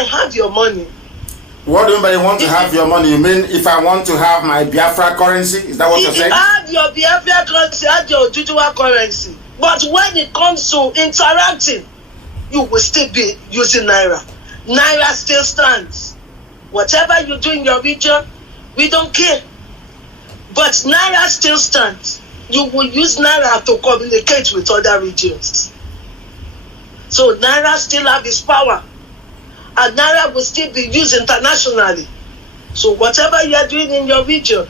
have your money. What do you mean by you want to have your money? You mean if I want to have my Biafra currency? Is that what you're saying? Have your Biafra currency, have your Ojukwu currency. But when it comes to interacting, you will still be using Naira. Naira still stands. Whatever you do in your region, we don't care. But Naira still stands. You will use Naira to communicate with other regions. So Naira still have its power. And Naira will still be used internationally. So whatever you are doing in your region,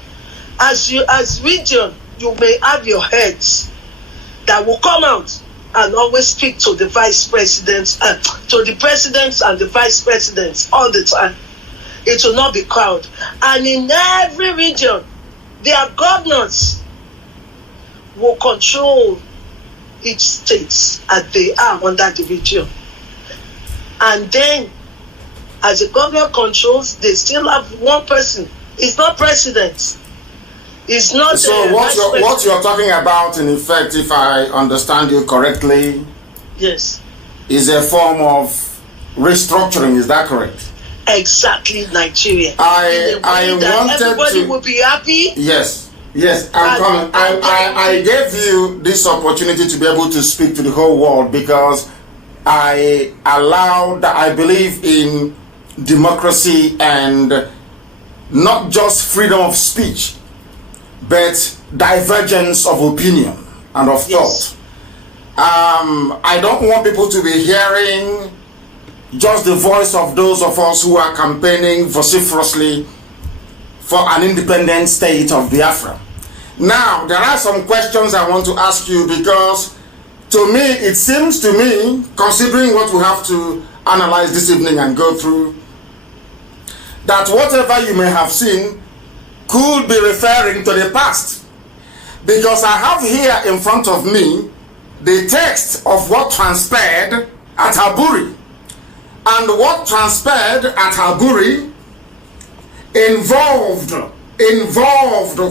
as region, you may have your heads that will come out and always speak to the vice presidents, to the presidents and the vice presidents all the time. It will not be crowd. And in every region, their governors will control each state as they are under the region. And then, as the government controls, they still have one person. It's not president. It's not. So what you're talking about, in effect, if I understand you correctly, yes, is a form of restructuring. Is that correct? Exactly, Nigeria. I wanted everybody will be happy. Yes, I'm coming. I gave you this opportunity to be able to speak to the whole world because I believe in democracy and not just freedom of speech, but divergence of opinion and of thought. I don't want people to be hearing just the voice of those of us who are campaigning vociferously for an independent state of Biafra. Now, there are some questions I want to ask you because to me, it seems to me, considering what we have to analyze this evening and go through, that whatever you may have seen could be referring to the past. Because I have here in front of me the text of what transpired at Haburi. And what transpired at Haburi involved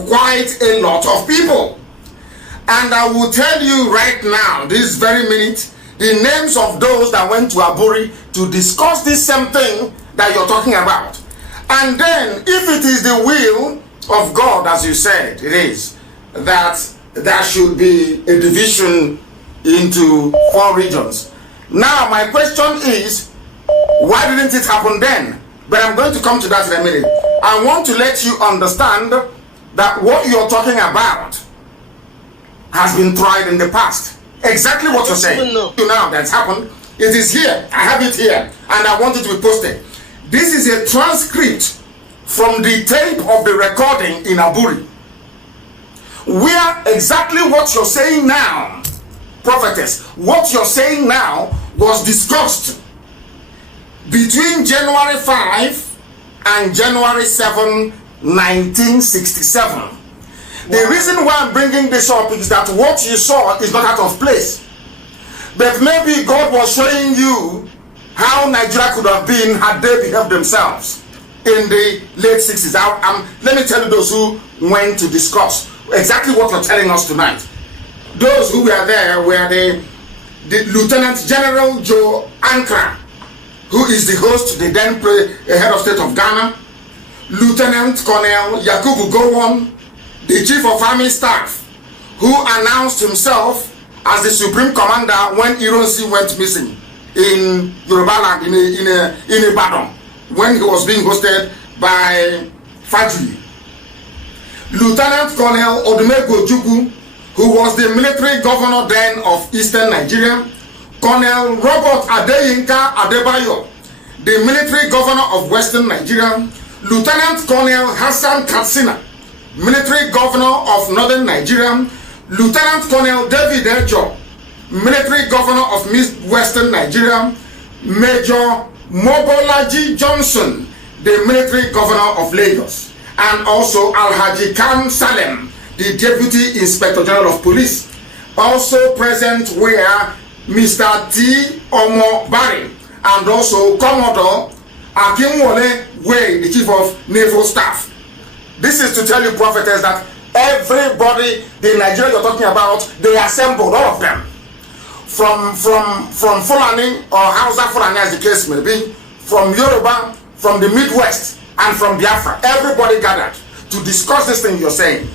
quite a lot of people. And I will tell you right now, this very minute, the names of those that went to Haburi to discuss this same thing that you're talking about. And then, if it is the will of God, as you said, it is, that there should be a division into 4 regions. Now, my question is, why didn't it happen then? But I'm going to come to that in a minute. I want to let you understand that what you're talking about has been tried in the past. Exactly what you're saying. Now that's happened. It is here. I have it here. And I want it to be posted. This is a transcript from the tape of the recording in Haburi, where exactly what you're saying now, prophetess, what you're saying now was discussed between January 5 and January 7, 1967. Wow. The reason why I'm bringing this up is that what you saw is not out of place. But maybe God was showing you how Nigeria could have been had they behaved themselves in the late 60s. Let me tell you those who went to discuss exactly what you're telling us tonight. Those who were there were the Lieutenant General Joe Ankara, who is the host, the then head of state of Ghana, Lieutenant Colonel Yakubu Gowon, the Chief of Army Staff, who announced himself as the Supreme Commander when Ironsi went missing in Yoruba land, in Ibadan, when he was being hosted by Fajri. Lieutenant Colonel Odumegwu Ojukwu, who was the military governor then of Eastern Nigeria, Colonel Robert Adeyinka Adebayo, the military governor of Western Nigeria, Lieutenant Colonel Hassan Katsina, military governor of Northern Nigeria, Lieutenant Colonel David Ejo, military governor of Western Nigeria, Major Mobolaji Johnson, the military governor of Lagos, and also Alhaji Khan Salem, the Deputy Inspector General of Police. Also present were Mr. T. Omo Barry and also Commodore Akinwole Way, the Chief of Naval Staff. This is to tell you, prophetess, that everybody, the Nigeria you're talking about, they assembled, all of them. From Fulani or Hausa Fulani as the case may be, from Yoruba, from the Midwest, and from Biafra. Everybody gathered to discuss this thing you're saying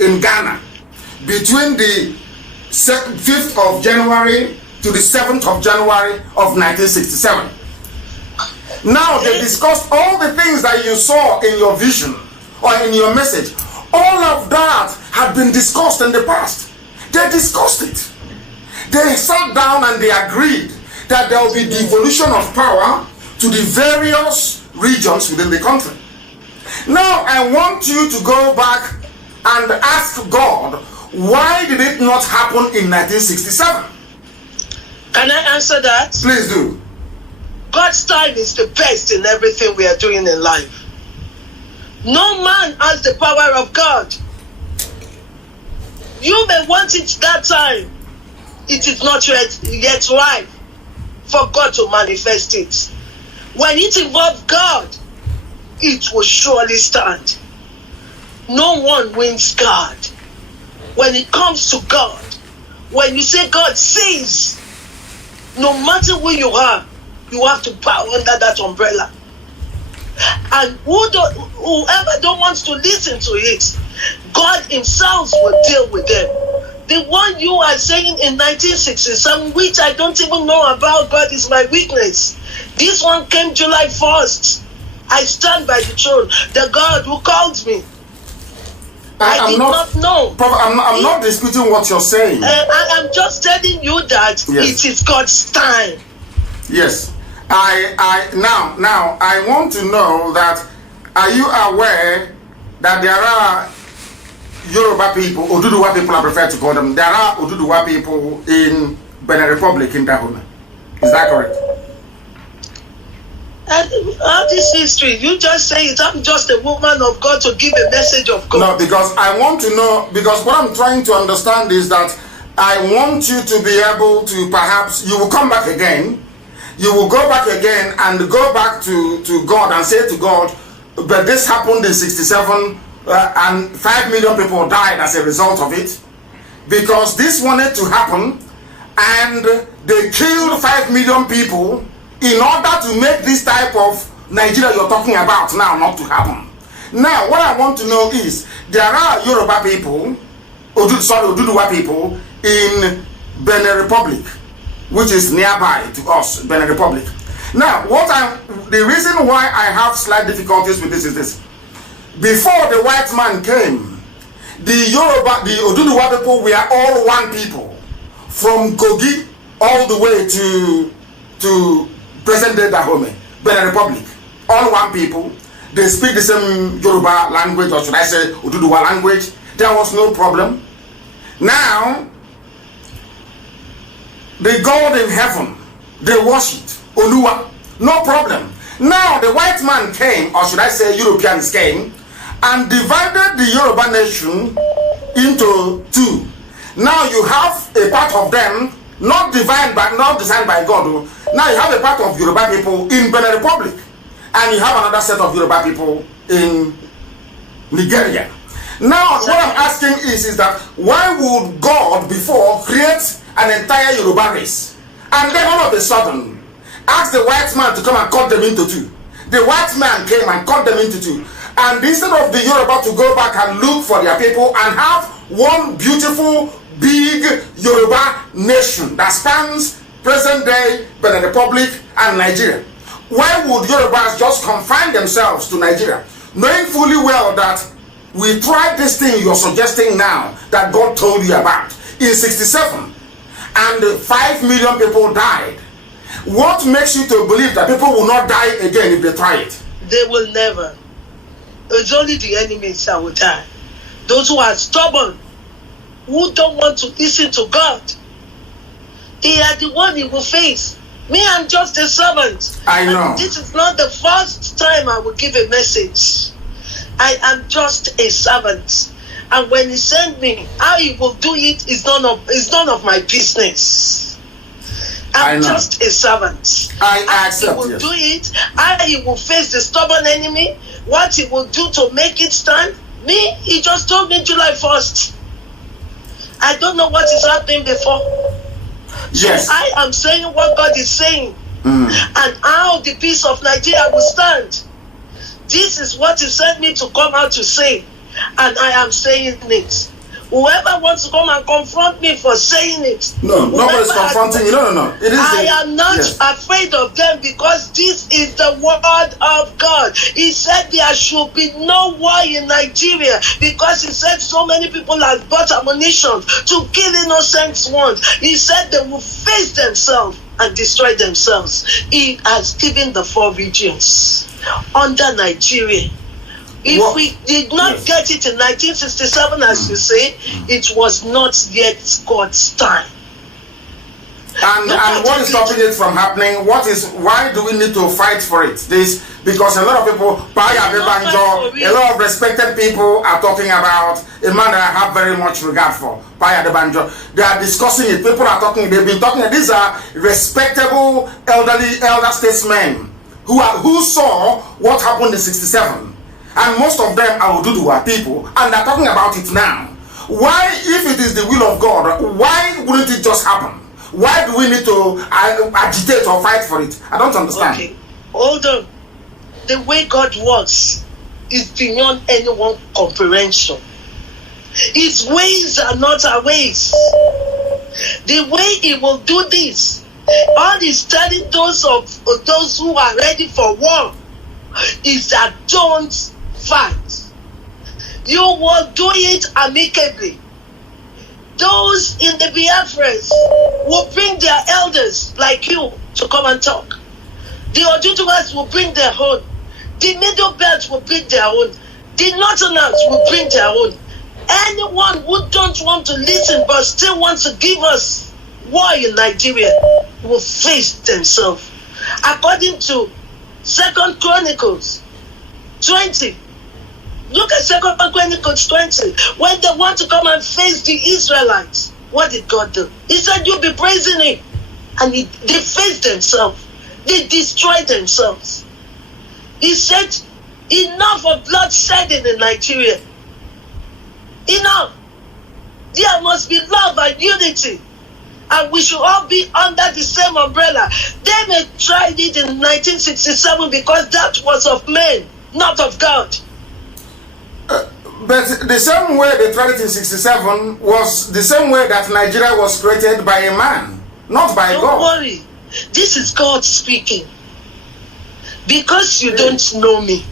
in Ghana between the 5th of January to the 7th of January of 1967. Now they discussed all the things that you saw in your vision or in your message. All of that had been discussed in the past. They discussed it. They sat down and they agreed that there will be devolution of power to the various regions within the country. Now I want you to go back and ask God, why did it not happen in 1967? Can I answer that? Please do. God's time is the best in everything we are doing in life. No man has the power of God. You may want it that time. It is not yet right for God to manifest it. When it involves God, it will surely stand. No one wins God. When it comes to God, when you say God says, no matter who you are, you have to bow under that umbrella. And whoever don't want to listen to it, God himself will deal with them. The one you are saying in 1967, which I don't even know about, God is my witness. This one came July 1st. I stand by the throne. The God who called me. I did not know. Prophet, I'm not disputing what you're saying. I'm just telling you that it is God's time. Yes. Now I want to know that, are you aware that there are Yoruba people, Oduduwa people I prefer to call them, there are Oduduwa people in Benin Republic in Dahomey? Is that correct? All this history, you just say it, I'm just a woman of God to give a message of God. No, because I want to know, because what I'm trying to understand is that I want you to be able to, perhaps, you will come back again, you will go back again and go back to God and say to God, but this happened in 67 and 5 million people died as a result of it, because this wanted to happen and they killed 5 million people in order to make this type of Nigeria you're talking about now not to happen. Now, what I want to know is, there are Yoruba people, Oduduwa people in Benin Republic, which is nearby to us, Benin Republic. Now, the reason why I have slight difficulties with this is this. Before the white man came, the Oduduwa people were all one people, from Kogi all the way to present-day Dahomey, Benin Republic. All one people. They speak the same Yoruba language, or should I say Oduduwa language. There was no problem. Now, the God in heaven, they worshipped Oluwa. No problem. Now, the white man came, or should I say Europeans came, and divided the Yoruba nation into two. Now, you have a part of them not designed by God. Now you have a part of Yoruba people in Benin Republic, and you have another set of Yoruba people in Nigeria. Now what I'm asking is that why would God before create an entire Yoruba race, and then all of a sudden ask the white man to come and cut them into two? The white man came and cut them into two, and instead of the Yoruba to go back and look for their people and have one beautiful big Yoruba nation that spans present day Benin Republic and Nigeria, why would Yorubas just confine themselves to Nigeria, knowing fully well that we tried this thing you're suggesting now that God told you about in 67 and 5 million people died? What makes you to believe that people will not die again if they try it? They will never. It's only the enemies that will die. Those who are stubborn, who don't want to listen to God, they are the one he will face. Me, I'm just a servant. I know. And this is not the first time I will give a message. I am just a servant. And when he sent me, how he will do it is none of my business. I'm just a servant. I accept. He will do it. How he will face the stubborn enemy, what he will do to make it stand. Me, he just told me July 1st. I don't know what is happening before. Yes. So I am saying what God is saying. and how the peace of Nigeria will stand. This is what he sent me to come out to say, and I am saying it. Whoever wants to come and confront me for saying it, no, nobody's confronting you. No. It is I am not afraid of them, because this is the word of God. He said there should be no war in Nigeria, because he said so many people have bought ammunition to kill innocent ones. He said they will face themselves and destroy themselves. He has given the 4 regions under Nigeria. If we did not get it in 1967, as you say, it was not yet God's time. And what is stopping it from happening? Why do we need to fight for it? Because a lot of people, a lot of respected people are talking about a man that I have very much regard for, Paya de Banjo. They are discussing it. People are talking, they've been talking, these are respectable elder statesmen who saw what happened in 67. And most of them are Oduduwa people, and they're talking about it now. Why, if it is the will of God, why wouldn't it just happen? Why do we need to agitate or fight for it? I don't understand. Okay, hold on. The way God works is beyond anyone's comprehension. His ways are not our ways. The way he will do this, all he's telling those who are ready for war is that don't fight. You will do it amicably. Those in the Biafras will bring their elders like you to come and talk. The Oduduwas will bring their own. The Middle Belt will bring their own. The Northerners will bring their own. Anyone who don't want to listen but still wants to give us war in Nigeria will face themselves. According to 2nd Chronicles 20. Look at 2nd Chronicles 20. When they want to come and face the Israelites, what did God do? He said, you'll be praising him. And they faced themselves. They destroyed themselves. He said, enough of bloodshedding in Nigeria. Enough. There must be love and unity. And we should all be under the same umbrella. They may tried it in 1967 because that was of men, not of God. But the same way they tried it in 67 was the same way that Nigeria was created by a man, not by God. Don't worry. This is God speaking. Because you don't know me.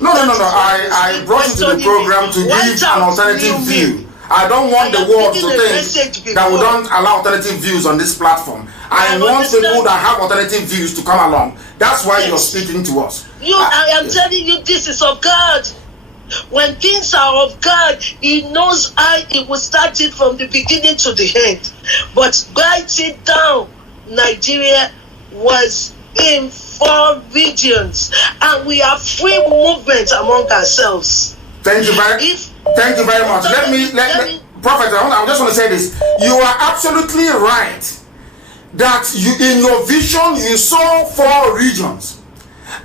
No. I brought you to the program to give an alternative view. I don't want the world to think that we don't allow alternative views on this platform. I want people that have alternative views to come along. That's why you're speaking to us. I am telling you, this is of God. When things are of God, he knows how he will start it from the beginning to the end. But write it down. Nigeria was in 4 regions, and we have free movement among ourselves. Thank you very much. Let me Prophet, I just want to say this. You are absolutely right that you, in your vision, you saw 4 regions,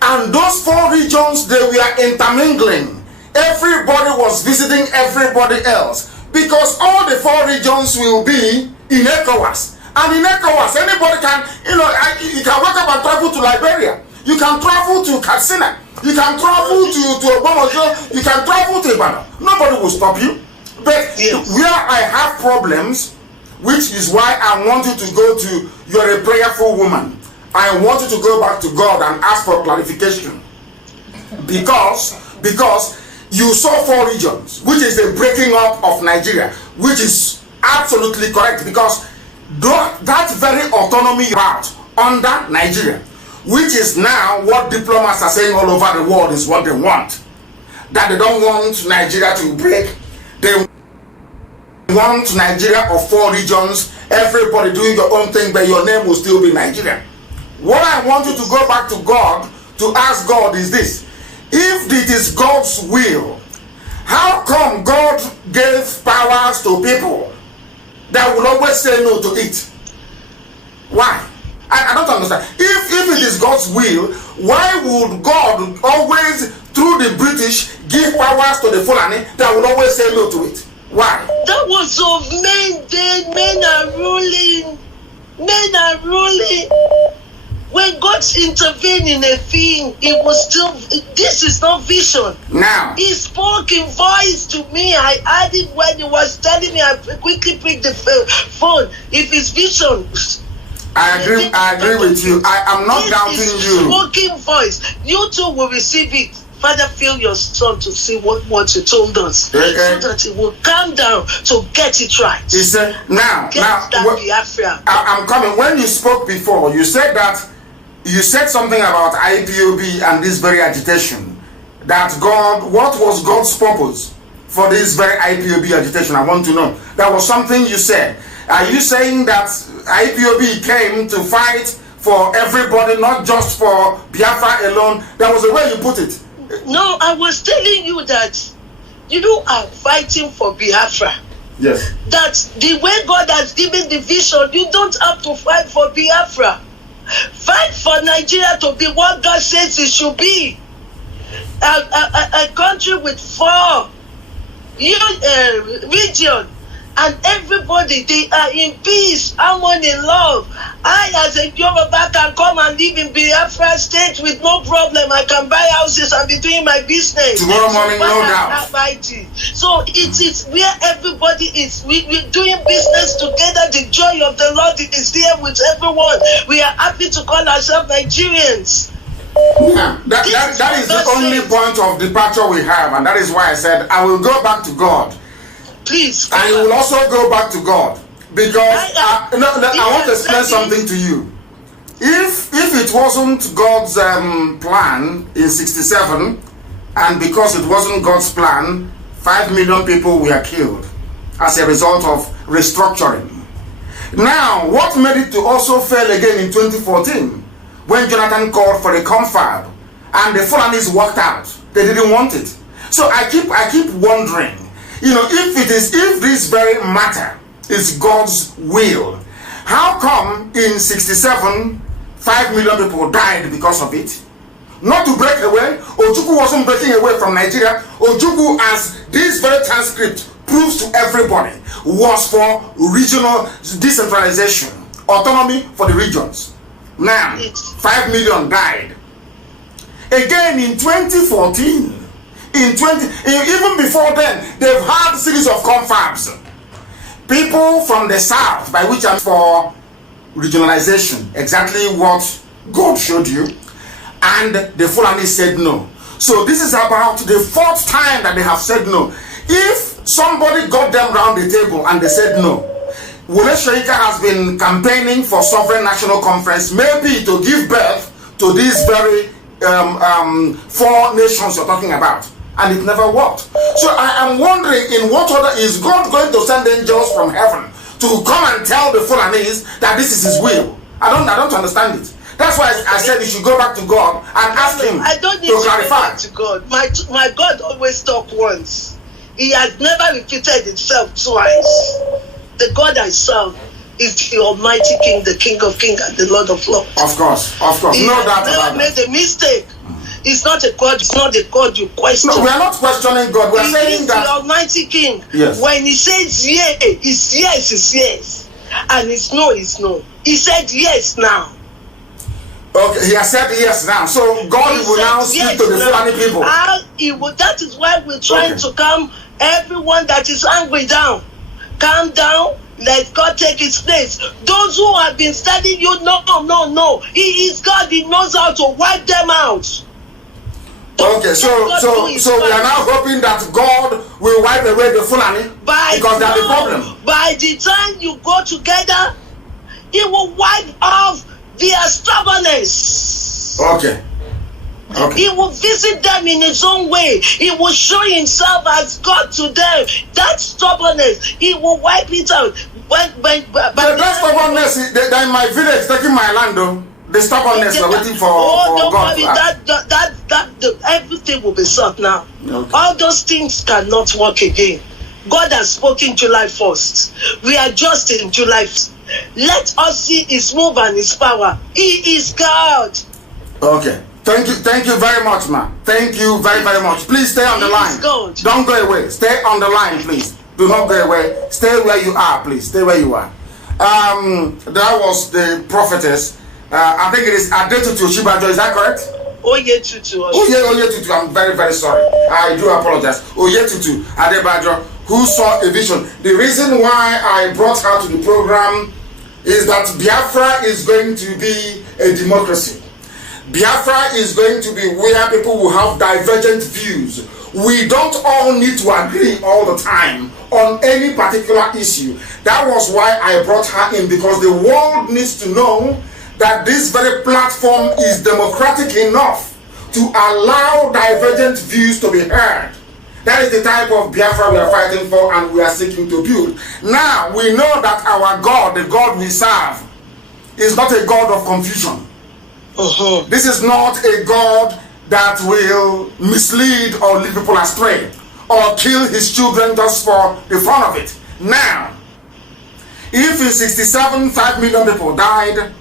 and those 4 regions, they were intermingling. Everybody was visiting everybody else, because all the 4 regions will be in ECOWAS. And in ECOWAS, anybody can, you can wake up and travel to Liberia. You can travel to Katsina. You can travel to Obamojo. You can travel to Ibadan. Nobody will stop you. But where I have problems, which is why I want you to go to, you're a prayerful woman. I want you to go back to God and ask for clarification. Because you saw 4 regions, which is the breaking up of Nigeria, which is absolutely correct, because that very autonomy out under Nigeria, which is now what diplomats are saying all over the world is what they want. That they don't want Nigeria to break. They want Nigeria of 4 regions, everybody doing your own thing, but your name will still be Nigeria. What I want you to go back to God to ask God is this: if it is God's will, how come God gave powers to people that will always say no to it? Why? I don't understand. If it is God's will, why would God always, through the British, give powers to the Fulani that will always say no to it? Why? That was of men then. Men are ruling. Men are ruling. When God intervened in a thing, it was still, this is not vision. Now, He spoke in voice to me. I heard it when he was telling me. I quickly picked the phone. If it's vision, I agree with you. I am not doubting you. Spoken voice. You too will receive it. Father, fill your son to see what you told us, so that he will calm down to get it right. He said, now, I'm coming. When you spoke before, you said something about IPOB and this very agitation. That God, what was God's purpose for this very IPOB agitation? I want to know. That was something you said. Are you saying that IPOB came to fight for everybody, not just for Biafra alone? That was the way you put it. No, I was telling you that you are fighting for Biafra. Yes. That the way God has given the vision, you don't have to fight for Biafra. Fight for Nigeria to be what God says it should be. A country with 4 regions, and everybody, they are in peace, harmony, love. I, as a Yoruba, can come and live in Biafra state with no problem. I can buy houses and be doing my business. Tomorrow morning, no doubt. So it is where everybody is. We're doing business together. The joy of the Lord is there with everyone. We are happy to call ourselves Nigerians. Yeah, that is the only point of departure we have, and that is why I said I will go back to God. Please. And you will also go back to God, because I want to explain something to you. If it wasn't God's plan in 67, and because it wasn't God's plan, 5 million people were killed as a result of restructuring. Now, what made it to also fail again in 2014, when Jonathan called for a confab and the Fulanis walked out? They didn't want it. So I keep wondering, if this very matter is God's will, how come in 67 5 million people died because of it? Not to break away. Ojukwu wasn't breaking away from Nigeria. Ojukwu, as this very transcript proves to everybody, was for regional decentralization, autonomy for the regions. Now, 5 million died. Again in 2014, even before then, they've had a series of confabs. People from the south, by which I'm for regionalization, exactly what God showed you, and the Fulani said no. So this is about the 4th time that they have said no. If somebody got them round the table and they said no, Wole Soyinka has been campaigning for sovereign national conference, maybe to give birth to these very 4 nations you're talking about, and it never worked. So I am wondering, in what order is God going to send angels from heaven to come and tell the Fulanis that this is his will? I don't understand it. That's why I said you should go back to God and ask him to clarify. To God. My God always talk once. He has never repeated himself twice. The God I serve is the Almighty King, the King of Kings and the Lord of Lords. Of course. He No doubt has never made a mistake. It's not a God. It's not a God you question. No, we are not questioning God. We are saying that the Almighty King. Yes. When he says yes, it's yes, it's yes, and it's no, it's no. He said yes now. Okay, he has said yes now. So God will now speak to the Fulani people. That is why we're trying to calm everyone that is angry down. Calm down. Let God take his place. Those who have been studying you, no. He is God. He knows how to wipe them out. Okay, so we are now hoping that God will wipe away the Fulani because they are the problem. By the time you go together, he will wipe off their stubbornness. Okay. He will visit them in his own way. He will show himself as God to them. That stubbornness, he will wipe it out. That stubbornness, they're in my village taking my land though. The stubbornness are waiting for don't God. Worry, everything will be solved now. Okay. All those things cannot work again. God has spoken July 1st. We are just in July 1st. Let us see his move and his power. He is God. Okay. Thank you very much, ma'am. Thank you very much. Please stay on the line. God. Don't go away. Stay on the line, please. Do not go away. Stay where you are, please. Stay where you are. That was the prophetess I think it is Adetutu Oshibajo, is that correct? Oyetutu. Oyetutu, I'm very, very sorry. I do apologize. Oyetutu Adebajo, who saw a vision. The reason why I brought her to the program is that Biafra is going to be a democracy. Biafra is going to be where people will have divergent views. We don't all need to agree all the time on any particular issue. That was why I brought her in, because the world needs to know that this very platform is democratic enough to allow divergent views to be heard. That is the type of Biafra we are fighting for and we are seeking to build. Now, we know that our God, the God we serve, is not a God of confusion. This is not a God that will mislead or lead people astray or kill his children just for the fun of it. Now, if in 67, 5 million people died,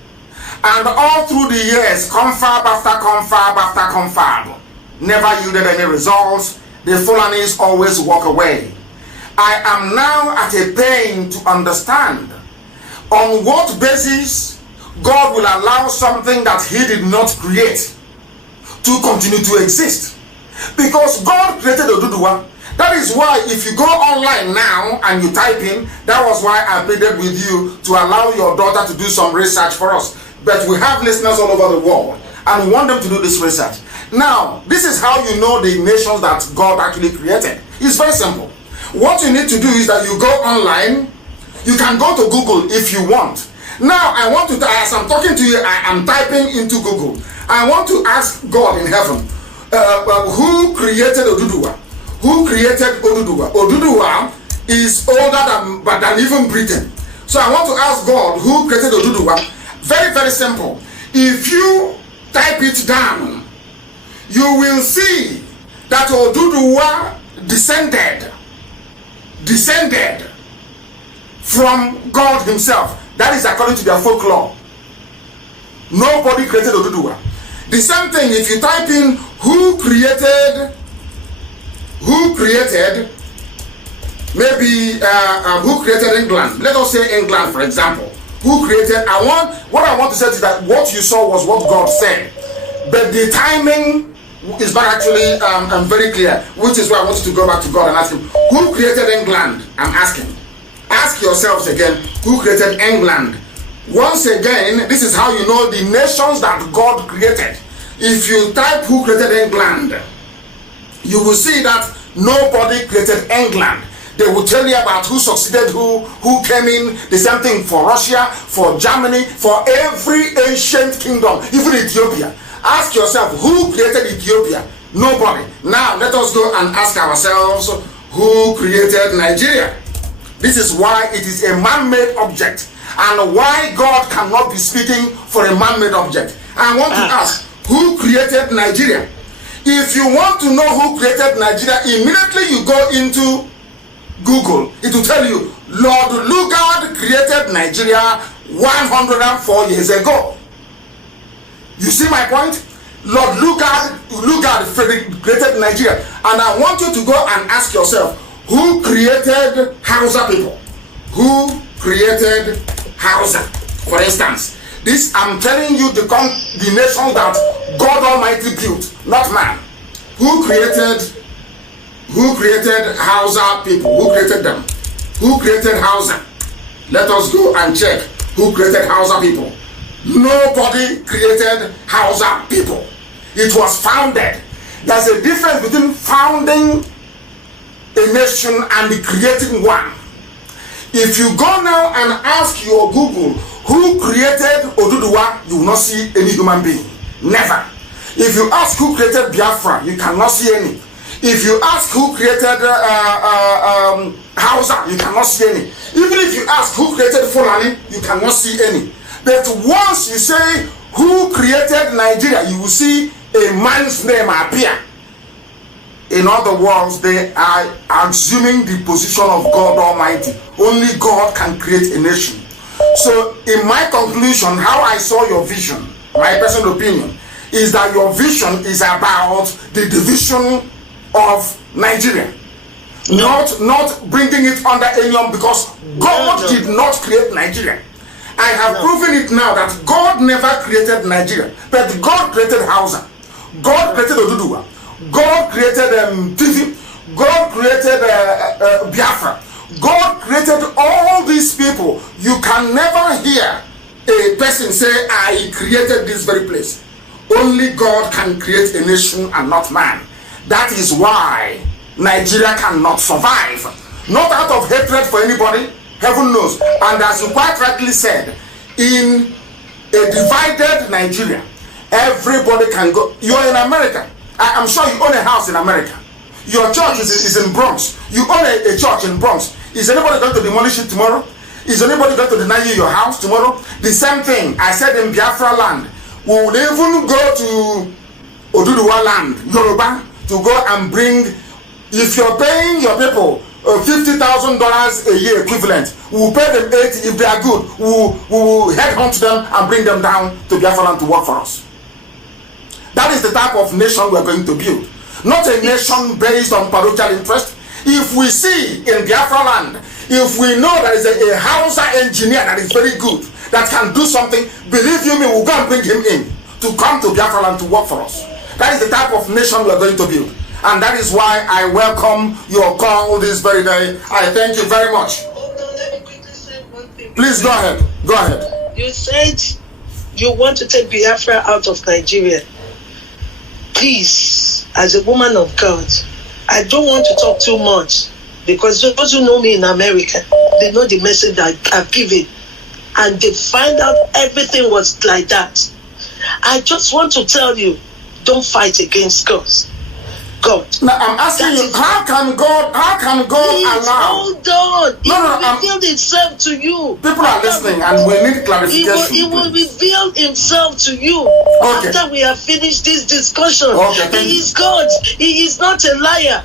and all through the years, confab after confab after confab never yielded any results, the Fulanis always walk away. I am now at a pain to understand on what basis God will allow something that he did not create to continue to exist. Because God created Oduduwa. That is why if you go online now and you type in, that was why I pleaded with you to allow your daughter to do some research for us. But we have listeners all over the world and we want them to do this research. Now, this is how you know the nations that God actually created. It's very simple. What you need to do is that you go online. You can go to Google if you want. Now, I want to, as I'm talking to you, I am typing into Google. I want to ask God in heaven, who created Oduduwa? Who created Oduduwa? Oduduwa is older than even Britain. So I want to ask God, who created Oduduwa? Very, very simple. If you type it down, you will see that Oduduwa descended from God himself. That is according to their folklore. Nobody created Oduduwa. The same thing if you type in who created England. Let us say England, for example. Who created? What I want to say is that what you saw was what God said, but the timing is not actually very clear, which is why I want you to go back to God and ask him, who created England? I'm asking. Ask yourselves again, who created England? Once again, this is how you know the nations that God created. If you type who created England, you will see that nobody created England. They will tell you about who succeeded who came in. The same thing for Russia, for Germany, for every ancient kingdom, even Ethiopia. Ask yourself, who created Ethiopia? Nobody. Now, let us go and ask ourselves, who created Nigeria? This is why it is a man-made object, and why God cannot be speaking for a man-made object. I want to ask, who created Nigeria? If you want to know who created Nigeria, immediately you go into Google. It will tell you, Lord Lugard created Nigeria 104 years ago. You see my point? Lord Lugard created Nigeria. And I want you to go and ask yourself, who created Hausa people? Who created Hausa? For instance, this I'm telling you the nation that God Almighty built, not man. Who created Hausa people? Who created them? Who created Hausa? Let us go and check who created Hausa people. Nobody created Hausa people. It was founded. There's a difference between founding a nation and creating one. If you go now and ask your Google who created Oduduwa, you will not see any human being. Never. If you ask who created Biafra, you cannot see any. If you ask who created Hausa, you cannot see any. Even if you ask who created Fulani, you cannot see any. But once you say who created Nigeria, you will see a man's name appear. In other words, they are assuming the position of God Almighty. Only God can create a nation. So in my conclusion, how I saw your vision, my personal opinion, is that your vision is about the division of Nigeria. Not bringing it under anyone, because God did not create Nigeria. I have proven it now that God never created Nigeria, but God created Hausa, God created Oduduwa, God created TV, God created Biafra, God created all these people. You can never hear a person say, I created this very place. Only God can create a nation and not man. That is why Nigeria cannot survive. Not out of hatred for anybody, heaven knows. And as you quite rightly said, in a divided Nigeria, everybody can go. You're in America. I'm sure you own a house in America. Your church is in Bronx. You own a church in Bronx. Is anybody going to demolish it tomorrow? Is anybody going to deny you your house tomorrow? The same thing I said in Biafra land. We would even go to Oduduwa land, Yoruba, to go and bring, if you're paying your people $50,000 a year equivalent, we will pay them 80. If they are good, we will headhunt them and bring them down to Biafra land to work for us. That is the type of nation we are going to build. Not a nation based on parochial interest. If we see in Biafra land, if we know there is a Hausa engineer that is very good, that can do something, believe you me, we'll go and bring him in to come to Biafra land to work for us. That is the type of nation we are going to build. And that is why I welcome your call this very day. I thank you very much. Hold on, let me quickly say one thing. Please go ahead. Go ahead. You said you want to take Biafra out of Nigeria. Please, as a woman of God, I don't want to talk too much, because those who know me in America, they know the message that I've given, and they find out everything was like that. I just want to tell you, don't fight against God. Now I'm asking you, how can God please, allow? Hold on. It will reveal itself to you. People are listening and we need clarification. It will reveal himself to you. Okay. After we have finished this discussion. Okay, He is God. He is not a liar.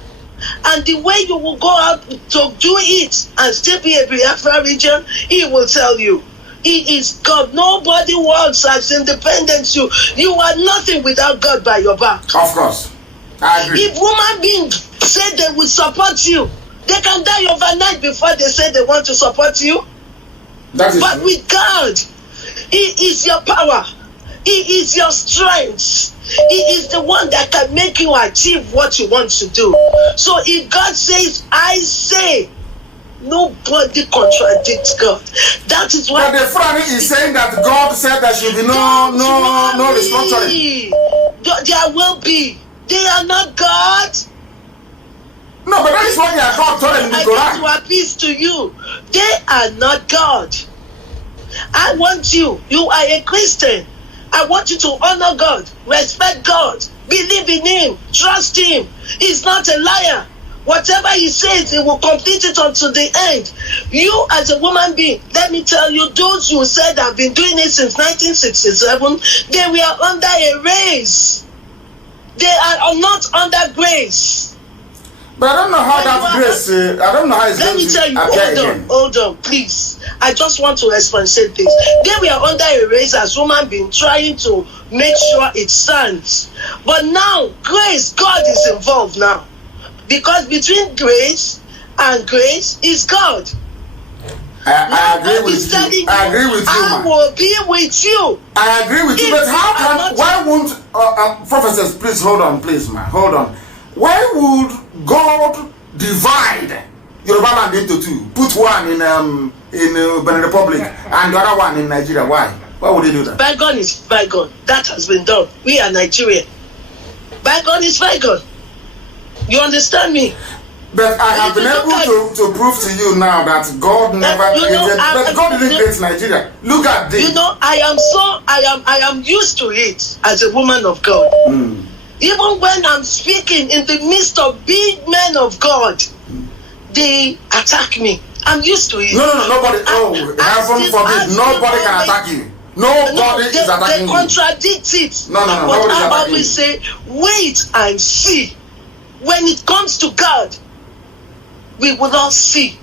And the way you will go out to do it and still be a Biafra region, he will tell you. He is God. Nobody works as independent. You are nothing without God by your back. Of course. I agree. If human beings say they will support you, they can die overnight before they say they want to support you. That is but true. with God, He is your power. He is your strength. He is the one that can make you achieve what you want to do. So if God says, I say, nobody contradicts God. That is why. But the Fulani is saying that God said there should be no restructuring. There will be. They are not God. No, but that is what they are God told in the Quran. I want to appease to you. They are not God. I want you. You are a Christian. I want you to honor God, respect God, believe in Him, trust Him. He's not a liar. Whatever He says, He will complete it unto the end. You, as a woman being, let me tell you, those who said have been doing it since 1967, they were under a race. They are not under grace. But I don't know how that grace. I don't know how it's let going me to tell you, appear again. hold on, please. I just want to explicate this. They were under a race as human being, trying to make sure it stands. But now, grace, God is involved now. Because between grace and grace is God. I agree with you. I agree with you. I will be with you. I agree with you. But how can? Why won't professors? Please hold on, please, man. Hold on. Why would God divide Yoruba land into two? Put one in Benin Republic and the other one in Nigeria. Why? Why would he do that? Bygone is bygone. That has been done. We are Nigerian. Bygone is bygone. You understand me? But I have been able to prove to you now that God never created. But God didn't create Nigeria. Look at this. You know, I am used to it as a woman of God. Even when I'm speaking in the midst of big men of God, they attack me. I'm used to it. No, nobody. Heaven forbid, nobody can attack you. Nobody is attacking you. They contradict it. No, but I always say, wait and see. When it comes to God, we will all see,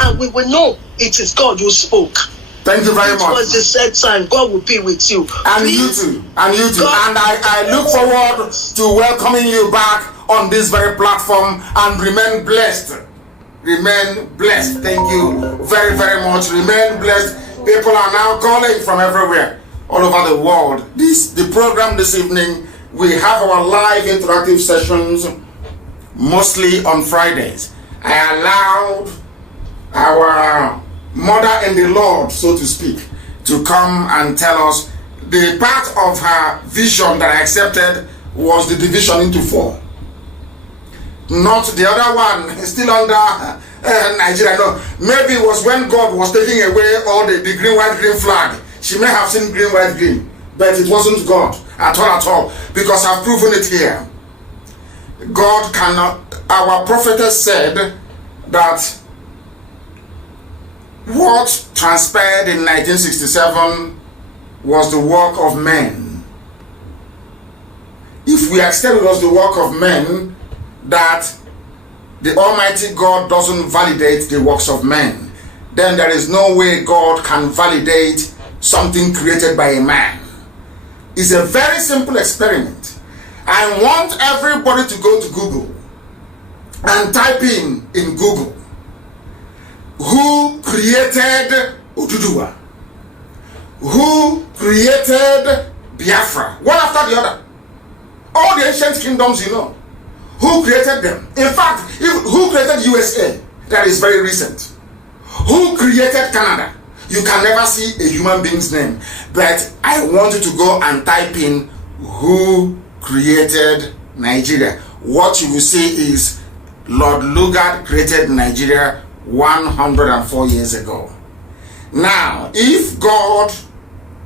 and we will know it is God who spoke. Thank you very much. It was the said time. God will be with you. And please, you too. And you too. God, and I look forward to welcoming you back on this very platform, and remain blessed. Remain blessed. Thank you very, very much. Remain blessed. People are now calling from everywhere, all over the world. The program this evening, we have our live interactive sessions, mostly on Fridays. I allowed our mother in the Lord, so to speak, to come and tell us the part of her vision that I accepted was the division into 4. Not the other one, still under Nigeria. No, maybe it was when God was taking away all the green, white, green flag. She may have seen green, white, green, but it wasn't God at all, because I've proven it here. God cannot. Our prophetess said that what transpired in 1967 was the work of men. If we accept it was the work of men, that the Almighty God doesn't validate the works of men, then there is no way God can validate something created by a man. It's a very simple experiment. I want everybody to go to Google and type in Google, who created Oduduwa? Who created Biafra? One after the other. All the ancient kingdoms, you know. Who created them? In fact, who created USA? That is very recent. Who created Canada? You can never see a human being's name. But I want you to go and type in who created Nigeria. What you will see is Lord Lugard created Nigeria 104 years ago. Now, if God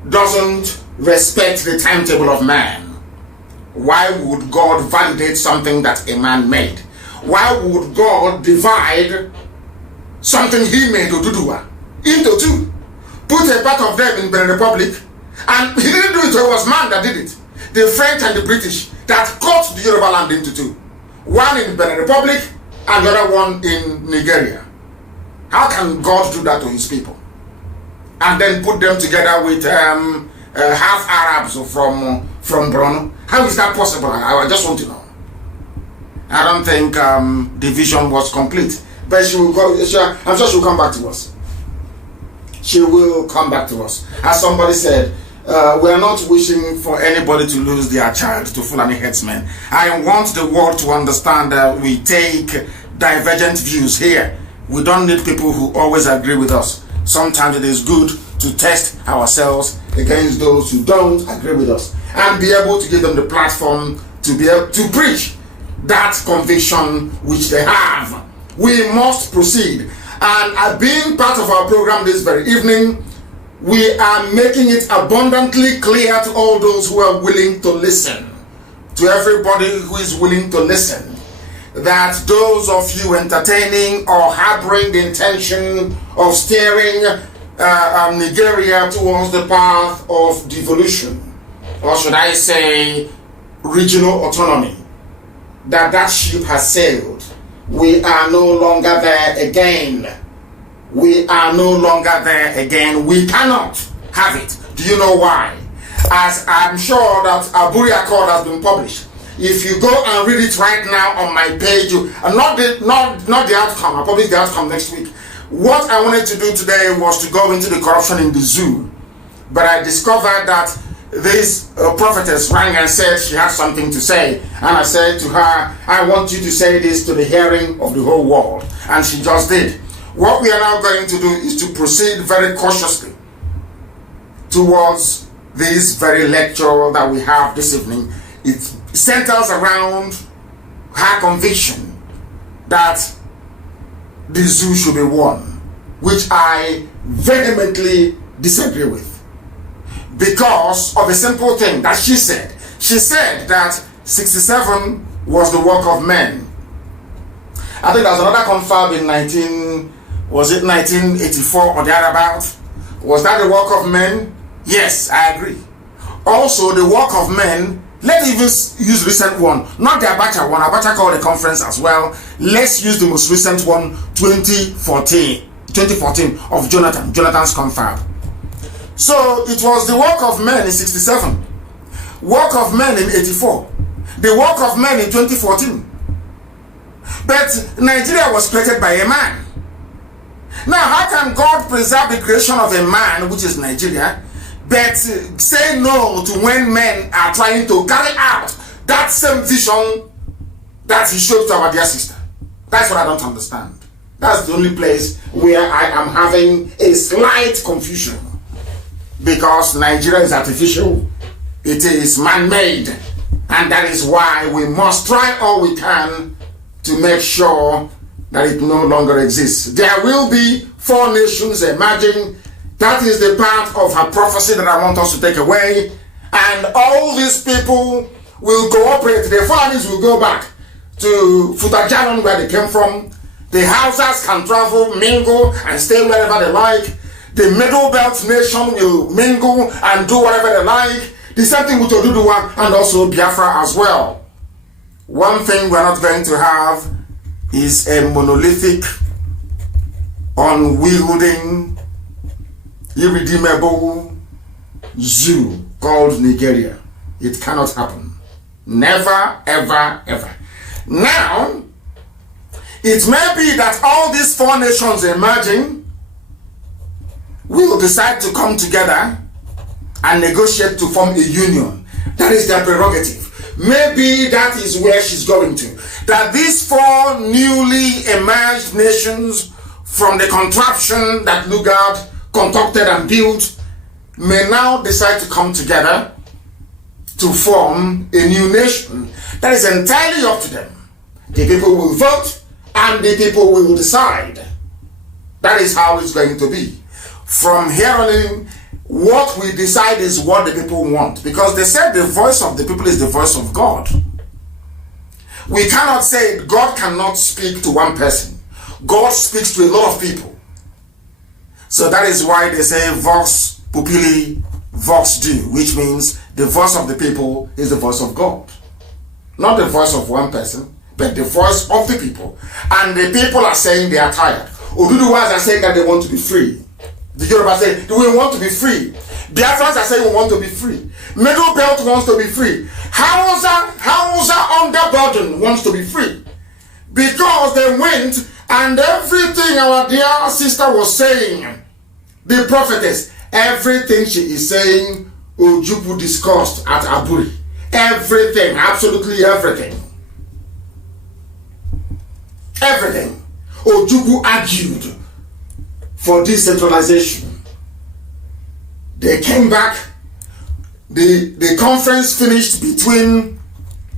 doesn't respect the timetable of man, why would God validate something that a man made? Why would God divide something he made, Oduduwa, into 2? Put a part of them in the Republic, and he didn't do it, it was man that did it. The French and the British that cut the Yoruba land into 2. One in Benin Republic and the other one in Nigeria. How can God do that to his people? And then put them together with half Arabs from Borno? How is that possible? I just want to know. I don't think the vision was complete. But she will go, I'm sure she will come back to us. She will come back to us. As somebody said, we are not wishing for anybody to lose their child to Fulani headsmen. I want the world to understand that we take divergent views here. We don't need people who always agree with us. Sometimes it is good to test ourselves against those who don't agree with us and be able to give them the platform to be able to preach that conviction which they have. We must proceed. And being part of our program this very evening, we are making it abundantly clear to all those who are willing to listen, to everybody who is willing to listen, that those of you entertaining or harboring the intention of steering Nigeria towards the path of devolution, or should I say regional autonomy, that ship has sailed. We are no longer there again. We are no longer there again. We cannot have it. Do you know why? As I'm sure that Aburi Accord has been published. If you go and read it right now on my page, not the outcome, I'll publish the outcome next week. What I wanted to do today was to go into the corruption in the zoo. But I discovered that this prophetess rang and said she had something to say. And I said to her, I want you to say this to the hearing of the whole world. And she just did. What we are now going to do is to proceed very cautiously towards this very lecture that we have this evening. It centers around her conviction that the zoo should be won, which I vehemently disagree with. Because of a simple thing that she said. She said that 67 was the work of men. I think there was another confab in 1984 or thereabout? Was that the work of men? Yes, I agree. Also, the work of men, let's even use recent one, not the Abacha one. Abacha called a conference as well. Let's use the most recent one, 2014 of Jonathan's confab. So it was the work of men in 67, work of men in 84, the work of men in 2014. But Nigeria was created by a man. Now, how can God preserve the creation of a man, which is Nigeria, but say no to when men are trying to carry out that same vision that he showed to our dear sister? That's what I don't understand. That's the only place where I am having a slight confusion. Because Nigeria is artificial, it is man-made, and that is why we must try all we can to make sure that it no longer exists. There will be 4 nations emerging. That is the part of her prophecy that I want us to take away. And all these people will cooperate. The Fulanis will go back to Futajalon, where they came from. The Hausas can travel, mingle, and stay wherever they like. The Middle Belt nation will mingle and do whatever they like. The same thing with Oduduwa and also Biafra as well. One thing we're not going to have is a monolithic, unwielding, irredeemable zoo called Nigeria. It cannot happen. Never, ever, ever. Now, it may be that all these 4 nations emerging will decide to come together and negotiate to form a union. That is their prerogative. Maybe that is where she's going to. That these 4 newly emerged nations from the contraption that Lugard concocted and built may now decide to come together to form a new nation. That is entirely up to them. The people will vote and the people will decide. That is how it's going to be. From here on in, what we decide is what the people want. Because they said the voice of the people is the voice of God. We cannot say God cannot speak to one person. God speaks to a lot of people. So that is why they say Vox Populi, Vox Dei, which means the voice of the people is the voice of God. Not the voice of one person, but the voice of the people. And the people are saying they are tired. Oduduwas are saying that they want to be free. The Yoruba say, do we want to be free? Biafrans are saying we want to be free. Middle Belt wants to be free. Hausa underburden wants to be free. Because they went and everything our dear sister was saying, the prophetess, everything she is saying, Ojukwu discussed at Aburi. Everything, absolutely everything. Everything. Ojukwu argued for decentralization. They came back. The conference finished between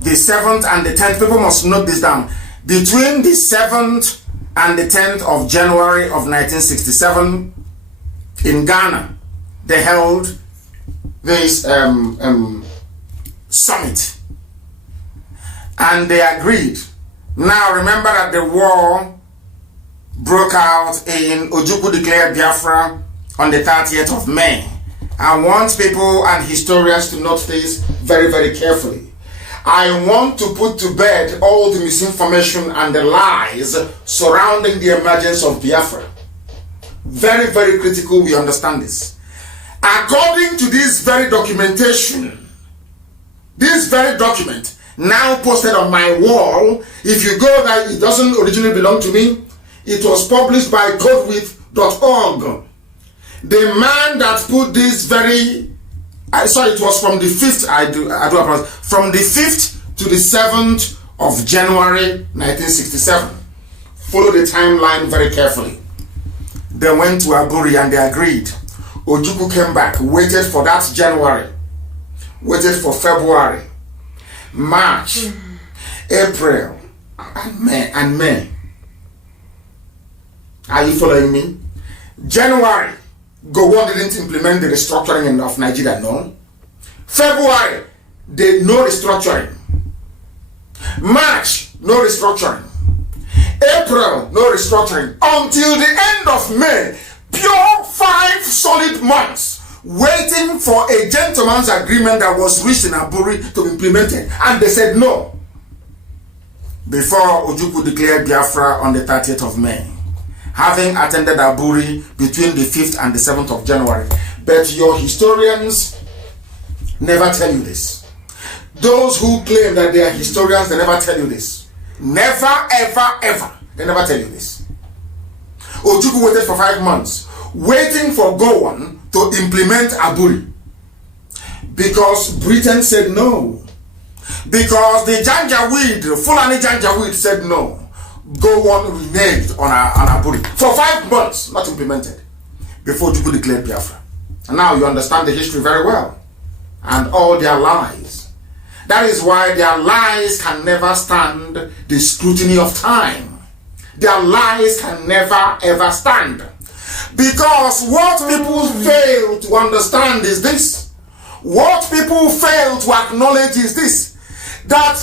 the 7th and the 10th. People must note this down. Between the 7th and the 10th of January of 1967 in Ghana, they held this summit. And they agreed. Now remember that the war broke out in Ojukwu declared Biafra on the 30th of May. I want people and historians to note this very, very carefully. I want to put to bed all the misinformation and the lies surrounding the emergence of Biafra. Very, very critical we understand this. According to this very documentation, this very document now posted on my wall, if you go there, it doesn't originally belong to me. It was published by codewith.org. The man that put this very, it was from the 5th, I do apologize, from the 5th to the 7th of January 1967. Follow the timeline very carefully. They went to Aburi and they agreed. Ojukwu came back, waited for that January, waited for February, March, April, and May. Are you following me? January, Gowon didn't implement the restructuring of Nigeria, no. February, no restructuring. March, no restructuring. April, no restructuring. Until the end of May, pure 5 solid months, waiting for a gentleman's agreement that was reached in Aburi to be implemented. And they said no. Before Ojukwu declared Biafra on the 30th of May. Having attended Aburi between the 5th and the 7th of January. But your historians never tell you this. Those who claim that they are historians, they never tell you this. Never, ever, ever. They never tell you this. Ojukwu waited for 5 months, waiting for Gowon to implement Aburi. Because Britain said no. Because the Janjaweed, Fulani Janjaweed said no. Gowon reneged on Aburi for 5 months, not implemented, before Ojukwu declared Biafra. And now you understand the history very well. And all their lies. That is why their lies can never stand the scrutiny of time. Their lies can never ever stand. Because what people fail to understand is this. What people fail to acknowledge is this. That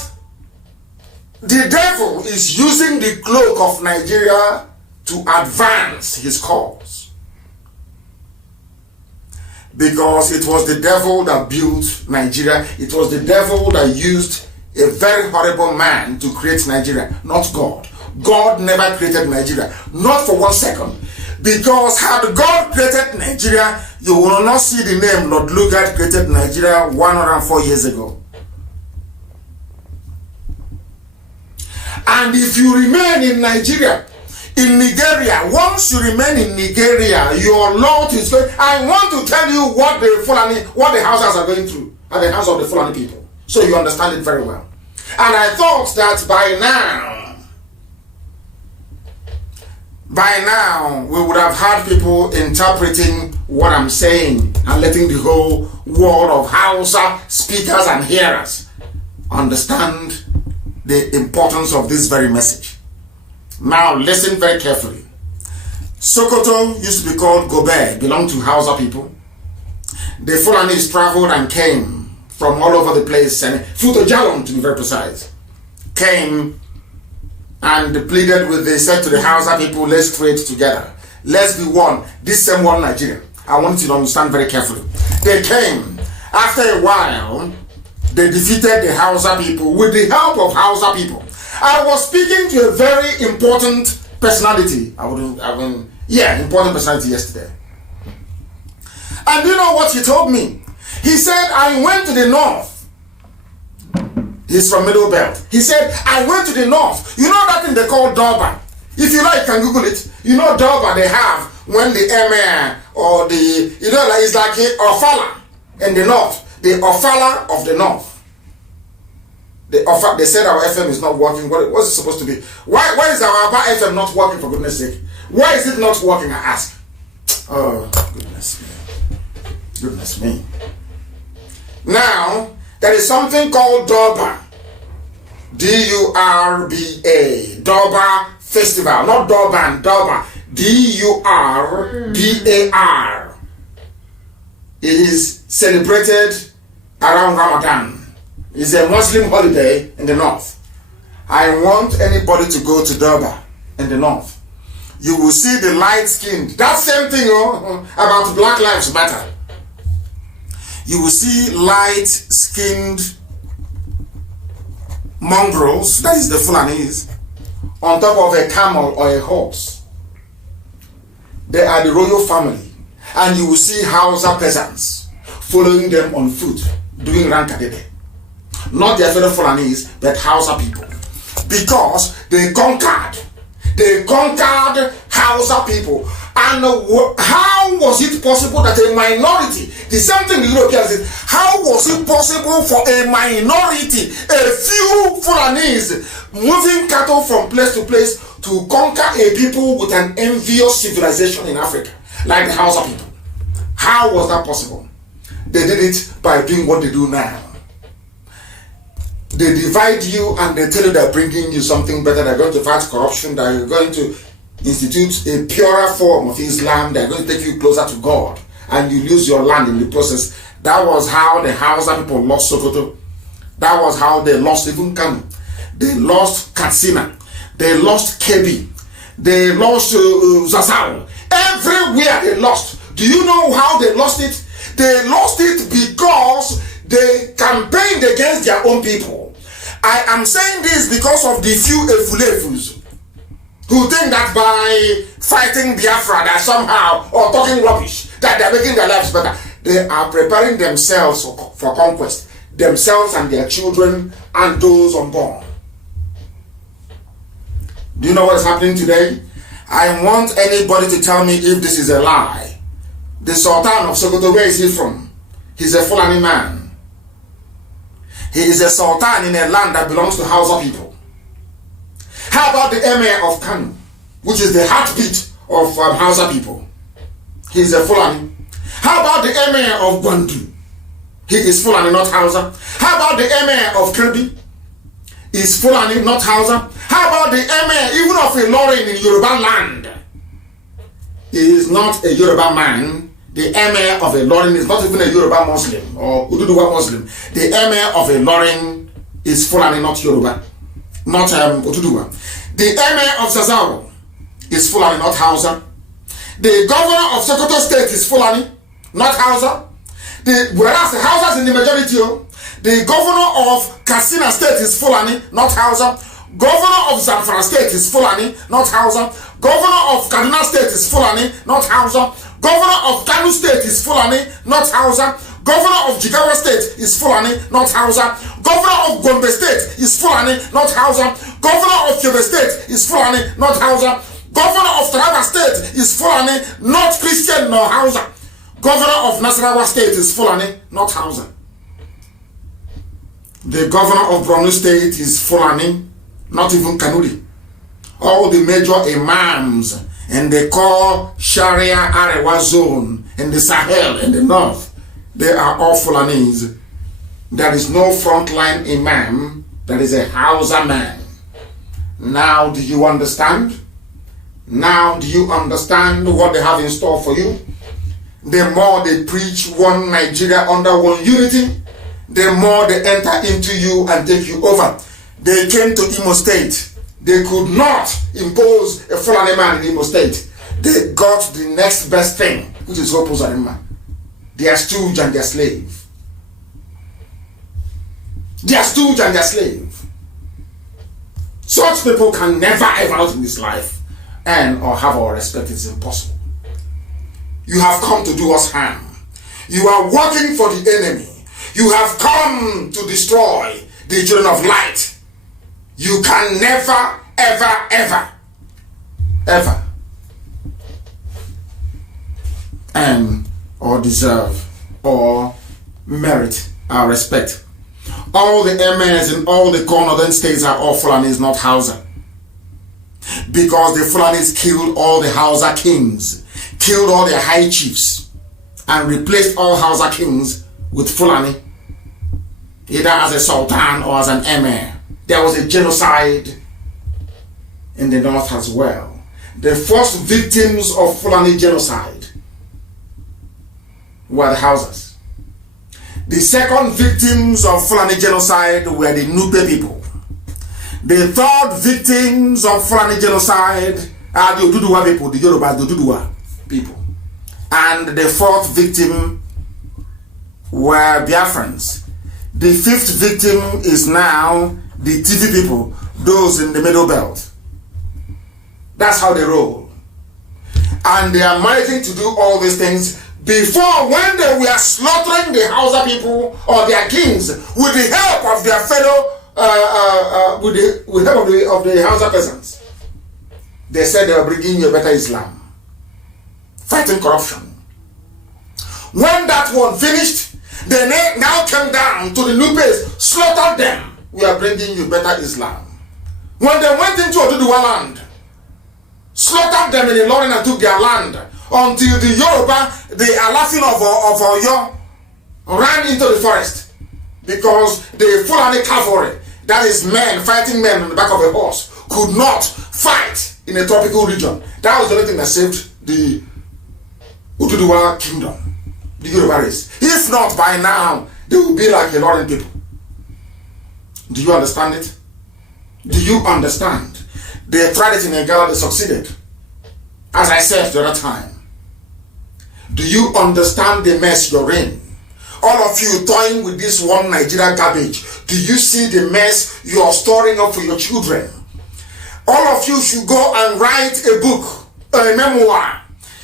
the devil is using the cloak of Nigeria to advance his cause. Because it was the devil that built Nigeria. It was the devil that used a very horrible man to create Nigeria, not God. God never created Nigeria, not for 1 second. Because had God created Nigeria, you will not see the name Lord Lugard created Nigeria 104 years ago. And if you remain in Nigeria, in Nigeria, once you remain in Nigeria, your Lord is going. I want to tell you what the Hausas are going through at the hands of the Fulani people, so you understand it very well. And I thought that by now, we would have had people interpreting what I'm saying and letting the whole world of Hausa speakers and hearers understand the importance of this very message. Now listen very carefully. Sokoto used to be called Gobe, belonged to Hausa people. The Fulanis traveled and came from all over the place, and Futo Jalon to be very precise, came and pleaded with, they said to the Hausa people, let's trade together. Let's be one, this same one Nigeria. I want you to understand very carefully. They came. After a while, they defeated the Hausa people with the help of Hausa people. I was speaking to a very important personality. Important personality yesterday. And you know what he told me? He said, I went to the north. He's from Middle Belt. He said, I went to the north. You know that thing they call Durban? If you like, you can Google it. You know Durban they have when the emir or the, it's like a Ofala in the north. The Ofala of the north. They said our FM is not working. What's it supposed to be? Why is our FM not working, for goodness sake? Why is it not working, I ask? Oh, goodness me. Goodness me. Now, there is something called Durban. D-U-R-B-A. Durban Festival. Not Durban, Durban. D-U-R-B-A-R. It is celebrated around Ramadan. It's a Muslim holiday in the north. I want anybody to go to Durban in the north. You will see the light-skinned, that same thing about Black Lives Matter. You will see light-skinned mongrels, that is the Fulanis, on top of a camel or a horse. They are the royal family. And you will see Hausa peasants following them on foot, doing rankadede. Not their fellow Fulanis, but Hausa people. Because they conquered Hausa people. And how was it possible that a minority, the same thing the Europeans did, how was it possible for a minority, a few Fulanis, moving cattle from place to place to conquer a people with an envious civilization in Africa, like the Hausa people? How was that possible? They did it by doing what they do now. They divide you and they tell you they're bringing you something better. They're going to fight corruption. They're going to institute a purer form of Islam. They're going to take you closer to God. And you lose your land in the process. That was how the Hausa people lost Sokoto. That was how they lost even Kano. They lost Katsina. They lost Kebi. They lost Zasao. Everywhere they lost. Do you know how they lost it? They lost it because they campaigned against their own people. I am saying this because of the few Efulefus who think that by fighting Biafra that somehow, or talking rubbish, that they are making their lives better. They are preparing themselves for conquest. Themselves and their children and those unborn. Do you know what is happening today? I want anybody to tell me if this is a lie. The Sultan of Sokoto, where is he from? He's a Fulani man. He is a Sultan in a land that belongs to Hausa people. How about the Emir of Kano, which is the heartbeat of Hausa people? He is a Fulani. How about the Emir of Gwandu? He is Fulani, not Hausa. How about the Emir of Kirby? He is Fulani, not Hausa. How about the Emir even of Ilorin in Yoruba land? He is not a Yoruba man. The Emir of Ilorin is not even a Yoruba Muslim or Ududuwa Muslim. The Emir of Ilorin is Fulani, not Yoruba, not Ududuwa. The Emir of Zazzau is Fulani, not Hausa. The governor of Sokoto State is Fulani, not Hausa. Whereas the Hausa is in the majority. The governor of Katsina State is Fulani, not Hausa. Governor of Zamfara State is Fulani, not Hausa. Governor of Kaduna State is Fulani, not Hausa. Governor of Kano State is Fulani, not Hausa. Governor of Jigawa State is Fulani, not Hausa. Governor of Gombe State is Fulani, not Hausa. Governor of Yobe State is Fulani, not Hausa. Governor of Taraba State is Fulani, not Christian nor Hausa. Governor of Nasarawa State is Fulani, not Hausa. The governor of Borno State is Fulani, not even Kanuri. All the major imams in the core Sharia Arewa zone in the Sahel in the north, they are all Fulanis. There is no frontline imam that is a Hausa man. Now do you understand? Now do you understand what they have in store for you? The more they preach one Nigeria under one unity, the more they enter into you and take you over. They came to Imo State. They could not impose a Fulani man in Imo State. They got the next best thing, which is Hopo Zarima. Their stooge and their slave. Their stooge and their slave. Such people can never ever out in this life earn or have our respect. It's impossible. You have come to do us harm. You are working for the enemy. You have come to destroy the children of light. You can never, ever, ever, ever earn or deserve or merit our respect. All the emirs in all the core northern states are all Fulanis, not Hausa. Because the Fulanis killed all the Hausa kings, killed all their high chiefs, and replaced all Hausa kings with Fulani, either as a sultan or as an emir. There was a genocide in the north as well. The first victims of Fulani genocide were the Hausas. The second victims of Fulani genocide were the Nupe people. The third victims of Fulani genocide are the Oduduwa people, the Yoruba, the Oduduwa people. And the fourth victim were Biafrans. The fifth victim is now the TV people, those in the middle belt. That's how they roll. And they are managing to do all these things before, when they were slaughtering the Hausa people or their kings with the help of their fellow, with the help of the Hausa peasants. They said they were bringing you a better Islam, fighting corruption. When that one finished, they now came down to the Nupes, slaughtered them. We are bringing you better Islam. When they went into Oduduwa land, slaughtered them in the Ilorin and took their land, until the Yoruba, the Alafin of Oyo, ran into the forest, because the Fulani cavalry, that is men fighting men on the back of a horse, could not fight in a tropical region. That was the only thing that saved the Oduduwa kingdom, the Yoruba race. If not, by now they will be like the Ilorin people. Do you understand it? Do you understand? They tried it in Egala, they succeeded. As I said the other time. Do you understand the mess you're in? All of you toying with this one Nigeria garbage. Do you see the mess you are storing up for your children? All of you should go and write a book, a memoir,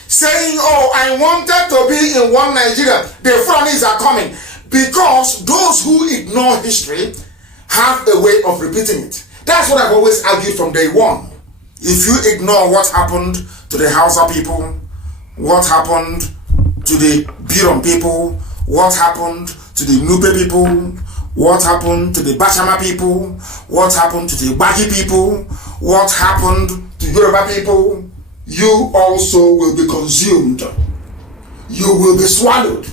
saying, oh, I wanted to be in one Nigeria. The Fulanis are coming. Because those who ignore history have a way of repeating it. That's what I've always argued from day one. If you ignore what happened to the Hausa people, what happened to the Birom people, what happened to the Nupe people, what happened to the Bashama people, what happened to the Bagi people, what happened to Yoruba people, you also will be consumed. You will be swallowed.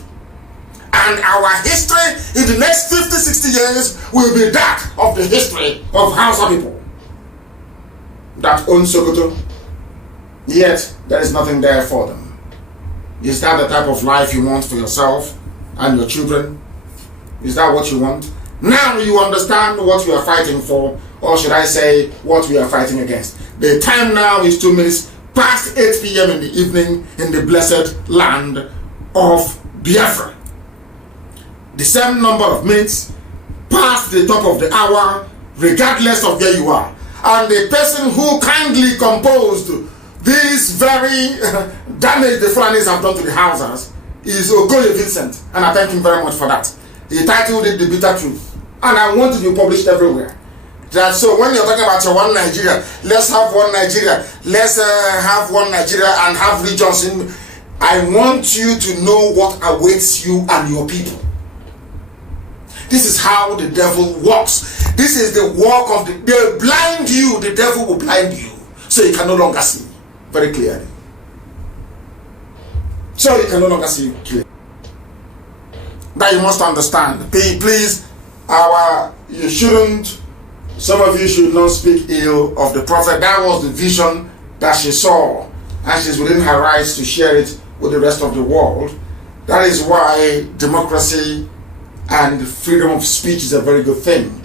And our history in the next 50, 60 years will be that of the history of Hausa people that own Sokoto. Yet, there is nothing there for them. Is that the type of life you want for yourself and your children? Is that what you want? Now you understand what we are fighting for, or should I say, what we are fighting against. The time now is 2 minutes past 8 p.m. in the evening in the blessed land of Biafra. The same number of minutes past the top of the hour, regardless of where you are. And the person who kindly composed this very damage the Fulanis have done to the houses is Okoye Vincent, and I thank him very much for that. He titled it The Bitter Truth, and I want it to be published everywhere. That so when you're talking about your one Nigeria, let's have one Nigeria, let's have one Nigeria and have regions in. I want you to know what awaits you and your people. This is how the devil works. This is the work of they blind you, the devil will blind you, so you can no longer see very clearly. So you can no longer see clearly. That you must understand. Please, you shouldn't, some of you should not speak ill of the prophet. That was the vision that she saw, and she's within her rights to share it with the rest of the world. That is why democracy and freedom of speech is a very good thing.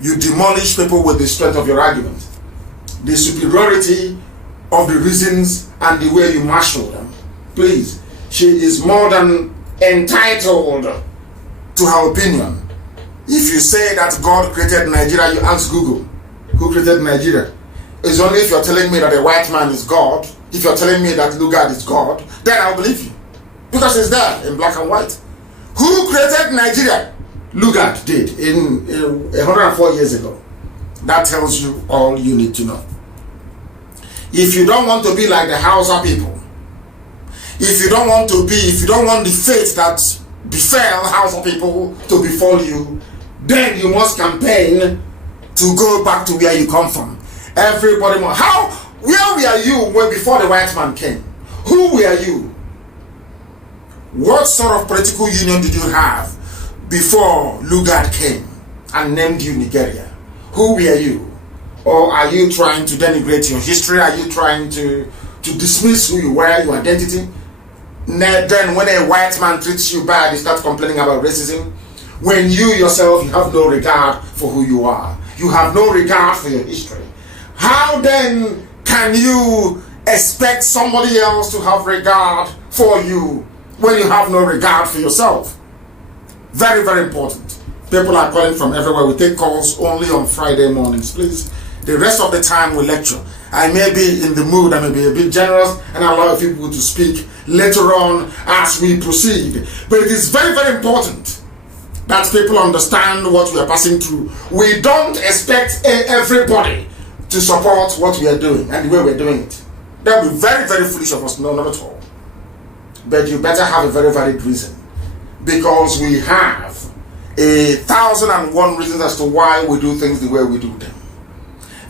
You demolish people with the strength of your argument, the superiority of the reasons and the way you marshal them. Please, she is more than entitled to her opinion. If you say that God created Nigeria, you ask Google, who created Nigeria? It's only if you're telling me that a white man is God, if you're telling me that Lugard is God, then I'll believe you. Because it's there in black and white. Who created Nigeria? Lugard did in 104 years ago. That tells you all you need to know. If you don't want to be like the Hausa people, if you don't want the fate that befell Hausa people to befall you, then you must campaign to go back to where you come from. Everybody must. Where were you before the white man came? Who were you? What sort of political union did you have before Lugard came and named you Nigeria? Who were you? Or are you trying to denigrate your history? Are you trying to dismiss who you were, your identity? Then when a white man treats you bad, you start complaining about racism. When you yourself, you have no regard for who you are. You have no regard for your history. How then can you expect somebody else to have regard for you when you have no regard for yourself? Very, very important. People are calling from everywhere. We take calls only on Friday mornings, please. The rest of the time we lecture. I may be in the mood, I may be a bit generous and allow people to speak later on as we proceed. But it is very, very important that people understand what we are passing through. We don't expect everybody to support what we are doing and the way we're doing it. That would be very, very foolish of us. No, not at all. But you better have a very valid reason, because we have 1,001 reasons as to why we do things the way we do them.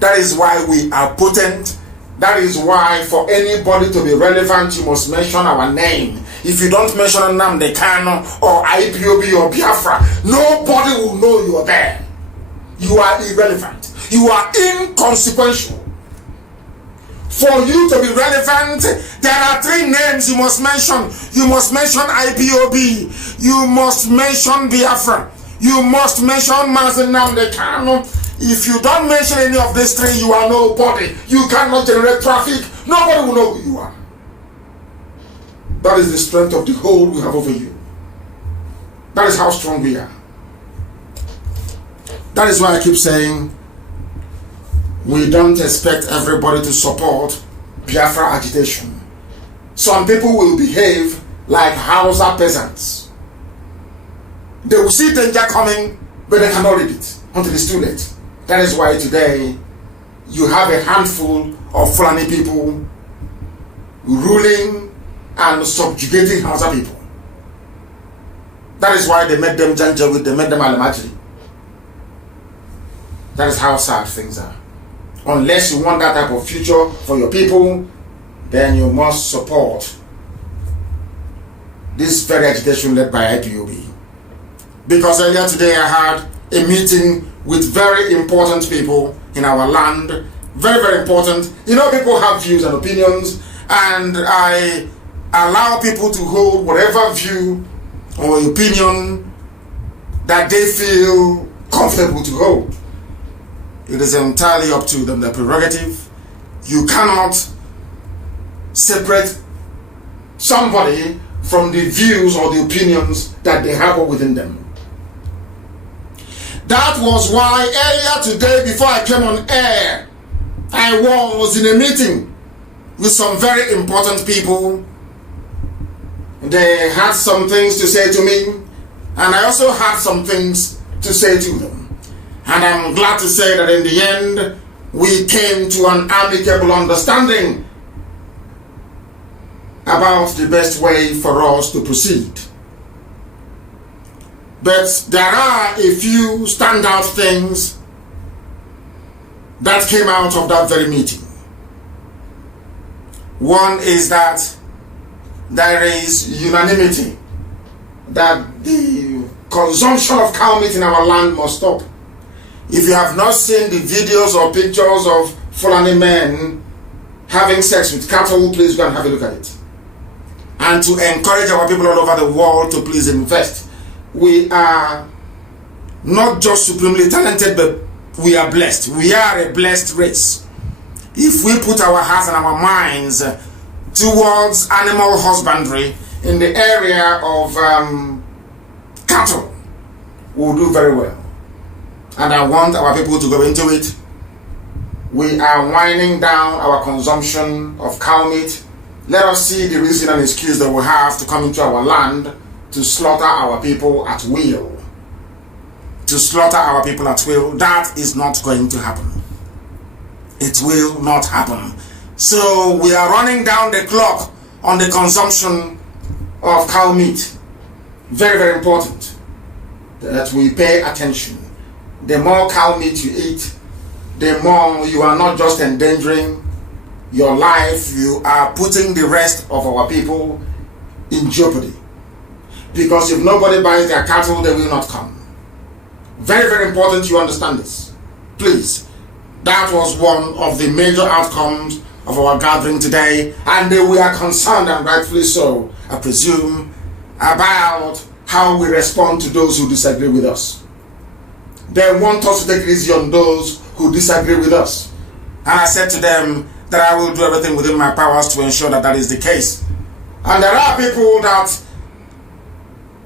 That is why we are potent. That is why for anybody to be relevant, you must mention our name. If you don't mention Nnamdi Kanu or IPOB or Biafra, nobody will know you are there. You are irrelevant. You are inconsequential. For you to be relevant, there are 3 names you must mention. You must mention IPOB. You must mention Biafra. You must mention Nnamdi Kanu. If you don't mention any of these 3, you are nobody. You cannot generate traffic. Nobody will know who you are. That is the strength of the hold we have over you. That is how strong we are. That is why I keep saying we don't expect everybody to support Biafra agitation. Some people will behave like Hausa peasants. They will see danger coming, but they cannot read it until it's too late. That is why today you have a handful of Fulani people ruling and subjugating Hausa people. That is why they made them Janjaweed, they made them Alamajiri. That is how sad things are. Unless you want that type of future for your people, then you must support this very agitation led by IPOB. Because earlier today I had a meeting with very important people in our land. Very, very important. You know, people have views and opinions, and I allow people to hold whatever view or opinion that they feel comfortable to hold. It is entirely up to them, their prerogative. You cannot separate somebody from the views or the opinions that they have within them. That was why earlier today, before I came on air, I was in a meeting with some very important people. They had some things to say to me, and I also had some things to say to them. And I'm glad to say that in the end, we came to an amicable understanding about the best way for us to proceed. But there are a few standout things that came out of that very meeting. One is that there is unanimity that the consumption of cow meat in our land must stop. If you have not seen the videos or pictures of Fulani men having sex with cattle, please go and have a look at it. And to encourage our people all over the world to please invest. We are not just supremely talented, but we are blessed. We are a blessed race. If we put our hearts and our minds towards animal husbandry in the area of cattle, we'll do very well. And I want our people to go into it. We are winding down our consumption of cow meat. Let us see the reason and excuse that we have to come into our land to slaughter our people at will. To slaughter our people at will. That is not going to happen. It will not happen. So we are running down the clock on the consumption of cow meat. Very, very important that we pay attention. The more cow meat you eat, the more you are not just endangering your life, you are putting the rest of our people in jeopardy. Because if nobody buys their cattle, they will not come. Very, very important you understand this. Please. That was one of the major outcomes of our gathering today, and we are concerned, and rightfully so, I presume, about how we respond to those who disagree with us. They want us to take it easy on those who disagree with us. And I said to them that I will do everything within my powers to ensure that that is the case. And there are people that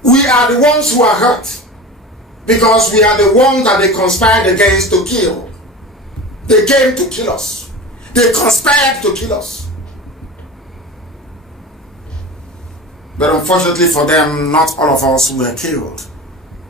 we are the ones who are hurt because we are the ones that they conspired against to kill. They came to kill us. They conspired to kill us. But unfortunately for them, not all of us were killed.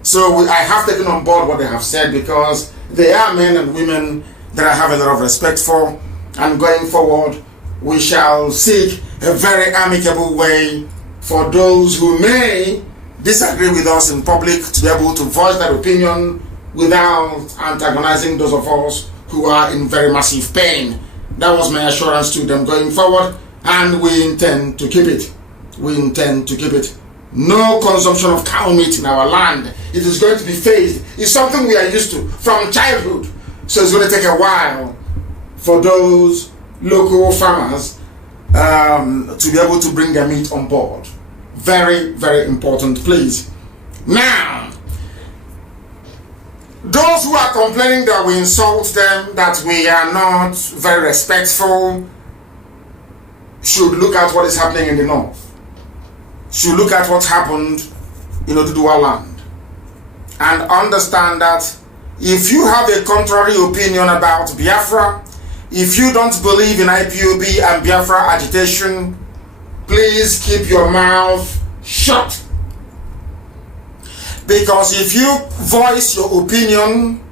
So I have taken on board what they have said because they are men and women that I have a lot of respect for. And going forward, we shall seek a very amicable way for those who may disagree with us in public to be able to voice their opinion without antagonizing those of us who are in very massive pain. That was my assurance to them going forward, and we intend to keep it. We intend to keep it. No consumption of cow meat in our land. It is going to be phased. It's something we are used to from childhood. So it's going to take a while for those local farmers to be able to bring their meat on board. Very, very important, please. Now, those who are complaining that we insult them, that we are not very respectful, should look at what is happening in the north. Should look at what happened in Oduduwa land. And understand that if you have a contrary opinion about Biafra, if you don't believe in IPOB and Biafra agitation, please keep your mouth shut. Because if you voice your opinion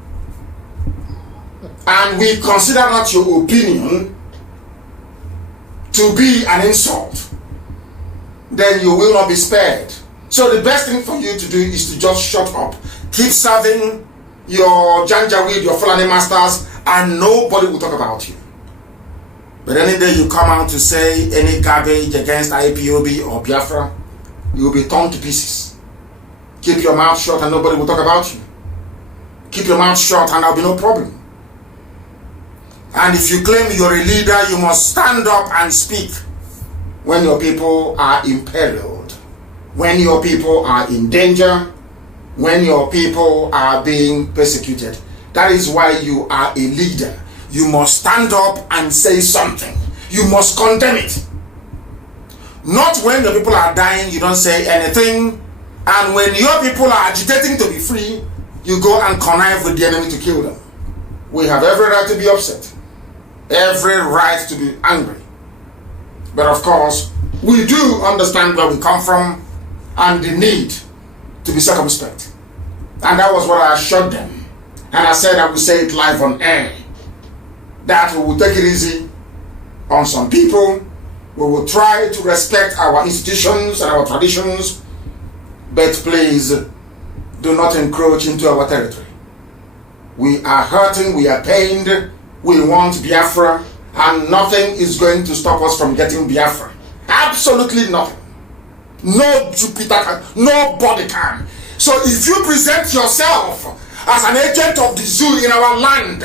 and we consider not your opinion to be an insult, then you will not be spared. So the best thing for you to do is to just shut up. Keep serving your Janjaweed, your Fulani masters, and nobody will talk about you. But any day you come out to say any garbage against IPOB or Biafra, you will be torn to pieces. Keep your mouth shut and nobody will talk about you. Keep your mouth shut and there will be no problem. And if you claim you're a leader, you must stand up and speak when your people are imperiled, when your people are in danger, when your people are being persecuted. That is why you are a leader. You must stand up and say something. You must condemn it. Not when your people are dying, you don't say anything. And when your people are agitating to be free, you go and connive with the enemy to kill them. We have every right to be upset. Every right to be angry. But of course, we do understand where we come from and the need to be circumspect. And that was what I assured them. And I said I will say it live on air. That we will take it easy on some people. We will try to respect our institutions and our traditions. But please, do not encroach into our territory. We are hurting, we are pained. We want Biafra, and nothing is going to stop us from getting Biafra. Absolutely nothing. No Jupiter can, nobody can. So if you present yourself as an agent of the zoo in our land,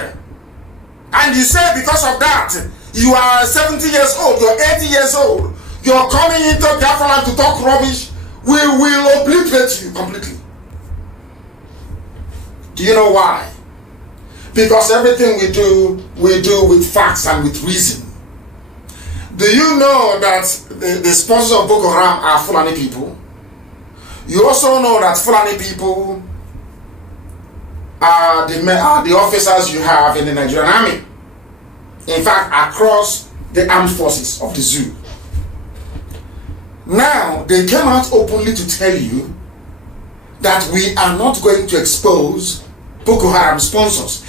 and you say because of that, you are 70 years old, you're 80 years old, you're coming into Biafra land to talk rubbish, we will obliterate you completely. Do you know why? Because everything we do with facts and with reason. Do you know that the sponsors of Boko Haram are Fulani people? You also know that Fulani people are the officers you have in the Nigerian army. In fact, across the armed forces of the zoo. Now, they came out openly to tell you that we are not going to expose Boko Haram sponsors.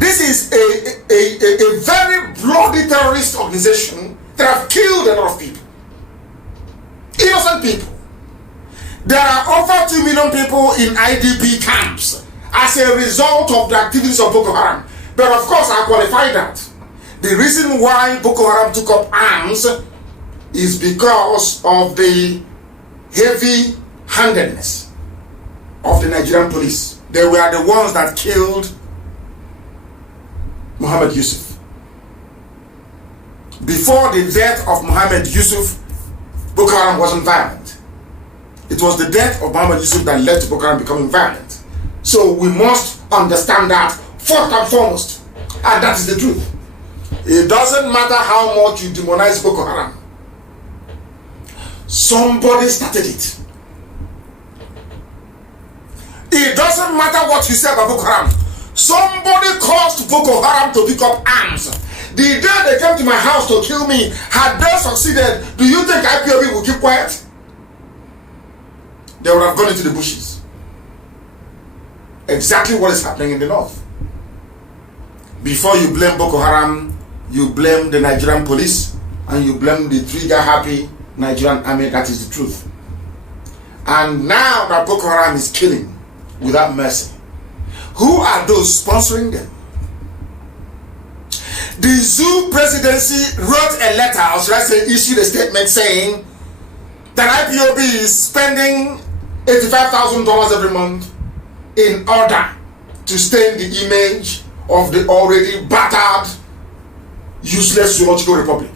This is a very bloody terrorist organization that have killed a lot of people. Innocent people. There are over 2 million people in IDP camps as a result of the activities of Boko Haram. But of course, I qualify that. The reason why Boko Haram took up arms is because of the heavy-handedness of the Nigerian police. They were the ones that killed Muhammad Yusuf. Before the death of Muhammad Yusuf, Boko Haram wasn't violent. It was the death of Muhammad Yusuf that led to Boko Haram becoming violent. So we must understand that first and foremost. And that is the truth. It doesn't matter how much you demonize Boko Haram. Somebody started it. It doesn't matter what you say about Boko Haram. Somebody caused Boko Haram to pick up arms. The day they came to my house to kill me, had they succeeded, do you think IPOB will keep quiet? They would have gone into the bushes. Exactly what is happening in the north. Before you blame Boko Haram, you blame the Nigerian police and you blame the trigger-happy Nigerian army. That is the truth. And now that Boko Haram is killing without mercy, who are those sponsoring them? The zoo presidency wrote a letter, or should I say issued a statement saying that IPOB is spending $85,000 every month in order to stain the image of the already battered, useless zoological republic.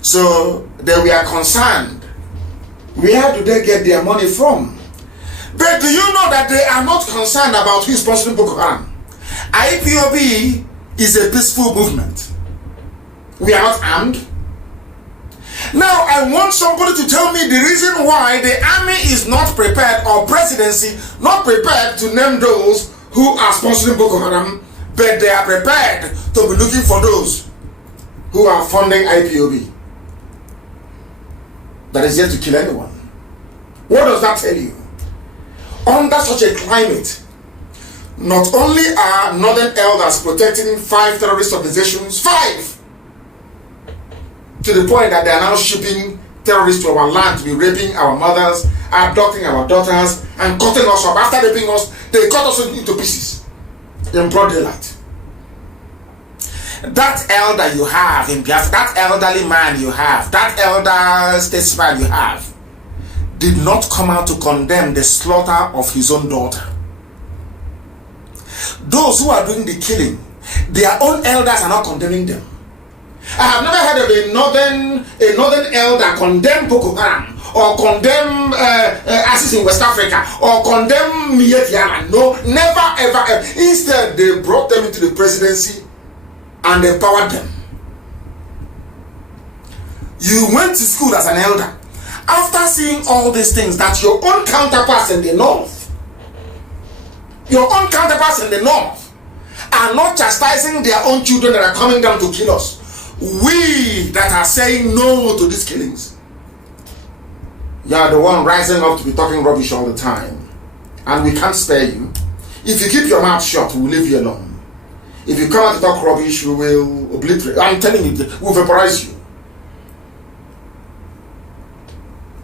So they were concerned. Where do they get their money from? But do you know that they are not concerned about who is sponsoring Boko Haram? IPOB is a peaceful movement. We are not armed. Now I want somebody to tell me the reason why the army is not prepared, or presidency not prepared to name those who are sponsoring Boko Haram, but they are prepared to be looking for those who are funding IPOB. That is yet to kill anyone. What does that tell you? Under such a climate, Not only are northern elders protecting 5 terrorist organizations, 5, to the point that they are now shipping terrorists to our land to be raping our mothers, abducting our daughters, and cutting us up. After raping us, they cut us into pieces in broad daylight. That elder you have in Biafra, that elderly man you have, that elder statesman you have, did not come out to condemn the slaughter of his own daughter. Those who are doing the killing, their own elders are not condemning them. I have never heard of a northern elder condemn Boko Haram or condemn ISIS in West Africa or condemn Mietiana. No, never ever. Instead, they brought them into the presidency and empowered them. You went to school as an elder. After seeing all these things that your own counterparts in the north, are not chastising their own children that are coming down to kill us. We that are saying no to these killings, you are the one rising up to be talking rubbish all the time, and we can't spare you. If you keep your mouth shut, we will leave you alone. If you come out to talk rubbish, we will obliterate. I'm telling you, we'll vaporize you.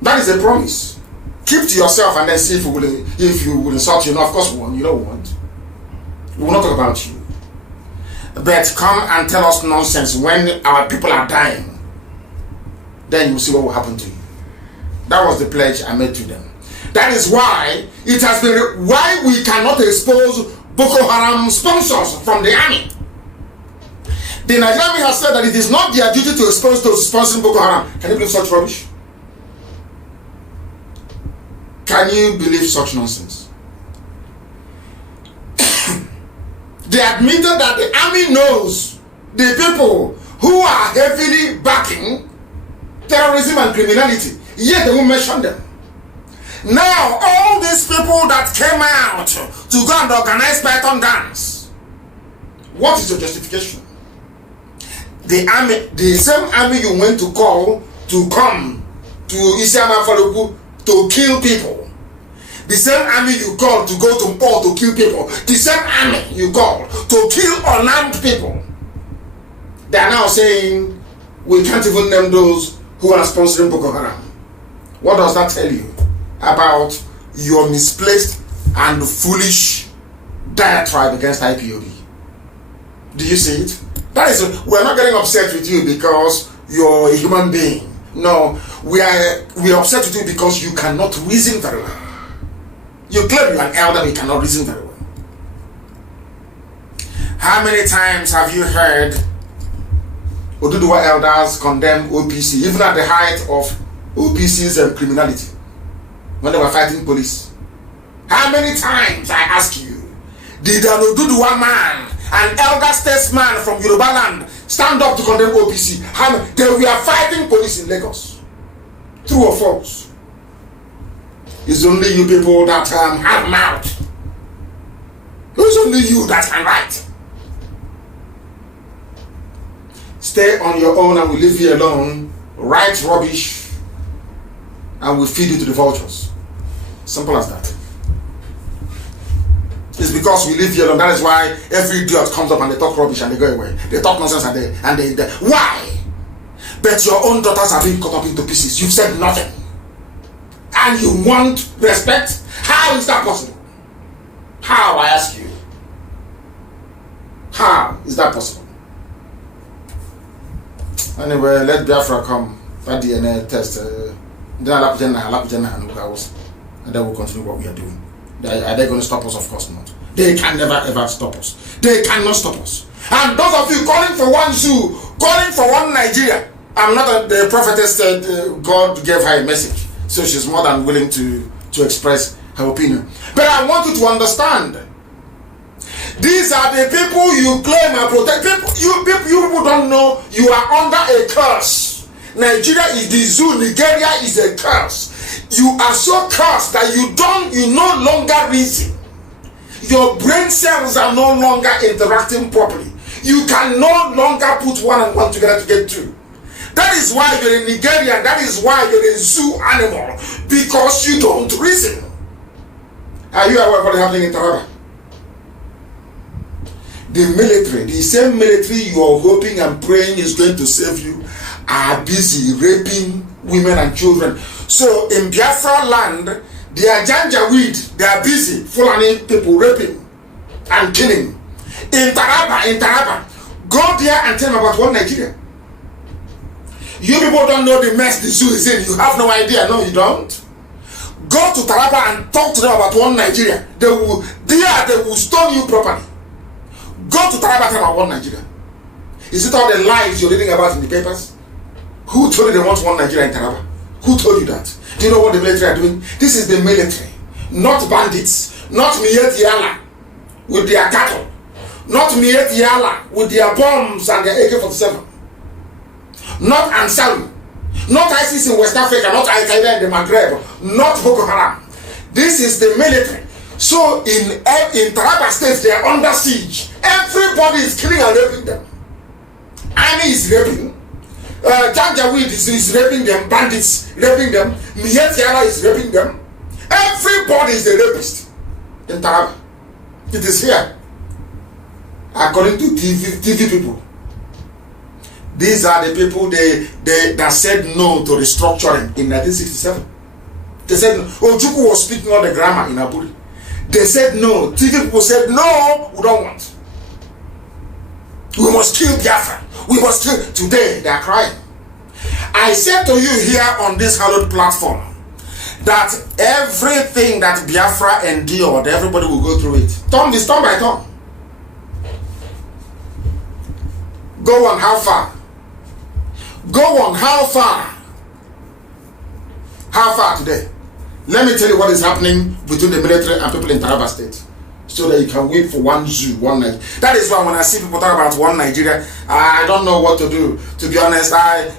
That is a promise. Keep to yourself and then see if you will insult you. No, of course we won't. You don't want. We will not talk about you. But come and tell us nonsense when our people are dying. Then you see what will happen to you. That was the pledge I made to them. That is why it has been why we cannot expose Boko Haram sponsors from the army. The Nigerian army has said that it is not their duty to expose those sponsoring Boko Haram. Can you believe such rubbish? Can you believe such nonsense? They admitted that the army knows the people who are heavily backing terrorism and criminality, yet they won't mention them. Now, all these people that came out to go and organize Python dance, what is your justification? The army, the same army you went to call to come to Isiama Faluku to kill people, the same army you called to go to Paul to kill people, the same army you called to kill unarmed people, they are now saying we can't even name those who are sponsoring Boko Haram. What does that tell you about your misplaced and foolish diatribe against IPOB? Do you see it? That is, we're not getting upset with you because you're a human being. No, we are upset with you because you cannot reason very well. You claim you're an elder, but you cannot reason very well. How many times have you heard Oduduwa elders condemn OPC, even at the height of OPC's criminality, when they were fighting police? How many times, I ask you, did an Oduduwa man, an elder statesman from Yoruba land, stand up to condemn OPC? They were fighting police in Lagos. True or false? It's only you people that have mouth. It's only you that can write. Stay on your own and we'll leave you alone. Write rubbish and we'll feed you to the vultures. Simple as that. It's because we leave you alone. That is why every idiot comes up and they talk rubbish and they go away. They talk nonsense and they why? But your own daughters are being cut up into pieces. You've said nothing. And you want respect? How is that possible? How, I ask you? How is that possible? Anyway, let Biafra come. That DNA test. And then we'll continue what we are doing. Are they going to stop us? Of course not. They can never ever stop us. They cannot stop us. And those of you calling for one zoo, calling for one Nigeria. I'm not the prophetess said God gave her a message. So she's more than willing to express her opinion. But I want you to understand. These are the people you claim are protect. You people don't know you are under a curse. Nigeria is the zoo. Nigeria is a curse. You are so cursed that you no longer reason. Your brain cells are no longer interacting properly. You can no longer put one and one together to get two. That is why you're a Nigerian. That is why you're a zoo animal. Because you don't reason. Are you aware of what is happening in Taraba? the military, the same military you are hoping and praying is going to save you, are busy raping women and children. So in Biafra land, they are Janjaweed, they are busy Fulani people raping and killing. In Taraba, go there and tell them about one Nigeria. You people don't know the mess the zoo is in. You have no idea. No, you don't. Go to Taraba and talk to them about one Nigeria. They will stone you properly. Go to Taraba and tell them about one Nigeria. Is it all the lies you're reading about in the papers? Who told you they want one Nigeria in Taraba? Who told you that? Do you know what the military are doing? This is the military, not bandits, not Miet Yala with their cattle, not Miet Yala with their bombs and their AK-47, not Ansari, not ISIS in West Africa, not Al-Qaeda in the Maghreb, not Boko Haram. This is the military. So in Taraba State, they are under siege. Everybody is killing and raping them. Army is raping. Janjaweed is raping them. Bandits raping them. Miet Yala is raping them. Everybody is a rapist in Taraba. It is here. According to TV people. These are the people that said no to restructuring in 1967. They said, Ojukwu was speaking all the grammar in Aburi. They said no. TV people said, no, we don't want. We must kill Biafra. We must kill. Today, they are crying. I said to you here on this hallowed platform that everything that Biafra endured, everybody will go through it. Turn by turn. Go on, how far? Go on, how far? How far today? Let me tell you what is happening between the military and people in Taraba State, so that you can wait for one zoo, one Nigeria. That is why when I see people talk about one Nigeria, I don't know what to do. To be honest,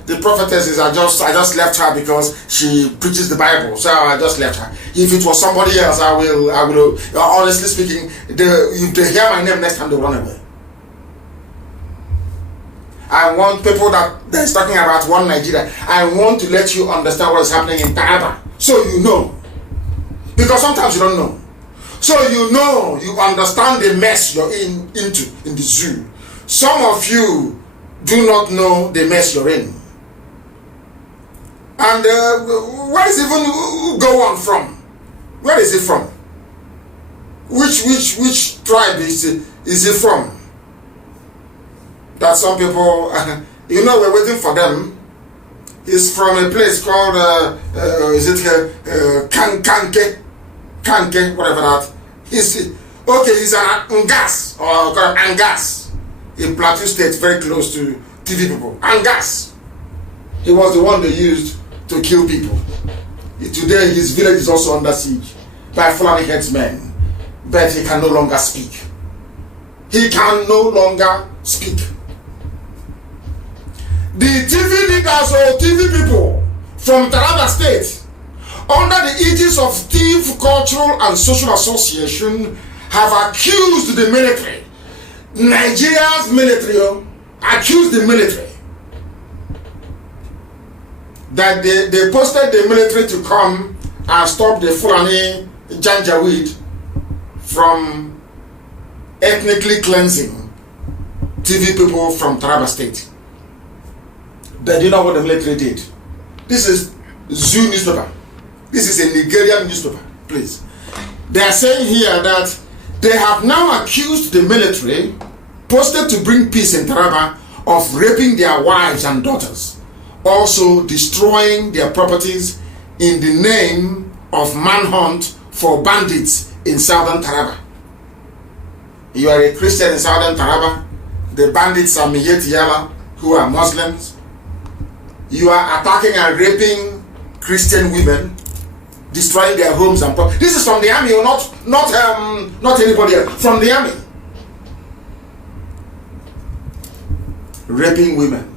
the prophetess I just left her because she preaches the Bible, so I just left her. If it was somebody else, I will. Honestly speaking, if they hear my name next time, they'll run away. I want people that is talking about one Nigeria. I want to let you understand what is happening in Taraba, so you know. Because sometimes you don't know. So you know, you understand the mess you're into in the zoo. Some of you do not know the mess you're in. And where is even go on from? Where is it from? Which tribe is it from? That some people, you know, we're waiting for them. It's from a place called, Kanke, whatever that. He's an Angas, or called Angas, in Plateau State, very close to TV people. Angas. He was the one they used to kill people. Today, his village is also under siege by Fulani headsmen, but he can no longer speak. He can no longer speak. The TV leaders or TV people from Taraba State, under the aegis of Thief Cultural and Social Association, have accused the military, Nigeria's military, accused the military that they posted the military to come and stop the Fulani Janjaweed from ethnically cleansing TV people from Taraba State. But you know what the military did? This is Zoo newspaper. This is a Nigerian newspaper, please. They are saying here that they have now accused the military, posted to bring peace in Taraba, of raping their wives and daughters, also destroying their properties in the name of manhunt for bandits in southern Taraba. You are a Christian in southern Taraba. The bandits are Miet Yala, who are Muslims. You are attacking and raping Christian women, destroying their homes and property. This is from the army, or not anybody else. From the army, raping women,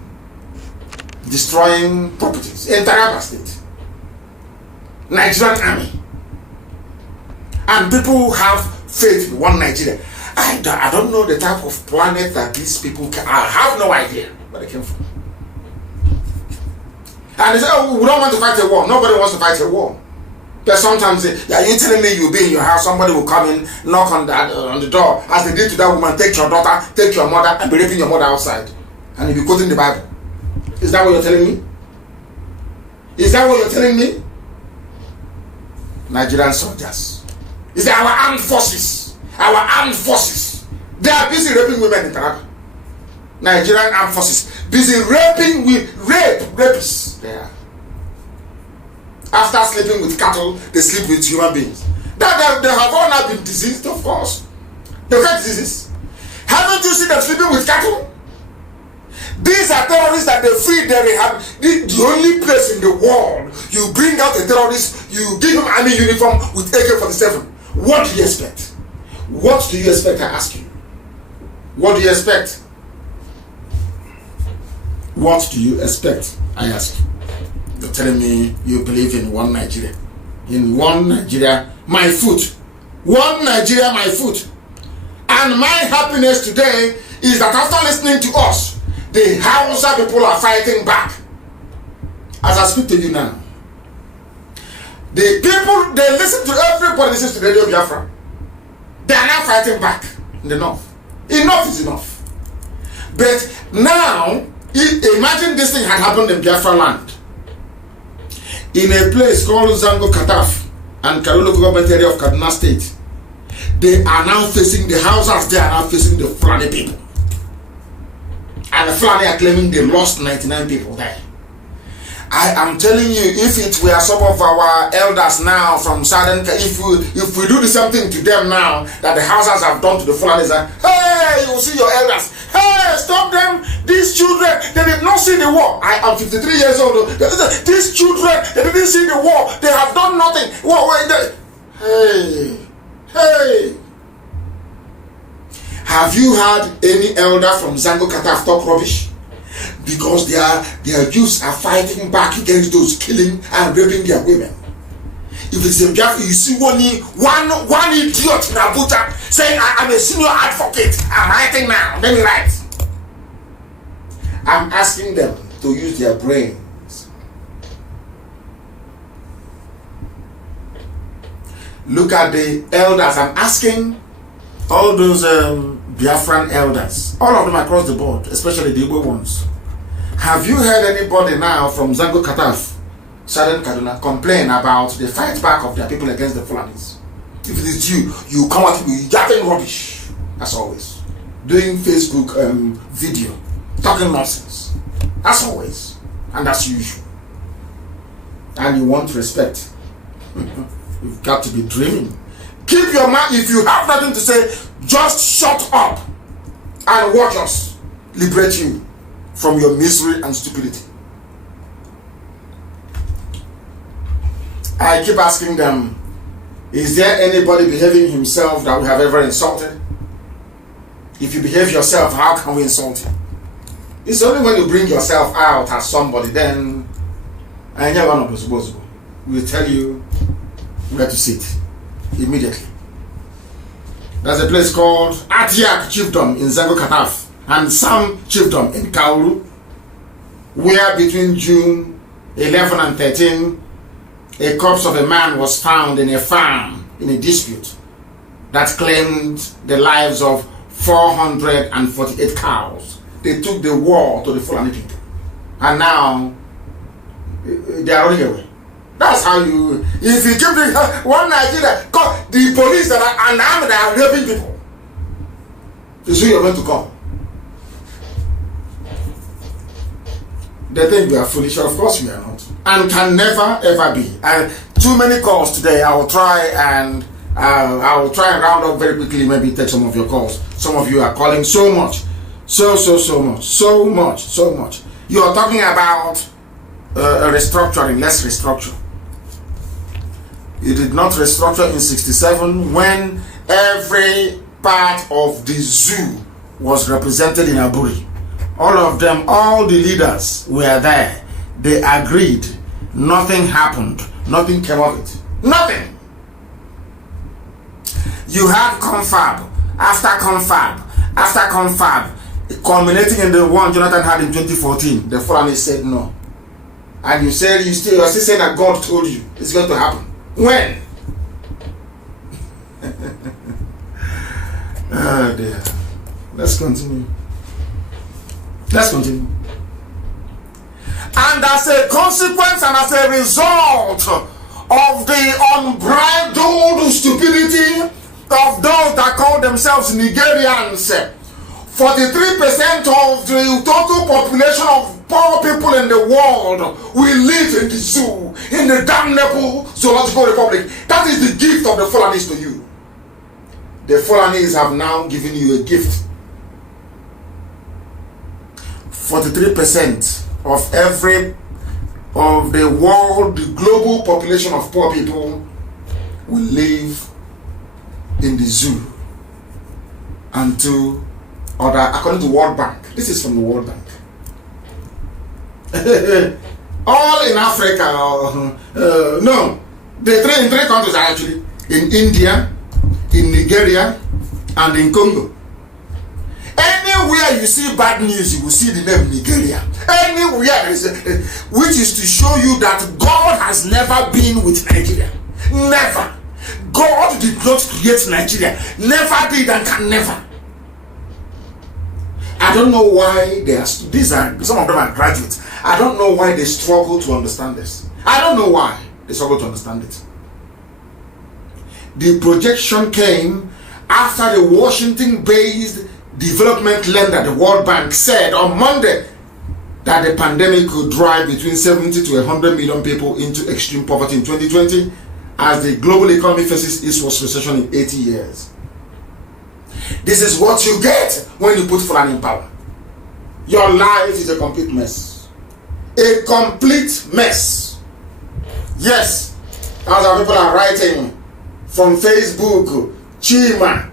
destroying properties in Taraba State. Nigerian army, and people have faith in one Nigeria. I don't know the type of planet that these people can. I have no idea where they came from. And they say, oh, we don't want to fight a war. Nobody wants to fight a war. But Because sometimes, are you telling me you'll be in your house, somebody will come in, knock on the door, as they did to that woman, take your daughter, take your mother, and be raping your mother outside. And you'll be quoting the Bible. Is that what you're telling me? Is that what you're telling me? Nigerian soldiers. Is that our armed forces? Our armed forces. They are busy raping women in Taraba. Nigerian armed forces. Busy raping with rapists. They are. After sleeping with cattle, they sleep with human beings. They have all now been diseased, of course. They've got diseases. Haven't you seen them sleeping with cattle? These are terrorists that they free, they rehab. The only place in the world you bring out a terrorist, you give him army uniform with AK-47. What do you expect? What do you expect, I ask you? What do you expect? What do you expect, I ask you? You're telling me you believe in one Nigeria. In one Nigeria, my foot. One Nigeria, my foot. And my happiness today is that after listening to us, the Hausa people are fighting back. As I speak to you now, the people, they listen to everybody, listens to Radio Biafra. They are now fighting back in the north. Enough is enough. But now, imagine this thing had happened in Biafra land. In a place called Zango Kataf and Karolo government area of Kaduna State, they are now facing the Hausas, they are now facing the Fulani people. And the Fulani are claiming they lost 99 people there. I am telling you, if it were some of our elders now from Southern, if we do the same thing to them now that the Hausas have done to the Fulanis, hey, you will see your elders. Hey, stop them! These children, they did not see the war. I am 53 years old. These children, they didn't see the war. They have done nothing. Hey. Have you had any elder from Zango Kataf talk rubbish? Because their youths are fighting back against those killing and raping their women. If it's in Biafra, you see one idiot in Abuja saying, I'm a senior advocate, I'm writing now, then he writes. I'm asking them to use their brains. Look at the elders. I'm asking all those Biafran elders, all of them across the board, especially the Igbo ones. Have you heard anybody now from Zango Kataf, Southern Kaduna, complain about the fight back of their people against the Fulanis? If it is you come out with yapping rubbish, as always. Doing Facebook video, talking nonsense, as always, and as usual. And you want respect. You've got to be dreaming. Keep your mouth. If you have nothing to say, just shut up and watch us liberate you from your misery and stupidity. I keep asking them, is there anybody behaving himself that we have ever insulted? If you behave yourself, how can we insult you? It's only when you bring yourself out as somebody, then I never know possible. We'll tell you where to sit immediately. There's a place called Atiak Chiefdom in Zango Kataf and Sam Chiefdom in Kauru, where between June 11 and 13, a corpse of a man was found in a farm in a dispute that claimed the lives of 448 cows. They took the war to the Fulani people, and now they are running away. That's how you, if you keep doing one Nigeria, the police that are unarmed, they are raping people. This is who you're going to call. They think we are foolish. Of course we are not, and can never ever be. And too many calls today. I will try and round up very quickly. Maybe take some of your calls. Some of you are calling so much, so much. You are talking about restructuring. Let's restructure. You did not restructure in 67 when every part of the zoo was represented in Aburi. All of them, all the leaders were there. They agreed. Nothing happened. Nothing came of it. Nothing. You had confab after confab, culminating in the one Jonathan had in 2014. The Fulani said no. And you said you're still saying that God told you it's going to happen. When? Ah, dear. Let's continue. Let's continue. And as a consequence and as a result of the unbridled stupidity of those that call themselves Nigerians, 43% of the total population of poor people in the world will live in the zoo, in the damnable zoological republic. That is the gift of the Fulanis to you. The Fulanis have now given you a gift. 43% of the world, the global population of poor people will live in the zoo until according to World Bank. This is from the World Bank. All in Africa. No, in three countries actually. In India, in Nigeria, and in Congo. Anywhere you see bad news, you will see the name Nigeria. Anywhere there is which is to show you that God has never been with Nigeria. Never. God did not create Nigeria. Never did and can never. I don't know why some of them are graduates. I don't know why they struggle to understand this. I don't know why they struggle to understand it. The projection came after the Washington-based development lender, the World Bank, said on Monday that the pandemic could drive between 70 to 100 million people into extreme poverty in 2020 as the global economy faces its worst recession in 80 years. This is what you get when you put Fulani in power. Your life is a complete mess. A complete mess. Yes, as our people are writing from Facebook, Chima,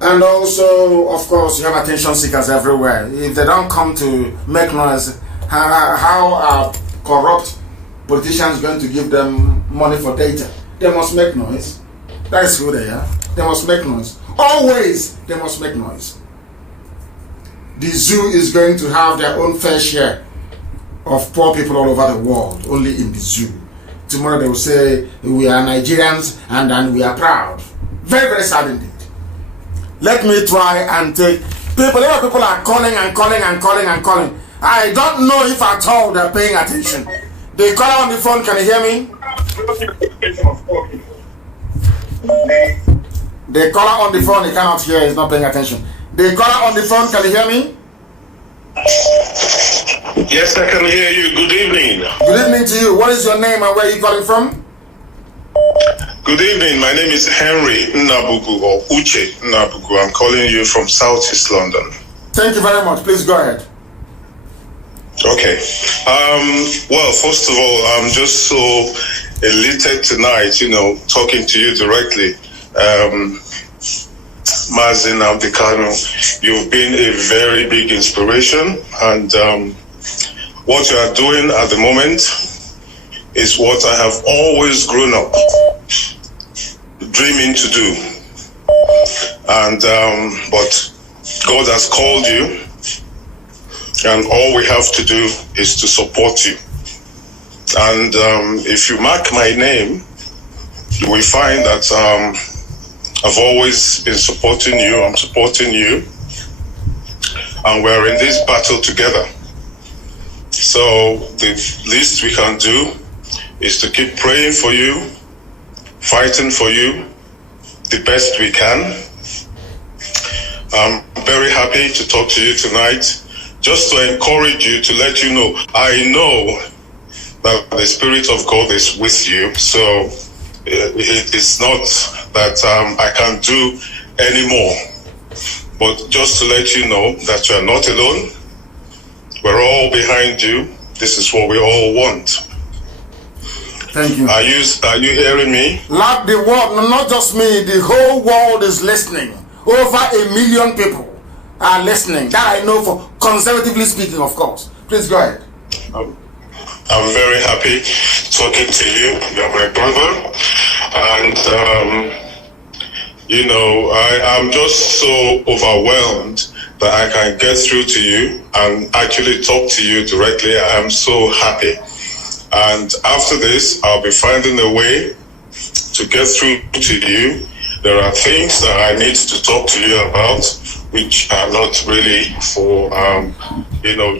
and also, of course, you have attention seekers everywhere. If they don't come to make noise, how are corrupt politicians going to give them money for data? They must make noise. That is who they are. They must make noise. Always, they must make noise. The zoo is going to have their own fair share of poor people all over the world, only in the zoo. Tomorrow they will say, we are Nigerians and we are proud. Very, very sad indeed. Let me try and take people. A lot of people are calling and calling and calling and calling. I don't know if at all they're paying attention. The caller on the phone, can you hear me? The caller on the phone, he cannot hear, he's not paying attention. The caller on the phone, can you hear me? Yes, I can hear you. Good evening. Good evening to you. What is your name and where are you calling from? Good evening. My name is Henry Nnabugu, or Uche Nnabugu. I'm calling you from Southeast London. Thank you very much. Please go ahead. Okay. Well, first of all, I'm just so elated tonight, talking to you directly. Mazin Abdikano, you've been a very big inspiration, and what you are doing at the moment is what I have always grown up dreaming to do. And but God has called you, and all we have to do is to support you. And if you mark my name, you will find that I've always been supporting you. I'm supporting you, and we're in this battle together. So the least we can do is to keep praying for you, fighting for you the best we can. I'm very happy to talk to you tonight, just to encourage you, to let you know, I know that the Spirit of God is with you. So it is not that I can do anymore, but just to let you know that you are not alone. We're all behind you. This is what we all want. Thank you. Are you hearing me? Like the world, not just me, the whole world is listening. Over 1 million people are listening. That I know, for conservatively speaking, of course. Please go ahead. I'm very happy talking to you. You're my brother. And, I'm just so overwhelmed that I can get through to you and actually talk to you directly. I'm so happy. And after this, I'll be finding a way to get through to you. There are things that I need to talk to you about, which are not really for,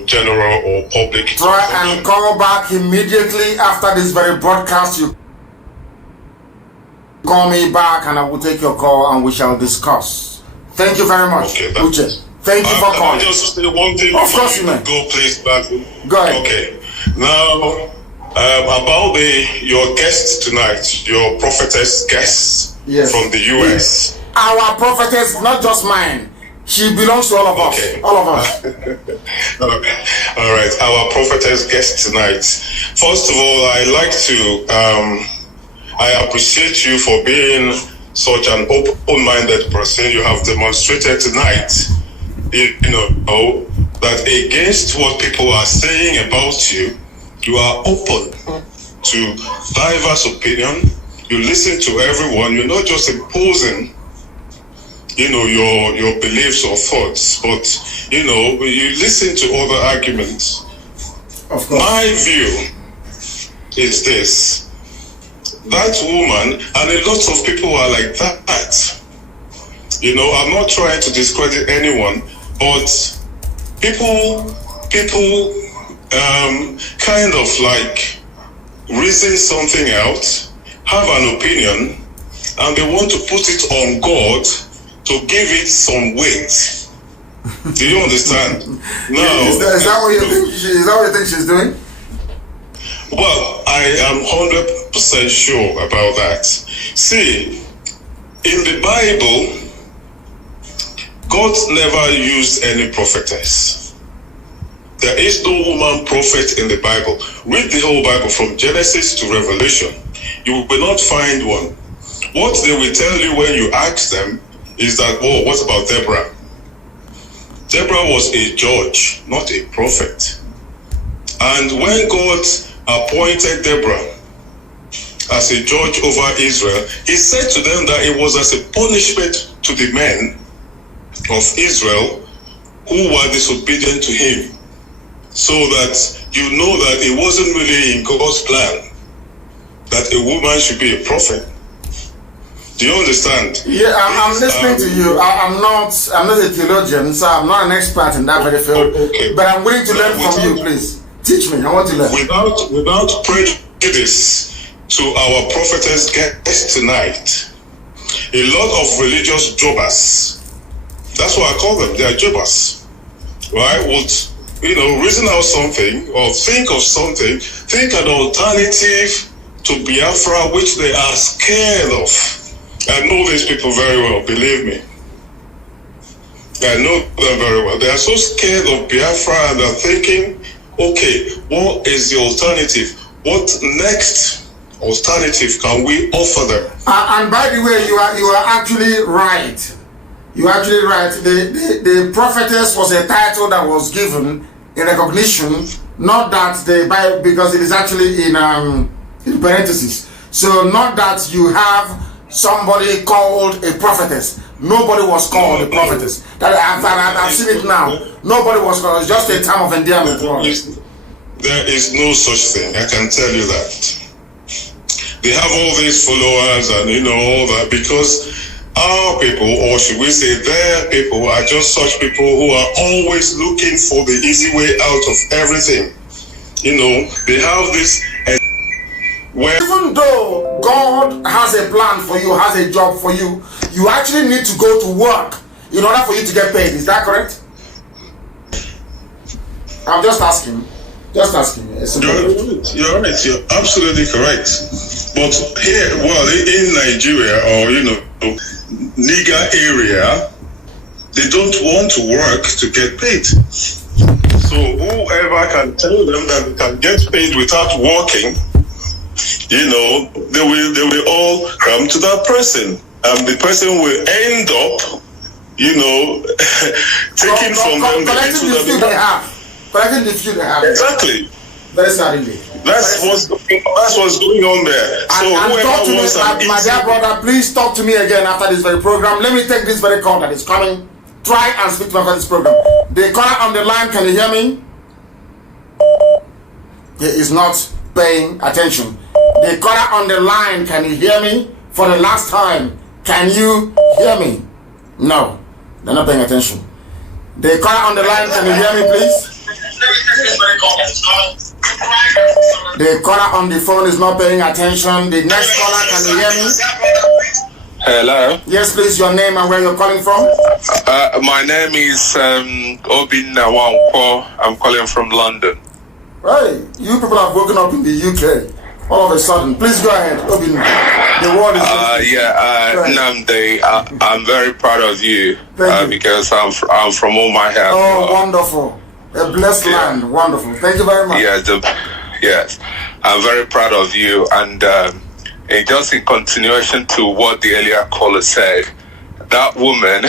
general or public. Try and call back immediately after this very broadcast. You call me back and I will take your call and we shall discuss. Thank you very much, okay, Uche. Thank you for calling. I'll just say one thing. Of course you may. Go, please, back. Go ahead. Okay. Now, about your guest tonight, your prophetess guest from the US. Yes. Our prophetess, not just mine. She belongs to all of us. All of us. All right. Our prophetess guest tonight. First of all, I appreciate you for being such an open-minded person. You have demonstrated tonight, that against what people are saying about you, you are open to diverse opinion. You listen to everyone. You're not just imposing, your beliefs or thoughts, but, you listen to other arguments. Of course. My view is this. That woman, and a lot of people are like that. I'm not trying to discredit anyone, but people kind of like reason something out, have an opinion, and they want to put it on God to give it some weight. Do you understand? Now, is that what you think? Is that what you think she's doing? Well, I am 100% sure about that. See, in the Bible, God never used any prophetess. There is no woman prophet in the Bible. Read the whole Bible from Genesis to Revelation. You will not find one. What they will tell you when you ask them is that, what about Deborah? Deborah was a judge, not a prophet. And when God appointed Deborah as a judge over Israel, he said to them that it was as a punishment to the men of Israel who were disobedient to him, so that you know that it wasn't really in God's plan that a woman should be a prophet. Do you understand? Yeah, I'm listening to you. I'm not a theologian, so I'm not an expert in that very field. Okay. But I'm willing to learn from you, please. Teach me. I want to learn. Without prejudice to our prophetess guest tonight, a lot of religious jobbers, that's what I call them, they are jobbers, right, would, reason out something or think of something, think an alternative to Biafra, which they are scared of. I know these people very well, believe me. I know them very well. They are so scared of Biafra and they're thinking, okay, what is the alternative? What next alternative can we offer them? And by the way, you are actually right. You are actually right. The prophetess was a title that was given in recognition, not that the Bible, because it is actually in parentheses. So not that you have somebody called a prophetess. Nobody was called a prophetess. I've seen it now. Nobody was called. It's just a term of endearment. There is no such thing. I can tell you that. They have all these followers and all that because our people, or should we say their people, are just such people who are always looking for the easy way out of everything. They have this. Even though God has a plan for you, has a job for you, you actually need to go to work in order for you to get paid. Is that correct? I'm just asking. You're right. You're absolutely correct. But here, in Nigeria or nigger area, they don't want to work to get paid. So whoever can tell them that they can get paid without working, they will all come to that person, and the person will end up, taking from them the little that they have. Collecting the few they have. Exactly. Very sad indeed. That's what's going on there. So whoever wants my dear brother, please talk to me again after this very program. Let me take this very call that is coming. Try and speak to me after this program. The caller on the line, can you hear me? He is not paying attention. The caller on the line, can you hear me? For the last time, can you hear me? No, they're not paying attention. The caller on the line, can you hear me, please? The caller on the phone is not paying attention. The next caller, can you hear me? Hello. Yes, please, your name and where you're calling from? My name is Obin Nawankwo. I'm calling from London. Hey, you people have woken up in the UK all of a sudden. Please go ahead, Obin. The world is... Namde, I'm very proud of you, you. because I'm from Umuahia. Oh, wonderful. A blessed land. Wonderful. Thank you very much. Yes, I'm very proud of you, and just in continuation to what the earlier caller said, that woman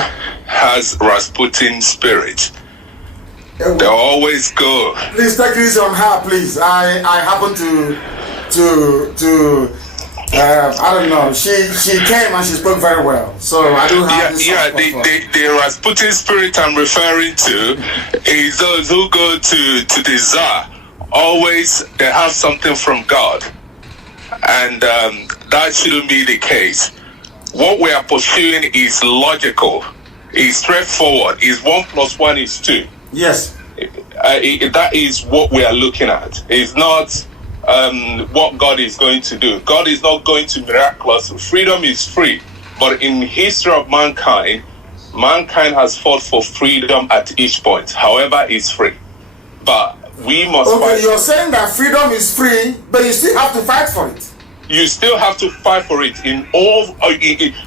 has Rasputin spirit. They always go. Please take it easy on her, please. I happen to I don't know. She came and she spoke very well, so I do have this. The Rasputin spirit I'm referring to is those who go to the Tsar. Always they have something from God, and that shouldn't be the case. What we are pursuing is logical, is straightforward, is 1 + 1 is 2. Yes. That is what we are looking at. It's not what God is going to do. God is not going to miraculous. Freedom is free. But in history of mankind has fought for freedom at each point. However, it's free. But we must fight. You're saying that freedom is free, but you still have to fight for it. You still have to fight for it.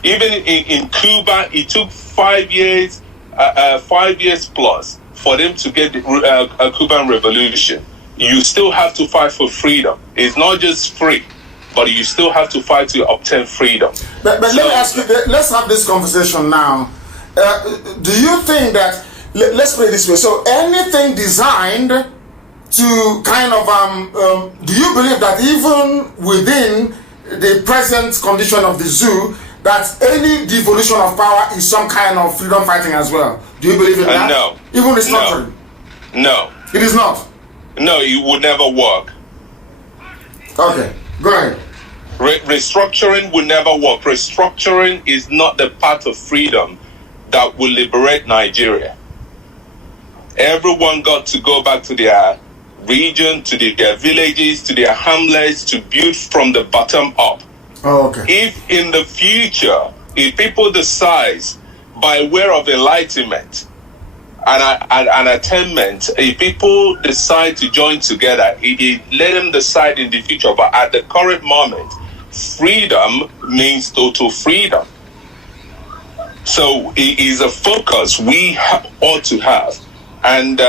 Even in Cuba, it took 5 years, 5 years plus for them to get the Cuban Revolution. You still have to fight for freedom. It's not just free, but you still have to fight to obtain freedom. But let me ask you, let's have this conversation now. Do you think that, let's put it this way, so anything designed to kind of, do you believe that even within the present condition of the zoo, that any devolution of power is some kind of freedom fighting as well? Do you believe in that? No. Even restructuring? No. It is not? No, it would never work. Okay, go ahead. Restructuring will never work. Restructuring is not the path of freedom that will liberate Nigeria. Everyone got to go back to their region, to their villages, to their hamlets, to build from the bottom up. Oh, okay. If in the future, if people decide by way of enlightenment and attainment, if people decide to join together, let them decide in the future. But at the current moment, freedom means total freedom. So it is a focus we ought to have. And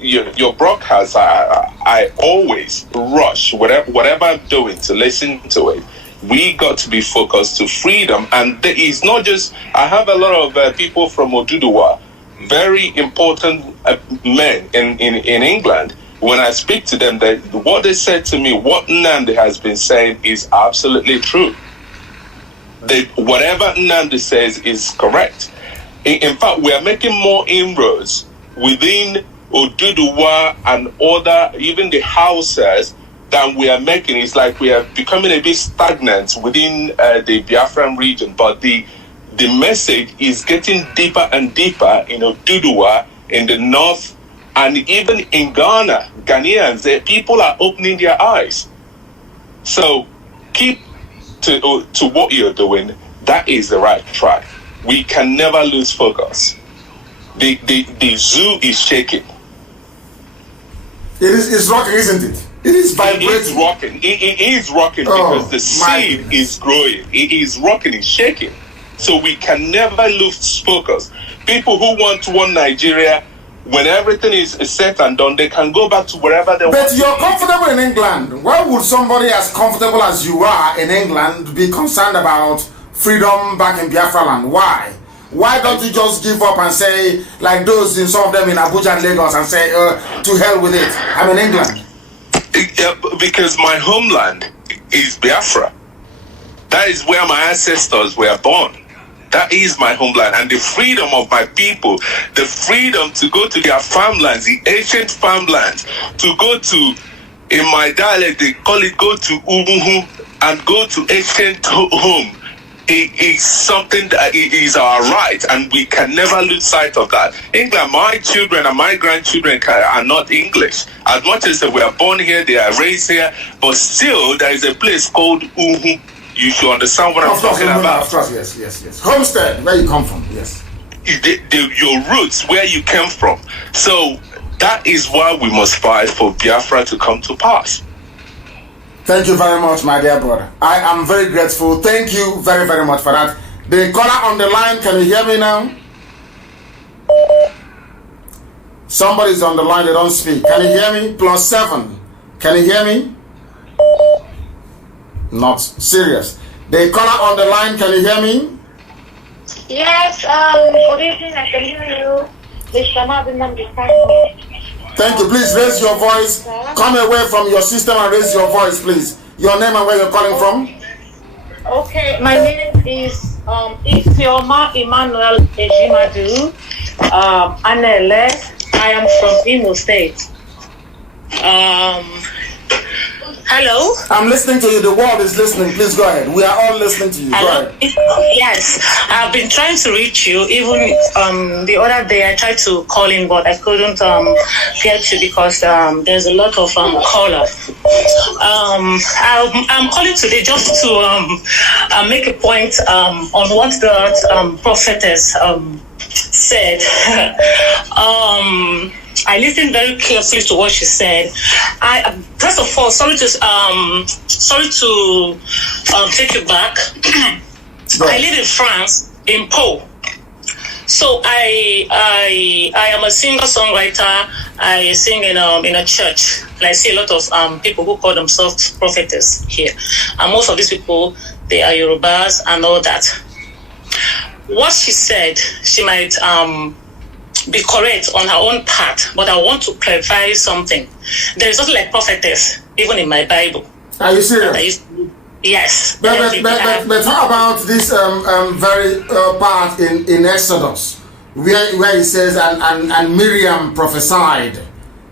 your broadcast, I always rush whatever I'm doing to listen to it. We got to be focused to freedom, and it's not just. I have a lot of people from Oduduwa, very important men in England. When I speak to them, what they said to me, what Nnamdi has been saying is absolutely true. Whatever Nnamdi says is correct. In fact, we are making more inroads within Oduduwa and other, even the houses, than we are making. It's like we are becoming a bit stagnant within the Biafran region, but the message is getting deeper and deeper in Oduduwa, in the north, and even in Ghana, Ghanaians, people are opening their eyes. So keep to what you're doing. That is the right track. We can never lose focus. The zoo is shaking. It's rocking, isn't it? It is vibrating. It is rocking. It is rocking because the seed is growing. It is rocking. It's shaking. So we can never lose focus. People who want one Nigeria, when everything is set and done, they can go back to wherever they want. But you're comfortable in England. Why would somebody as comfortable as you are in England be concerned about freedom back in Biafra land? Why? Why don't you just give up and say, like those in some of them in Abuja and Lagos, and say, to hell with it, I'm in England? Because my homeland is Biafra. That is where my ancestors were born. That is my homeland. And the freedom of my people, the freedom to go to their farmlands, the ancient farmlands, to go to in my dialect, they call it go to Umuhu and go to ancient home. It is something that it is our right, and we can never lose sight of that. England, my children and my grandchildren are not English. As much as they were born here, they are raised here, but still there is a place called Uhu. You should understand what I'm talking about. Of course, yes. Homestead, where you come from, yes. Your roots, where you came from. So that is why we must fight for Biafra to come to pass. Thank you very much, my dear brother. I am very grateful. Thank you very, very much for that. The caller on the line, can you hear me now? Somebody's on the line, they don't speak. Can you hear me? +7. Can you hear me? Not serious. The caller on the line, can you hear me? Yes, good evening, I can hear you. This Shama Thank you. Please raise your voice. Come away from your system and raise your voice, please. Your name and where you're calling from? Okay, my name is Isioma Emmanuel Ejimadu Anele. I am from Imo State. Hello? I'm listening to you. The world is listening. Please go ahead. We are all listening to you. Go ahead. Yes, I've been trying to reach you. Even the other day I tried to call in, but I couldn't get you because there's a lot of callers. I'm calling today just to make a point on what the prophetess said. I listened very carefully to what she said. First of all, sorry to take you back. I live in France, in Pau. So I am a singer-songwriter. I sing in a church. And I see a lot of people who call themselves prophetess here. And most of these people, they are Yorubas and all that. What she said, she might be correct on her own part, but I want to clarify something. There is nothing like prophetess, even in my Bible. Are you serious? Yes. But how about this very part in Exodus, where it says, and Miriam prophesied,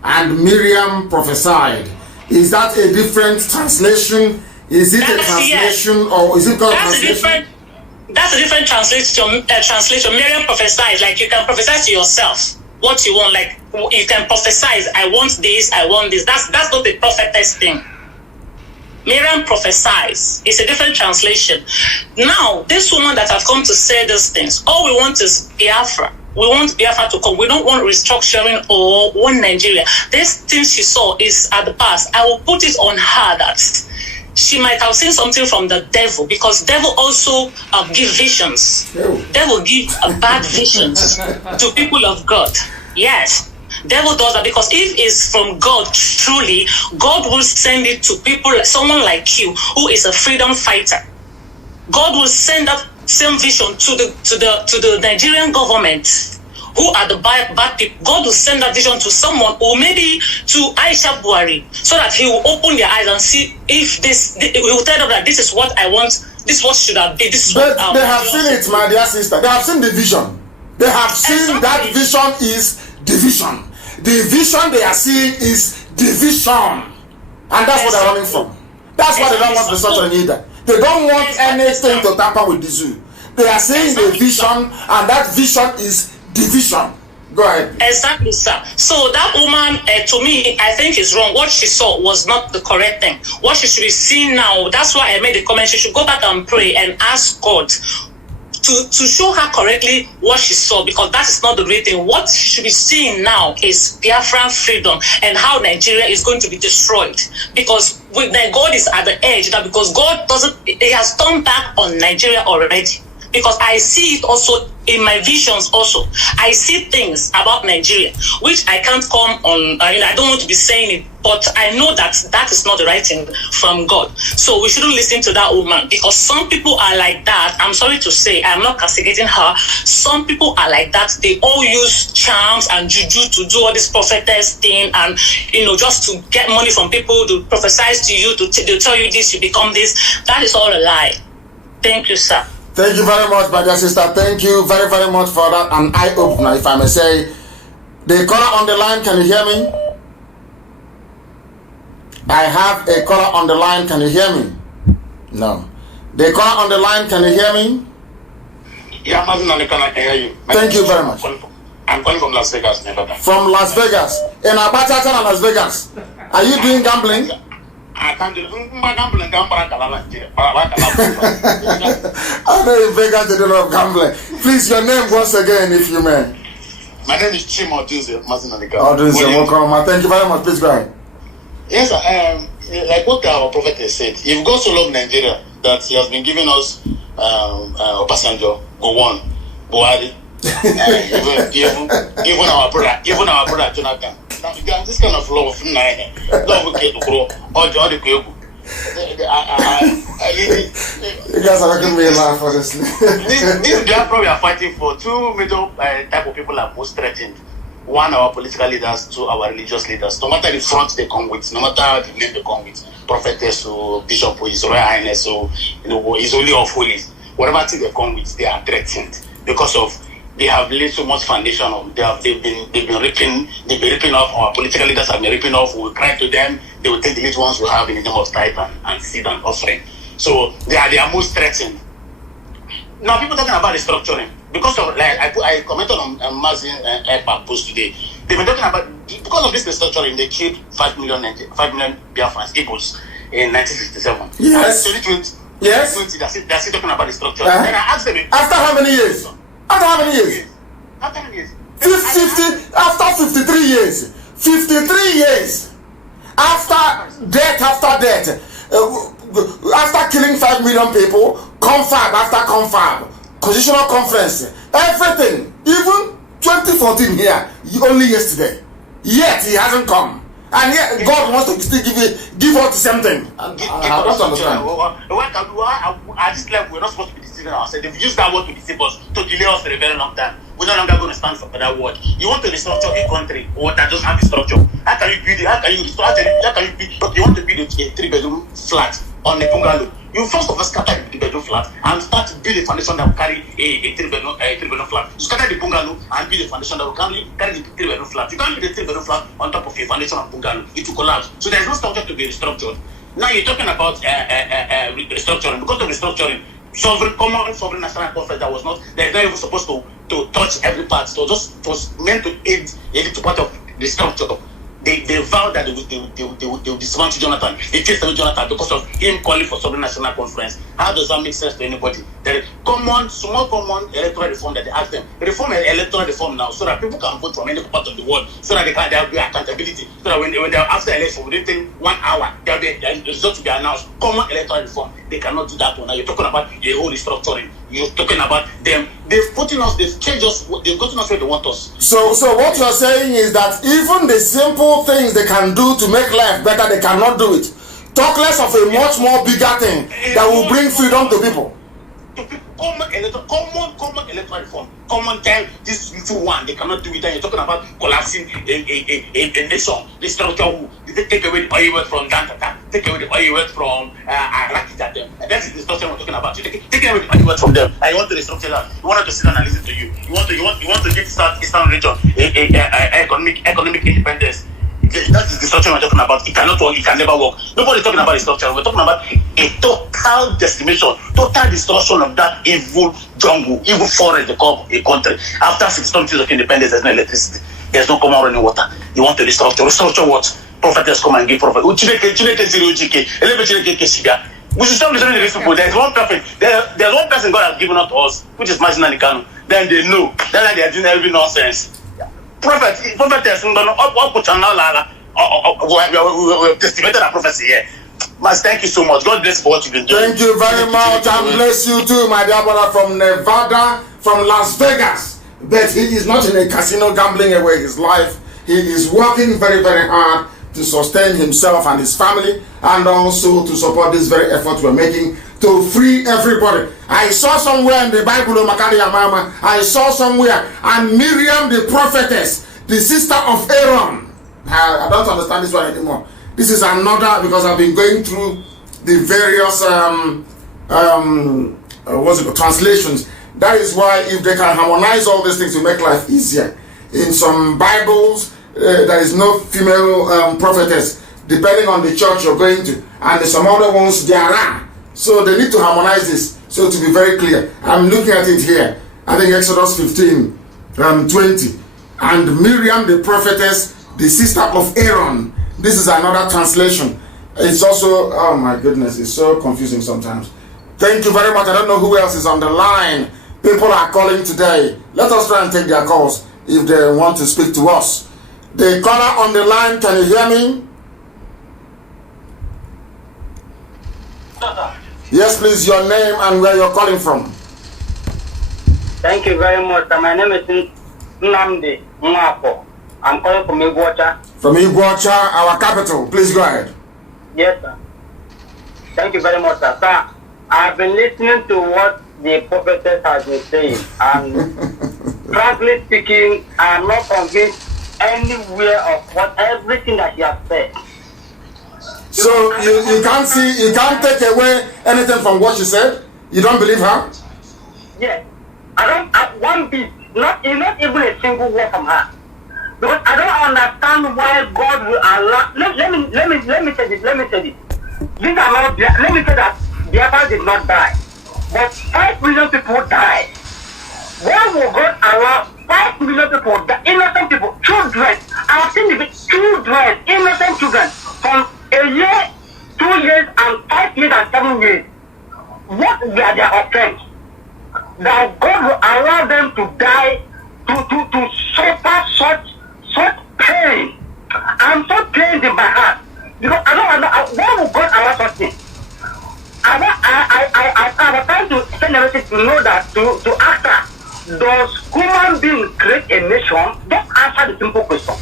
and Miriam prophesied. Is that a different translation? Is it a translation, or is it called translation? That's a different translation. Miriam prophesies, like you can prophesy to yourself what you want. Like you can prophesy, I want this, I want this. That's not the prophetess thing. Miriam prophesies. It's a different translation. Now, this woman that have come to say these things, all we want is Biafra. We want Biafra to come. We don't want restructuring or one Nigeria. This thing she saw is at the past. I will put it on her that she might have seen something from the devil, because devil also give visions. Devil give bad visions to people of God. Yes, devil does that, because if it's from God truly, God will send it to people, someone like you who is a freedom fighter. God will send that same vision to the Nigerian government, who are the bad people. God will send that vision to someone, or maybe to Aisha Buhari, so that he will open their eyes and see if he will tell them that this is what I want, this is what should have been, this is but what they have seen it, my dear sister. They have seen the vision. They have seen that vision is division. The vision they are seeing is division. And that's what they're running from. That's why they don't want the Southern either. They don't want anything to tamper with the zoo. They are seeing the vision, and that vision is division. Go ahead. Exactly, sir. So that woman, to me, I think is wrong. What she saw was not the correct thing. What she should be seeing now, that's why I made the comment, she should go back and pray and ask God to show her correctly what she saw, because that is not the real thing. What she should be seeing now is Biafran freedom and how Nigeria is going to be destroyed. Because God is at the edge, that because God he has turned back on Nigeria already. Because I see it also in my visions also. I see things about Nigeria, which I can't come on, I don't want to be saying it, but I know that that is not the right thing from God. So we shouldn't listen to that woman, because some people are like that. I'm sorry to say, I'm not castigating her. Some people are like that. They all use charms and juju to do all this prophetess thing, and, just to get money from people, to prophesy to you, to tell you this, you become this. That is all a lie. Thank you, sir. Thank you very much, my dear sister. Thank you very, very much for that. An eye-opener, if I may say. The caller on the line, can you hear me? I have a caller on the line. Can you hear me? No. The caller on the line, can you hear me? Yeah, I can hear you. Thank you very much. I'm calling from Las Vegas, Nevada. From Las Vegas. In Abacha and Las Vegas. Are you doing gambling? I can't do gambling. I know in Vegas they do a lot of gambling. Please, your name once again, if you may. My name is Chimo Odunze Mazinanika. Odunze, welcome. Thank you very much. Please go ahead. Yes, like what our prophet has said, if God so loved Nigeria that he has been giving us Obasanjo, Gowon, Buhari, even our brother Jonathan. Now, this kind of love, love to grow, all the people. You guys are making me laugh, honestly. This Biafra we are fighting for, two major type of people are most threatened. One, our political leaders, two, our religious leaders. No matter the front they come with, no matter the name they come with, prophetess or bishop or his royal highness or his holy of holies, whatever thing they come with, they are threatened because of they have laid so much foundation on. They've been ripping off. Our political leaders have been ripping off. We will cry to them. They will take the little ones we have in the name of tithe and seed and offering. So they are most threatened. Now people talking about restructuring because of like I commented on Mazin Airpark post today. They've been talking about because of this restructuring they killed 5 million Biafrans Igbos in 1967. Yes. 2020. Yes. 2020, they're still talking about restructuring. And I asked them after how many years? After how many years? After how many years? 50, after 53 years. 53 years. After death. After killing 5 million people, confab after confab, constitutional conference, everything, even 2014 here, only yesterday. Yet he hasn't come. And yet God wants to still give us something. I don't understand. At this level, we're not supposed to be deceiving ourselves. They've used that word to deceive us, to delay us for a very long time. We're no longer going to stand for that word. You want to restructure a country or that doesn't have a structure. How can you build it? How can you restore it? How can you build it? You want to build a 3-bedroom flat on a bungalow. You first of all scatter the 3-bedroom flat and start to build a foundation that will carry a 3-bedroom flat. You scatter the bungalow and build a foundation that will carry the 3-bedroom flat. You can't build a 3-bedroom flat on top of a foundation of bungalow. It will collapse. So there's no structure to be restructured. Now you're talking about restructuring. Because of restructuring, common sovereign national conference that was not, they're not even supposed to touch every part. So just was meant to aid a little part of the structure. They vowed that they will dismantle Jonathan. They chased away Jonathan because of him calling for sovereign national conference. How does that make sense to anybody? There is small common electoral reform that they ask them. Reform electoral reform now so that people can vote from any part of the world, so that there will be accountability. So that when they're after election, within 1 hour, there will be the result to be announced. Common electoral reform. They cannot do that one. Now you're talking about a whole restructuring. You're talking about them. They've changed us, they've gotten us where they want us. So what you're saying is that even the simple things they can do to make life better, they cannot do it. Talk less of a much more bigger thing that will bring freedom to people. Common electoral reform. Common time, this little one, they cannot do it. And you're talking about collapsing a nation. The structure, they take away the oil wealth from Dantata, take away the oil wealth from Rakita. And that's the structure we're talking about. You take away the oil wealth from them. And you want to restructure that. You want to sit down and listen to you. You want to give Eastern region economic independence. That is the structure we're talking about. It cannot work, it can never work. Nobody's talking about the structure. We're talking about a total decimation, total destruction of that evil jungle, evil forest they call a country. After 60 years of independence, there's no electricity, there's no common running water. You want to restructure. Restructure what? Prophetess come and give prophet. We should stop listening to these people. There's one person God has given up to us, which is Marginal Nikano. Then they know. Then they are doing every nonsense. Prophetess, we estimated that prophecy here. Mas, thank you so much. God bless you for what you've been doing. Thank you very much, and bless you too, my dear brother from Nevada, from Las Vegas. But he is not in a casino gambling away his life. He is working very, very hard to sustain himself and his family, and also to support this very effort we're making to free everybody. I saw somewhere in the Bible, I saw somewhere, and Miriam the prophetess, the sister of Aaron. I don't understand this one anymore. This is another, because I've been going through the various translations. That is why if they can harmonize all these things to make life easier. In some Bibles, there is no female prophetess. depending on the church you're going to, and some other ones they are. So they need to harmonize this. So to be very clear, I'm looking at it here. I think Exodus 15, 20. And Miriam the prophetess, the sister of Aaron. This is another translation. It's also, oh my goodness, it's so confusing sometimes. Thank you very much. I don't know who else is on the line. People are calling today. Let us try and take their calls if they want to speak to us. The caller on the line, can you hear me? Yes, please, your name and where you're calling from. Thank you very much. My name is Nnamdi Mwapo. I'm calling from Iguacha. From Iguacha, our capital. Please go ahead. Yes, sir. Thank you very much, sir. Sir, I've been listening to what the prophetess has been saying, and frankly speaking, I'm not convinced anywhere of what everything that she has said. So you can't see, you can't take away anything from what she said? You don't believe her? Yes. I don't, one bit, not even a single word from her. Because I don't understand why God will allow. Let me say this. These are not. Let me say that Biafra did not die, but 5 million people died. Why will God allow 5 million people, the innocent people, children? I've seen the children, innocent children, from a year, 2 years, and 5 years and 7 years. What were their offense? That God will allow them to die, to suffer such pain. I'm so pained in my heart because I don't know why would God allow such things. I was trying to send a message to know that to answer, does human being create a nation? Just answer the simple question.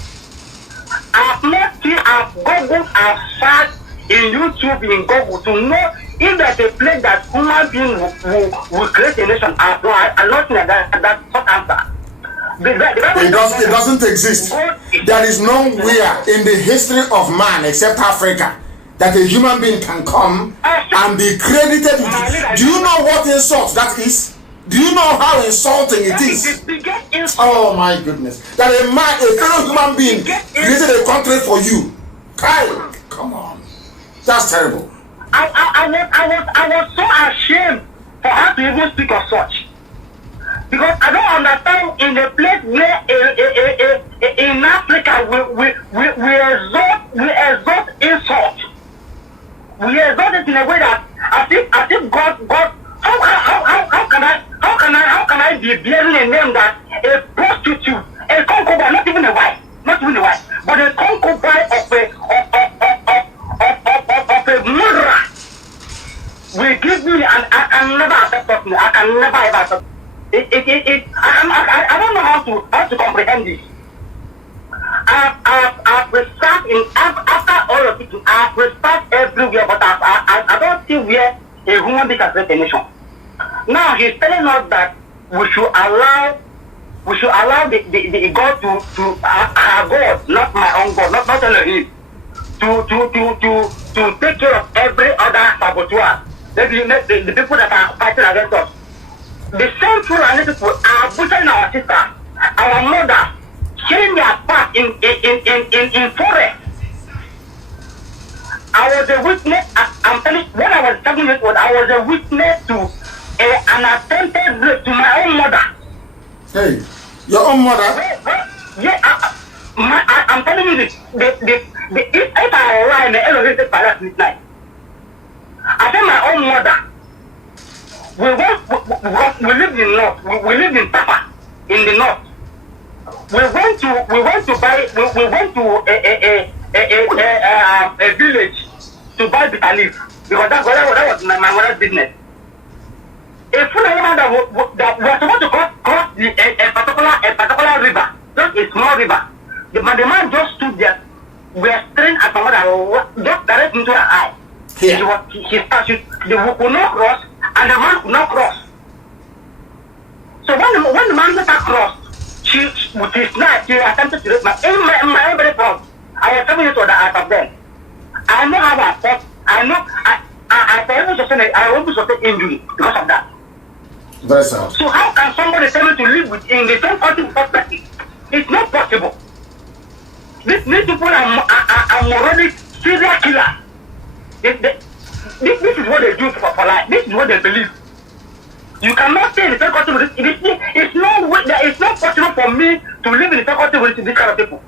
I've not seen, I've Googled, I've searched in YouTube, in Google to know if there's a place that human being will create a nation. I'm not seen that such answer. It doesn't exist. There is nowhere in the history of man except Africa that a human being can come and be credited with it. Do you know what insult that is? Do you know how insulting it is? Oh my goodness. That a man, a fellow human being created a country for you. Kyle, come on. That's terrible. I was so ashamed for her to even speak of such. Because I don't understand in a place where in Africa we exalt insult. We exalt it in a way that I think God how can I be bearing a name that a prostitute, a concubine, not even a wife, but a concubine of a murderer will give me, and I can never accept me. I can never ever accept I don't know how to comprehend this. I've researched after all of it. I've researched everywhere, but I don't see where a human being can create a nation. Now he's telling us that we should allow the God to our God, not my own God, not only him, to take care of every other saboteur. The people that are fighting against us. The same Fulani people are butchering our sister, our mother, killing their part in forest. I was a witness. I'm telling you, when I was 7 years old, I was a witness to an attempted rape to my own mother. Hey, your own mother? Yeah, I'm telling you this. If I arrive in the elevated palace midnight, I tell my own mother. We lived in north. We lived in Papa, in the north. We went to a village to buy bitter leaf because that was my mother's business. A full woman that was supposed to cross a particular river, just a small river. But the man just stood there. We are staring at my mother, just direct into her eye. Yeah. She started. The would not cross. And the man could not cross. So when the man let her cross, she with his knife, she attempted to rape my own very proud. I was 7 years old out of them. I know how I fought. I know I almost sustained injury because of that. Very sad. So how can somebody tell me to live in the same country without perspective? It's not possible. These people are morally serial killer. This is what they do for life. This is what they believe. You cannot stay in the same country with this. It's not possible for me to live in the same country with this kind of people.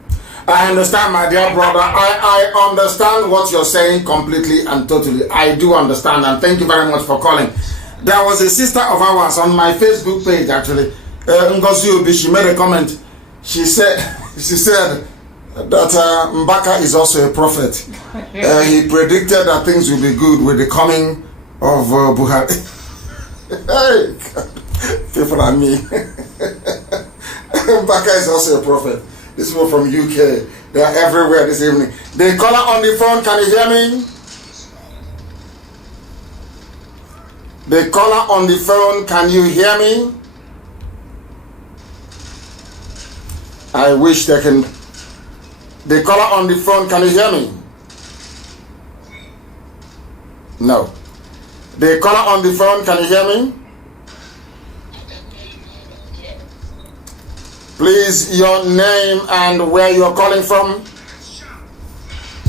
I understand, my dear brother. I understand what you're saying completely and totally. I do understand, and thank you very much for calling. There was a sister of ours on my Facebook page, actually. Ngozi Obi, she made a comment. She said that Mbaka is also a prophet. He predicted that things will be good with the coming of Buhari. Hey, people are me. Mbaka is also a prophet. This people from UK, they are everywhere this evening. The caller on the phone, can you hear me? The caller on the phone, can you hear me? I wish they can. The caller on the phone, can you hear me? No. The caller on the phone, can you hear me? Please, your name and where you're calling from.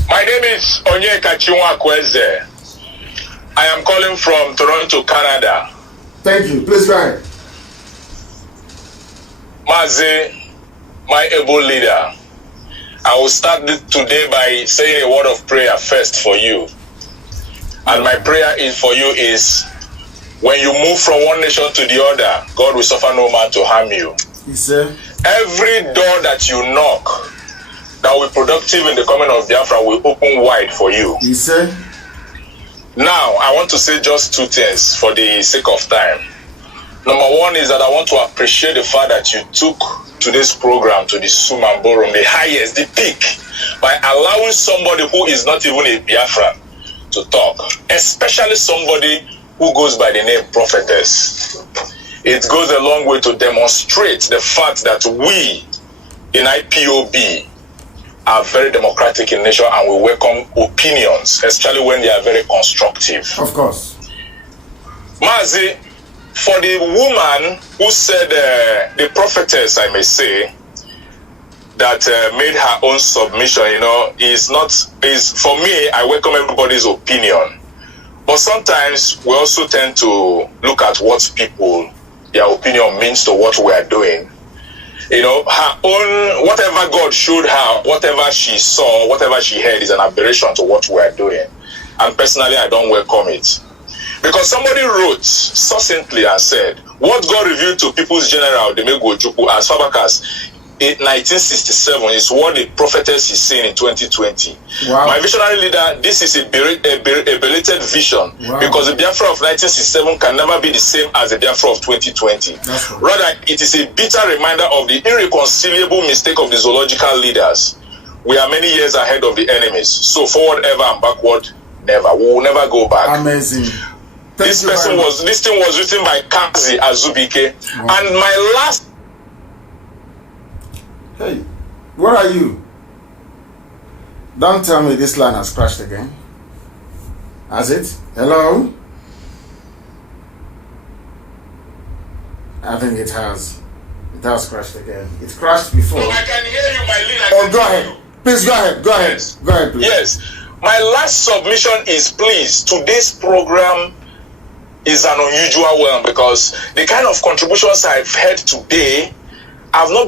My name is Onyeka Chinwakweze. I am calling from Toronto, Canada. Thank you. Please go ahead. Mazi, my able leader, I will start today by saying a word of prayer first for you. And my prayer for you is, when you move from one nation to the other, God will suffer no man to harm you. Yes, sir. Every door that you knock that will be productive in the coming of Biafra will open wide for you. Yes, sir. Now, I want to say just two things for the sake of time. Number one is that I want to appreciate the fact that you took today's program to the Sumamborum, the highest, the peak, by allowing somebody who is not even a Biafran to talk, especially somebody who goes by the name prophetess. It goes a long way to demonstrate the fact that we in IPOB are very democratic in nature and we welcome opinions, especially when they are very constructive. Of course. Mazi, for the woman who said, the prophetess, I may say, that made her own submission, is for me, I welcome everybody's opinion. But sometimes we also tend to look at what their opinion means to what we are doing. Her own, whatever God showed her, whatever she saw, whatever she heard is an aberration to what we are doing. And personally, I don't welcome it. Because somebody wrote succinctly and said, what God revealed to People's General Demego Ojukwu as far back as 1967 is what the prophetess is saying in 2020. Wow. My visionary leader, this is a belated vision. Wow. Because the Biafra of 1967 can never be the same as the Biafra of 2020. Right. Rather, it is a bitter reminder of the irreconcilable mistake of the zoological leaders. We are many years ahead of the enemies. So forward ever and backward never. We will never go back. Amazing. This thing was written by Kazi Azubike. Wow. And my last... Hey, where are you? Don't tell me this line has crashed again. Has it? Hello? I think it has. It has crashed again. It crashed before. No, I can hear you, my leader. Oh, go ahead. Please, go ahead. Yes. Go ahead, please. Yes. My last submission is, please, today's program is an unusual one because the kind of contributions I've heard today, I've not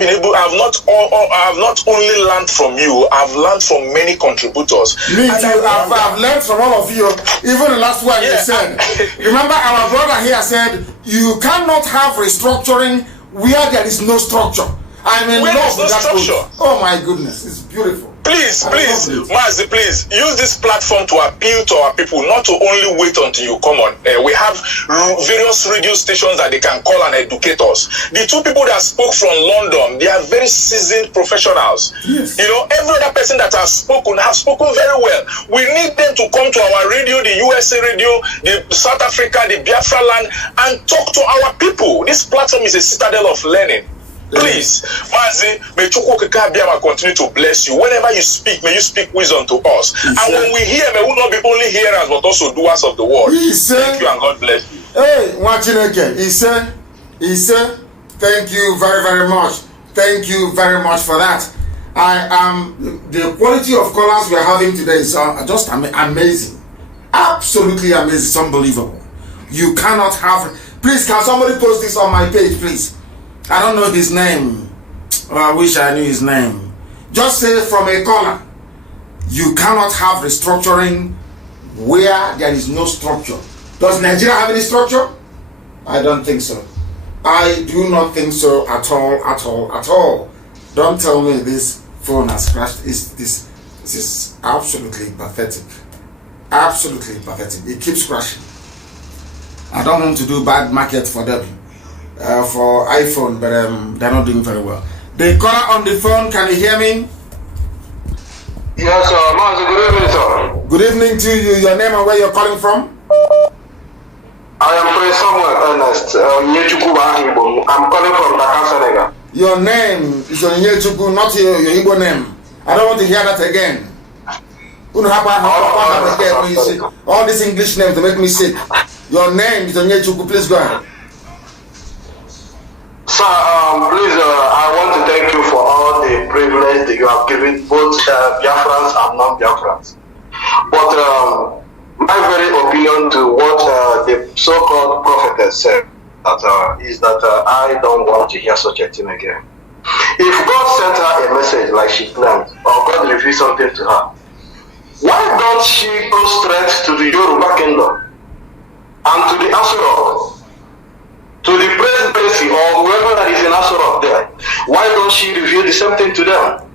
only learned from you, I've learned from many contributors. Me too. I've learned from all of you. Even the last one you said. Remember, our brother here said, you cannot have restructuring where there is no structure. I'm in love with that structure. Oh my goodness, it's beautiful. Please, Mazi, please use this platform to appeal to our people, not to only wait until you come on. We have various radio stations that they can call and educate us. The two people that spoke from London, they are very seasoned professionals. Yes. Every other person that has spoken very well. We need them to come to our radio, the USA radio, the South Africa, the Biafra land, and talk to our people. This platform is a citadel of learning. Please, Mazi, may Chukwukabiyama continue to bless you. Whenever you speak, may you speak wisdom to us. And when we hear, may we not be only hearers, but also doers of the word. Thank you and God bless you. Hey, Wachineke, he said, thank you very, very much. Thank you very much for that. The quality of colors we are having today is just amazing. Absolutely amazing. It's unbelievable. You cannot have... Please, can somebody post this on my page, please? I don't know his name. Oh, I wish I knew his name. Just say from a color. You cannot have restructuring where there is no structure. Does Nigeria have any structure? I don't think so. I do not think so at all. Don't tell me this phone has crashed. This is absolutely pathetic. Absolutely pathetic. It keeps crashing. I don't want to do bad market for them, for iPhone, but they're not doing very well. The caller on the phone, can you hear me? Yes, sir. Master, good evening, sir. Good evening to you. Your name and where you're calling from? I am Prince Samuel Ernest. I'm calling from Dakar, Senegal. Your name is Onyechuku, not your Igbo name. I don't want to hear that again. All these English names, they make me sick. Your name is Onyechuku. Please go ahead. Sir, please, I want to thank you for all the privilege that you have given both Biafrans and non-Biafrans. But my very opinion to what the so-called prophetess said is that I don't want to hear such a thing again. If God sent her a message like she claimed, or God revealed something to her, why don't she go straight to the Yoruba kingdom and to the Asura, to the presidency or whoever that is in Asura there? Why don't she reveal the same thing to them?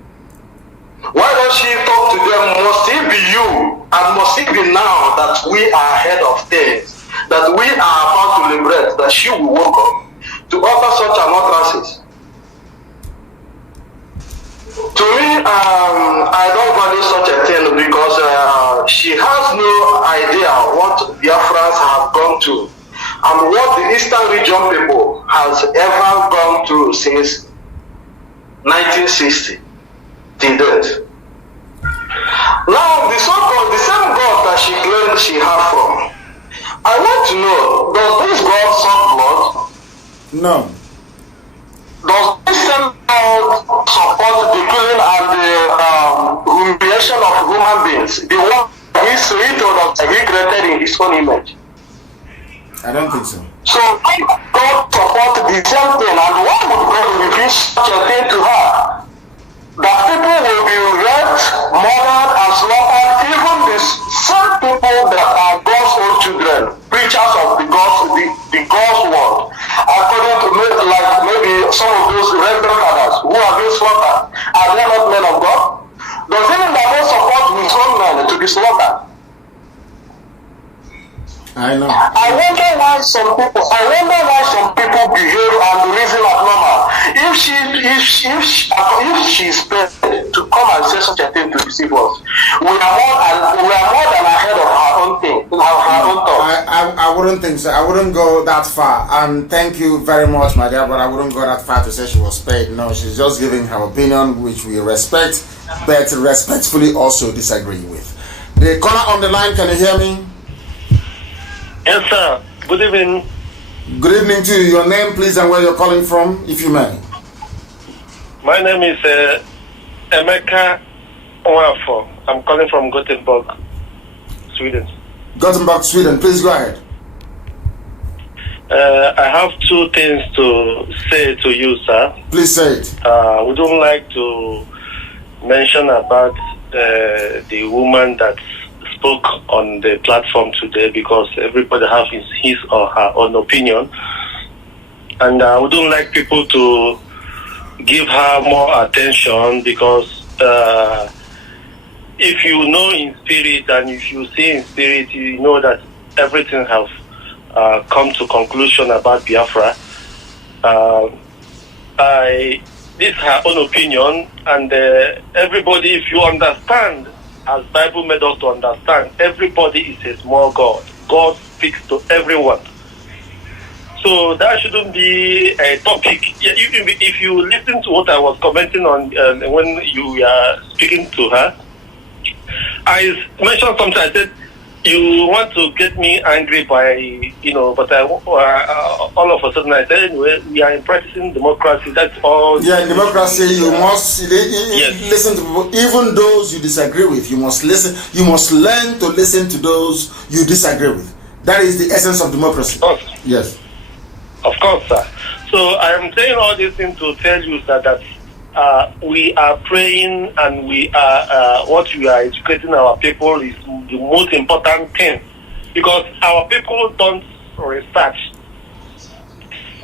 Why don't she talk to them? Must it be you, and must it be now that we are ahead of things, that we are about to liberate, that she will wake up to offer such an utterances? To me, I don't value such a thing because she has no idea what Biafrans have gone through and what the Eastern region people has ever gone through since 1960 till date. Now, the so-called, the same God that she claimed she had from, I want to know, does this God suck blood? No. Does this same God support the killing and the humiliation of human beings? The one he created in his own image? I don't think so. So, God supports the same thing, and why would God reveal such a thing to her? That people will be raped, murdered, and slaughtered, even the same people that are God's own children, preachers of the God's word, according to maybe some of those reverend fathers who have been slaughtered. Are they not men of God? Does even the Lord support his own men to be slaughtered? I know. I wonder why some people behave and reason abnormal. If she's paid to come and say such a thing to deceive us, we are more than ahead of her own thing, her own thoughts. I wouldn't think so. I wouldn't go that far. And thank you very much, my dear, but I wouldn't go that far to say she was paid. No, she's just giving her opinion, which we respect, but respectfully also disagree with. The caller on the line, can you hear me? Yes, sir. Good evening. Good evening to you. Your name, please, and where you're calling from, if you may. My name is Emeka Nwafo. I'm calling from Gothenburg, Sweden. Gothenburg, Sweden. Please go ahead. I have two things to say to you, sir. Please say it. We don't like to mention about the woman that spoke on the platform today because everybody has his or her own opinion, and we don't like people to give her more attention because if you know in spirit and if you see in spirit, you know that everything have come to conclusion about Biafra. This is her own opinion, and everybody, if you understand, as Bible made us to understand, everybody is a small God. God speaks to everyone. So that shouldn't be a topic. If you listen to what I was commenting on when you were speaking to her, I mentioned something. I said, you want to get me angry by, but all of a sudden I said, anyway, we are practicing democracy. That's all. Yeah, in democracy, you must listen to people, even those you disagree with. You must listen. You must learn to listen to those you disagree with. That is the essence of democracy. Of course. Yes. Of course, sir. So I am saying all these things to tell you, sir, that we are praying and we are what we are educating our people is the most important thing, because our people don't research.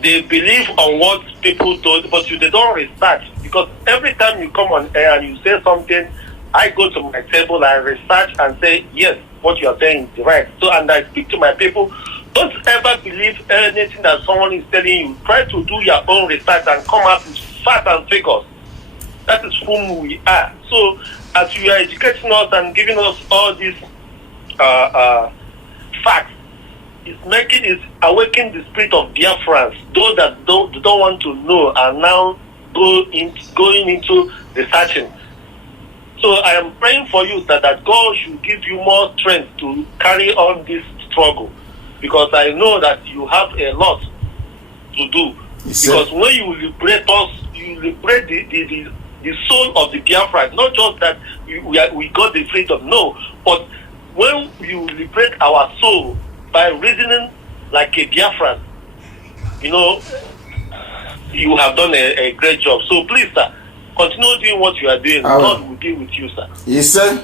They believe on what people told, but they don't research, because every time you come on air and you say something, I go to my table, I research and say, yes, what you are saying is right. So, and I speak to my people, don't ever believe anything that someone is telling you. Try to do your own research and come up with facts and figures. That is whom we are. So, as you are educating us and giving us all these facts, it's awakening the spirit of Biafrans. Those that don't want to know are now going into researching. So I am praying for you that God should give you more strength to carry on this struggle, because I know that you have a lot to do. Because when you liberate us, you liberate the soul of the Biafra. Not just that we got the freedom, no, but when you liberate our soul by reasoning like a Biafran, you have done a great job. So please, sir, continue doing what you are doing. God will be with you, sir. Yes, sir.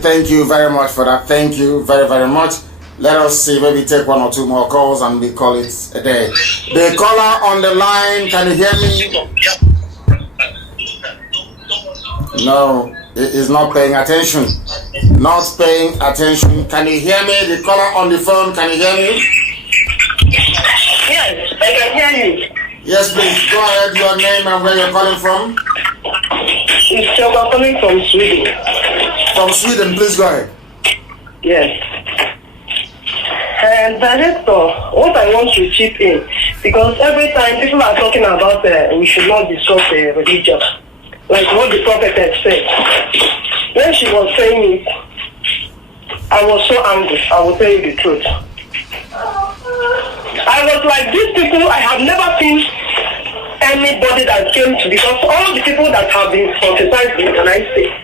Thank you very much for that. Thank you very, very much. Let us see, maybe take one or two more calls and we call it a day. The caller on the line, can you hear me? No, it is not paying attention. Not paying attention. Can you hear me? The caller on the phone, can you hear me? Yes, I can hear you. Yes, please. Go ahead, your name and where you're calling from. It's Selma calling from Sweden. From Sweden, please go ahead. Yes. And Director, what I want to chip in, because every time people are talking about we should not discuss religion, like what the prophetess said. When she was saying it, I was so angry. I will tell you the truth. I was like, these people, I have never seen anybody that came to, because all the people that have been prophesied in the United States,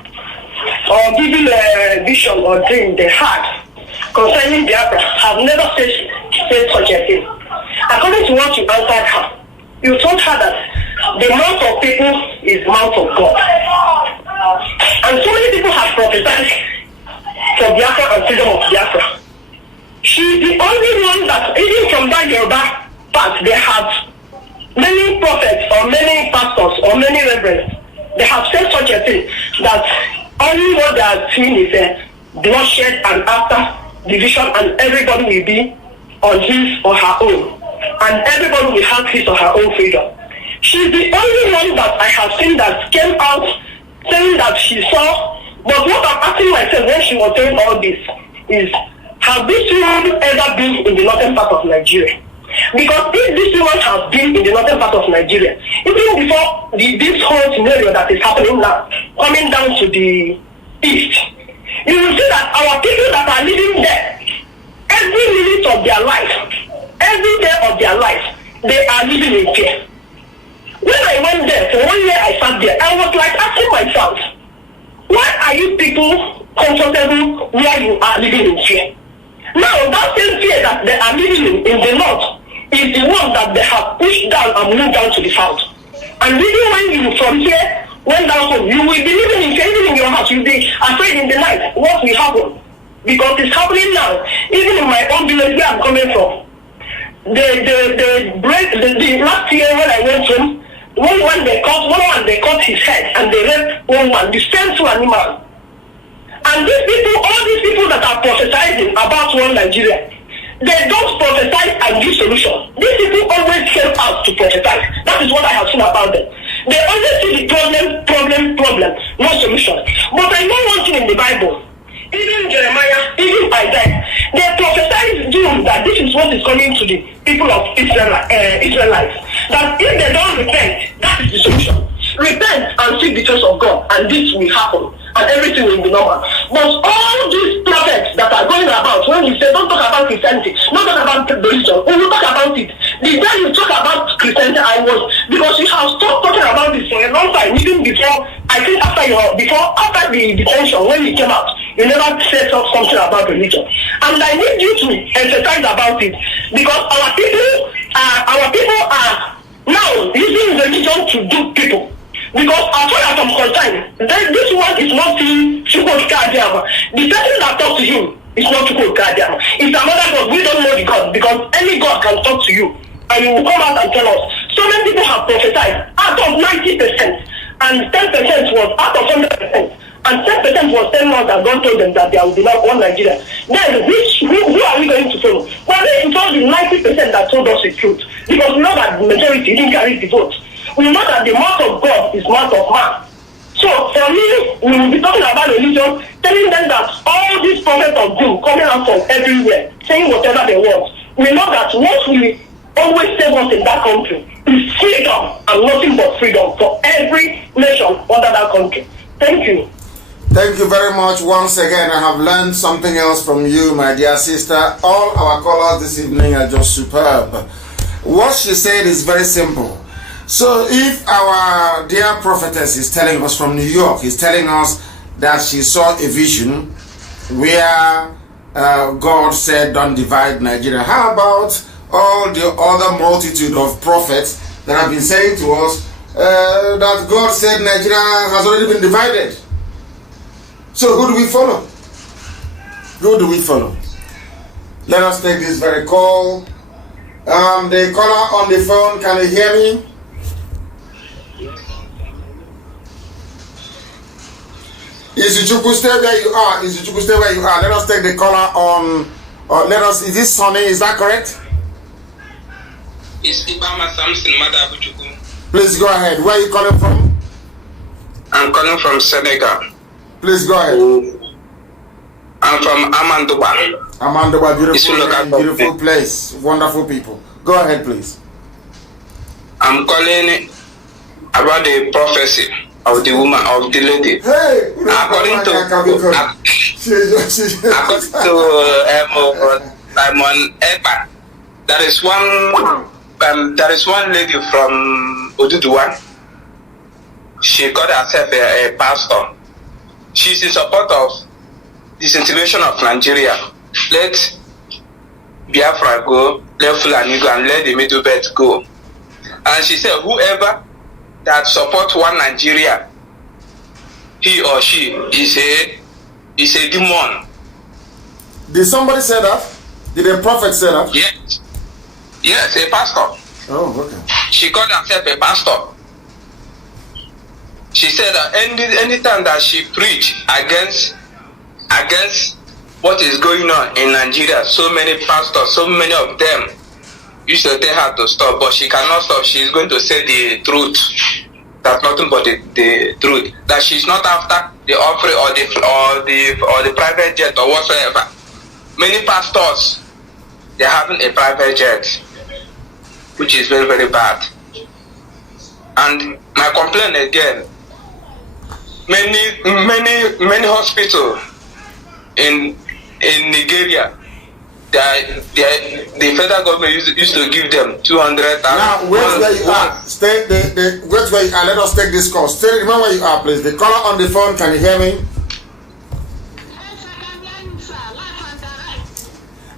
or given a vision or dream they had concerning Biafra, have never said such a thing. According to what you answered her, you told her that the mouth of people is the mouth of God. And so many people have prophesied for Biafra and freedom of Biafra. She's the only one that, even from that Yoruba part, they have many prophets or many pastors or many reverends. They have said such a thing, that only what they are seeing is bloodshed and after division, and everybody will be on his or her own, and everybody will have his or her own freedom. She's the only one that I have seen that came out saying that she saw. But what I'm asking myself when she was saying all this is, have this woman ever been in the northern part of Nigeria? Because if this woman has been in the northern part of Nigeria, even before this whole scenario that is happening now, coming down to the east, you will see that our people that are living there, every minute of their life, every day of their life, they are living in fear. When I went there, for 1 year I sat there, I was like asking myself, why are you people comfortable where you are living in fear? Now, that same fear that they are living in the north is the one that they have pushed down and moved down to the south. And even when you from here went down home, you will be living in fear, even in your house. You'll be afraid in the night what will happen. Because it's happening now. Even in my own village where I'm coming from. The last year when I went home, one they cut his head and they raped one, the same two animals. And these people, all these people that are prophesying about one Nigeria, they don't prophesy and give solution. These people always came out to prophesy. That is what I have seen about them. They always see the problem, no solution. But I know one thing in the Bible. Even Jeremiah, even Isaiah, they prophesied June that this is what is coming to the people of Israelites. That if they don't repent, that is the solution. Repent and seek the face of God, and this will happen. and everything will be normal. But all these prophets that are going about, when you say don't talk about Christianity, don't talk about religion, we will talk about it. The day you talk about Christianity, because you have stopped talking about this for a long time, even before, I think after the detention, when you came out, you never said something about religion. And I need you to emphasize about it, because our people are now using religion to do people. Because as far as I'm concerned, this one is not Chukwu Kadiama. The person that talks to him is not Chukwu Kadiama. It's another God. We don't know the God, because any God can talk to you and you will come out and tell us. So many people have prophesied out of 90%, and 10% was out of 100%. And 10% was telling us that God told them that there will be not one Nigeria. Then who are we going to follow? Well, it's all the 90% that told us the truth. Because we know that the majority didn't carry the vote. We know that the mouth of God is mouth of man. So for me, we will be talking about religion, telling them that all these prophets of doom coming out from everywhere, saying whatever they want. We know that what we always save us in that country is freedom, and nothing but freedom for every nation under that country. Thank you. Thank you very much. Once again, I have learned something else from you, my dear sister. All our callers this evening are just superb. What she said is very simple. So if our dear prophetess is telling us from New York, is telling us that she saw a vision where God said, don't divide Nigeria, how about all the other multitude of prophets that have been saying to us that God said Nigeria has already been divided? So who do we follow? Who do we follow? Let us take this very call. The caller on the phone, can you hear me? Izuchukwu, stay where you are. Izuchukwu, stay where you are. Let us take the caller on. Is this Sonny? Is that correct? It's Ibama Samson Madabuchukwu. Please go ahead. Where are you calling from? I'm calling from Senegal. Please go ahead. I'm from Amandoba. Amandoba, beautiful place. Wonderful people. Go ahead, please. I'm calling about the prophecy of the woman, of the lady. Hey, according to Simon Ekpa, there is one lady from Oduduwa. She called herself a pastor. She's in support of disintegration of Nigeria. Let Biafra go, let Fulani go, and let the Middle Belt go. And she said, whoever that supports one Nigeria, he or she is a demon. Did somebody say that? Did a prophet say that? Yes, a pastor. Oh, okay. She called herself a pastor. She said that anytime that she preached against what is going on in Nigeria, so many pastors, so many of them used to tell her to stop, but she cannot stop. She is going to say the truth. That's nothing but the truth. That she's not after the offering or the private jet or whatsoever. Many pastors, they're having a private jet, which is very, very bad. And my complaint again, many hospitals in Nigeria, the federal government used to give them 200,000. Now, wait where you are. Wait where you are. Let us take this call. Remember where you are, please. The caller on the phone, can you hear me?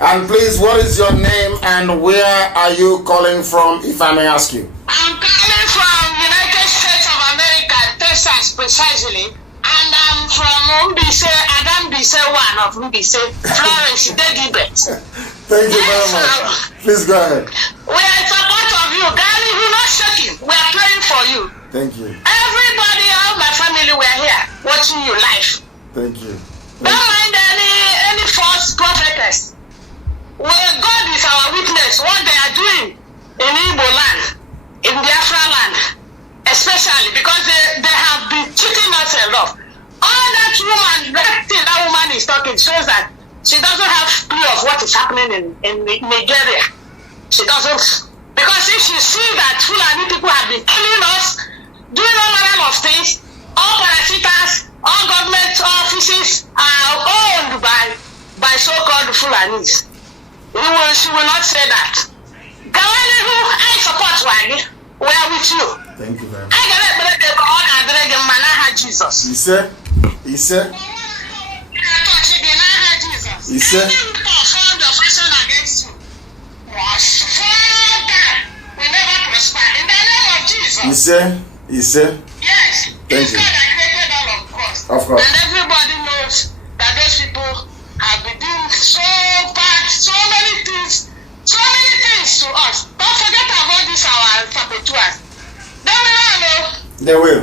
And please, what is your name and where are you calling from, if I may ask you? I'm calling from United States of America, Texas precisely, and I'm from Mbise, Adam Bise, one of Mbise, Florence, Dedibet. Thank you very much. Please go ahead. We are in support of you, Gary. We're not shaking. We are praying for you. Thank you. Everybody, all my family, we are here watching you live. Thank you. Don't mind any false prophetess. Well, God is our witness. What they are doing in Igbo land, in Biafra land, especially because they have been cheating us a lot. All that woman, that woman is talking shows that she doesn't have clue of what is happening in Nigeria. She doesn't. Because if she sees that Fulani people have been killing us, doing all manner of things, all parasitas, all government all the Fulanis. She will not say that. Gawani, who I support Wagi, we are with you. Thank you very much. I got it, Jesus. He said. He said. Against you. We never prosper. In the name of Jesus. He said. Yes. Thank you. God that created all of course. And everybody knows that those people have been doing so bad, so many things to us. Don't forget about this our saboteurs. They will.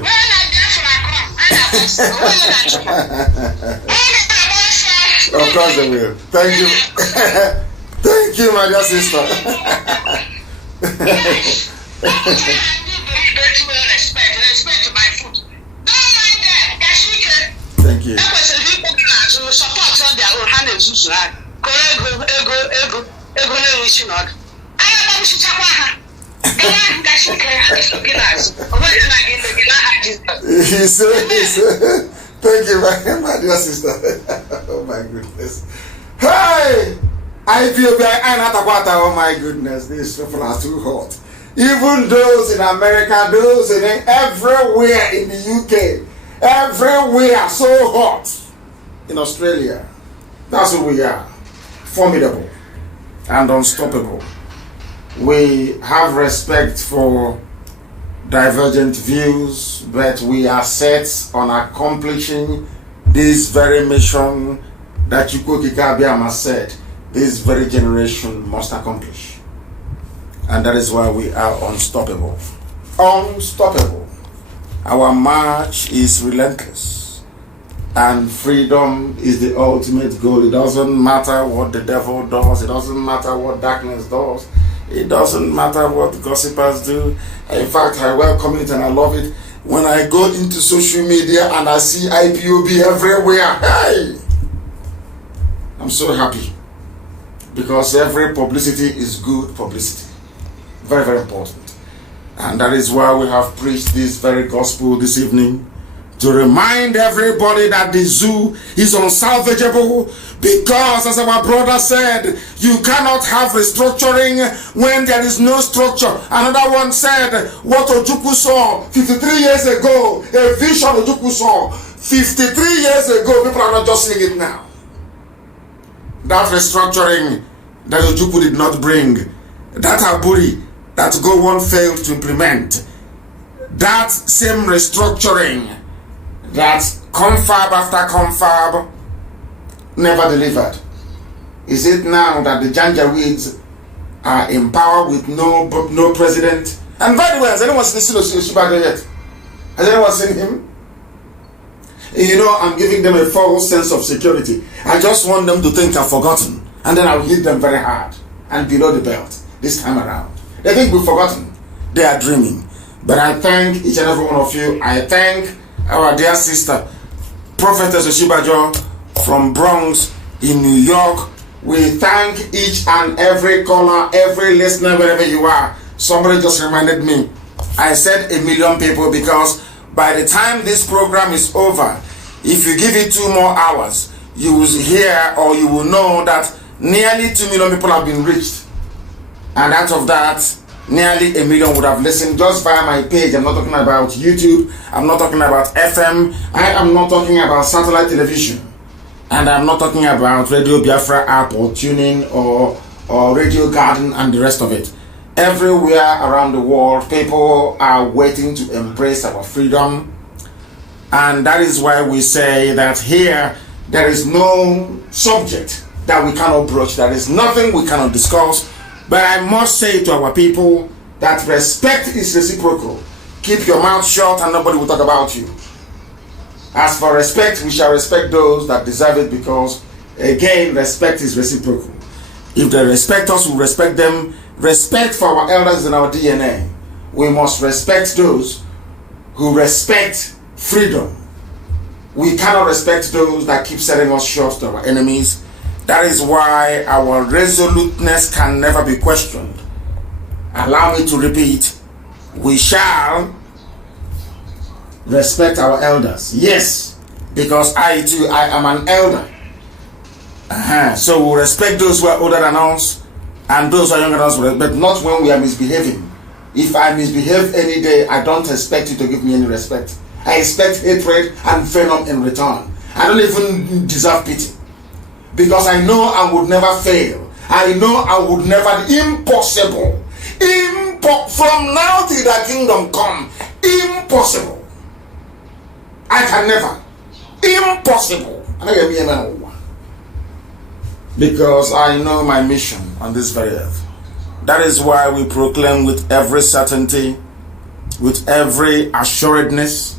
Of course they will. Thank you. Thank you, my dear sister. Respect to my food. Don't mind that. Thank you. Support on their own hand and ego. He said, thank you, my dear sister. Oh my goodness. Hey! Oh my goodness, these people are too hot. Even those in America, those in everywhere in the UK, everywhere so hot. In Australia, that's who we are. Formidable and unstoppable. We have respect for divergent views, but we are set on accomplishing this very mission that Chukwu Kikabiama said this very generation must accomplish. And that is why we are unstoppable. Unstoppable. Our march is relentless. And freedom is the ultimate goal. It doesn't matter what the devil does. It doesn't matter what darkness does. It doesn't matter what gossipers do. In fact, I welcome it and I love it. When I go into social media and I see IPOB everywhere, hey! I'm so happy. Because every publicity is good publicity. Very, very important. And that is why we have preached this very gospel this evening, to remind everybody that the zoo is unsalvageable, because as our brother said, you cannot have restructuring when there is no structure. Another one said, what Ojukwu saw 53 years ago, a vision Ojukwu saw 53 years ago, people are not just seeing it now. That restructuring that Ojukwu did not bring, that Aburi that Gowon failed to implement, that same restructuring that confab after confab never delivered. Is it now that the Janjaweeds are in power with no president? And by the way, has anyone seen Oshibago yet? Has anyone seen him? You know, I'm giving them a false sense of security. I just want them to think I've forgotten, and then I'll hit them very hard and below the belt this time around. They think we've forgotten. They are dreaming. But I thank each and every one of you. I thank our dear sister, Prophetess Oshibajo from Bronx in New York. We thank each and every caller, every listener, wherever you are. Somebody just reminded me. I said 1 million people because by the time this program is over, if you give it 2 more hours, you will hear or you will know that nearly 2 million people have been reached. And out of that, nearly 1 million would have listened just via my page. I'm not talking about YouTube. I'm not talking about FM. I am not talking about satellite television. And I'm not talking about Radio Biafra app or tuning or Radio Garden and the rest of it. Everywhere around the world, people are waiting to embrace our freedom. And that is why we say that here, there is no subject that we cannot broach. There is nothing we cannot discuss. But I must say to our people that respect is reciprocal. Keep your mouth shut and nobody will talk about you. As for respect, we shall respect those that deserve it because, again, respect is reciprocal. If they respect us, we respect them. Respect for our elders in our DNA. We must respect those who respect freedom. We cannot respect those that keep selling us short to our enemies. That is why our resoluteness can never be questioned. Allow me to repeat, we shall respect our elders. Yes, because I too, I am an elder. So we respect those who are older than us and those who are younger than us, but not when we are misbehaving. If I misbehave any day, I don't expect you to give me any respect. I expect hatred and venom in return. I don't even deserve pity. Because I know I would never fail. I know I would never, impossible. From now till the kingdom come, impossible. I can never. Impossible. Because I know my mission on this very earth. That is why we proclaim with every certainty, with every assuredness,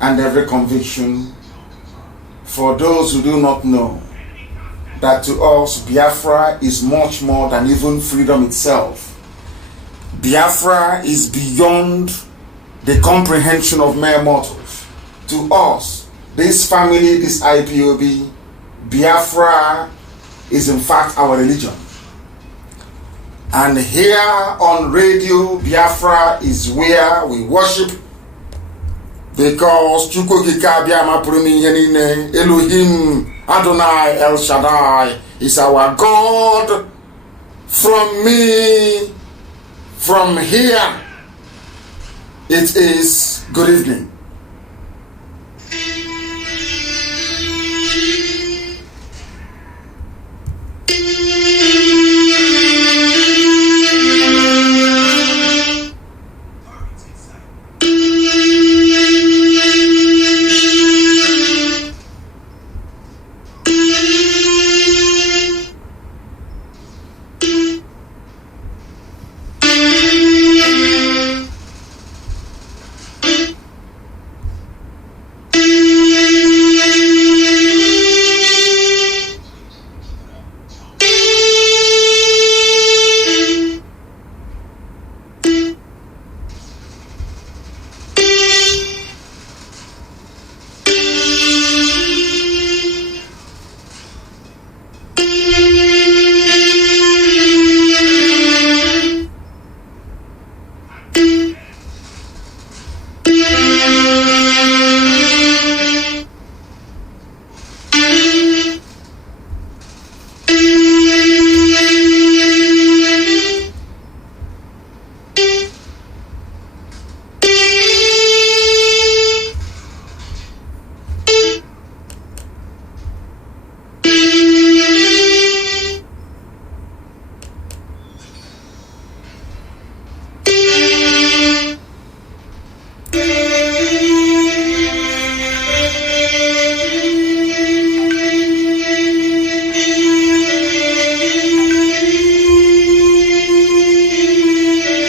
and every conviction, for those who do not know, that to us Biafra is much more than even freedom itself. Biafra is beyond the comprehension of mere mortals. To us, this family, this IPOB, Biafra is in fact our religion. And here on radio, Biafra is where we worship, because Elohim Adonai El Shaddai is our God. From me, from here, it is good evening.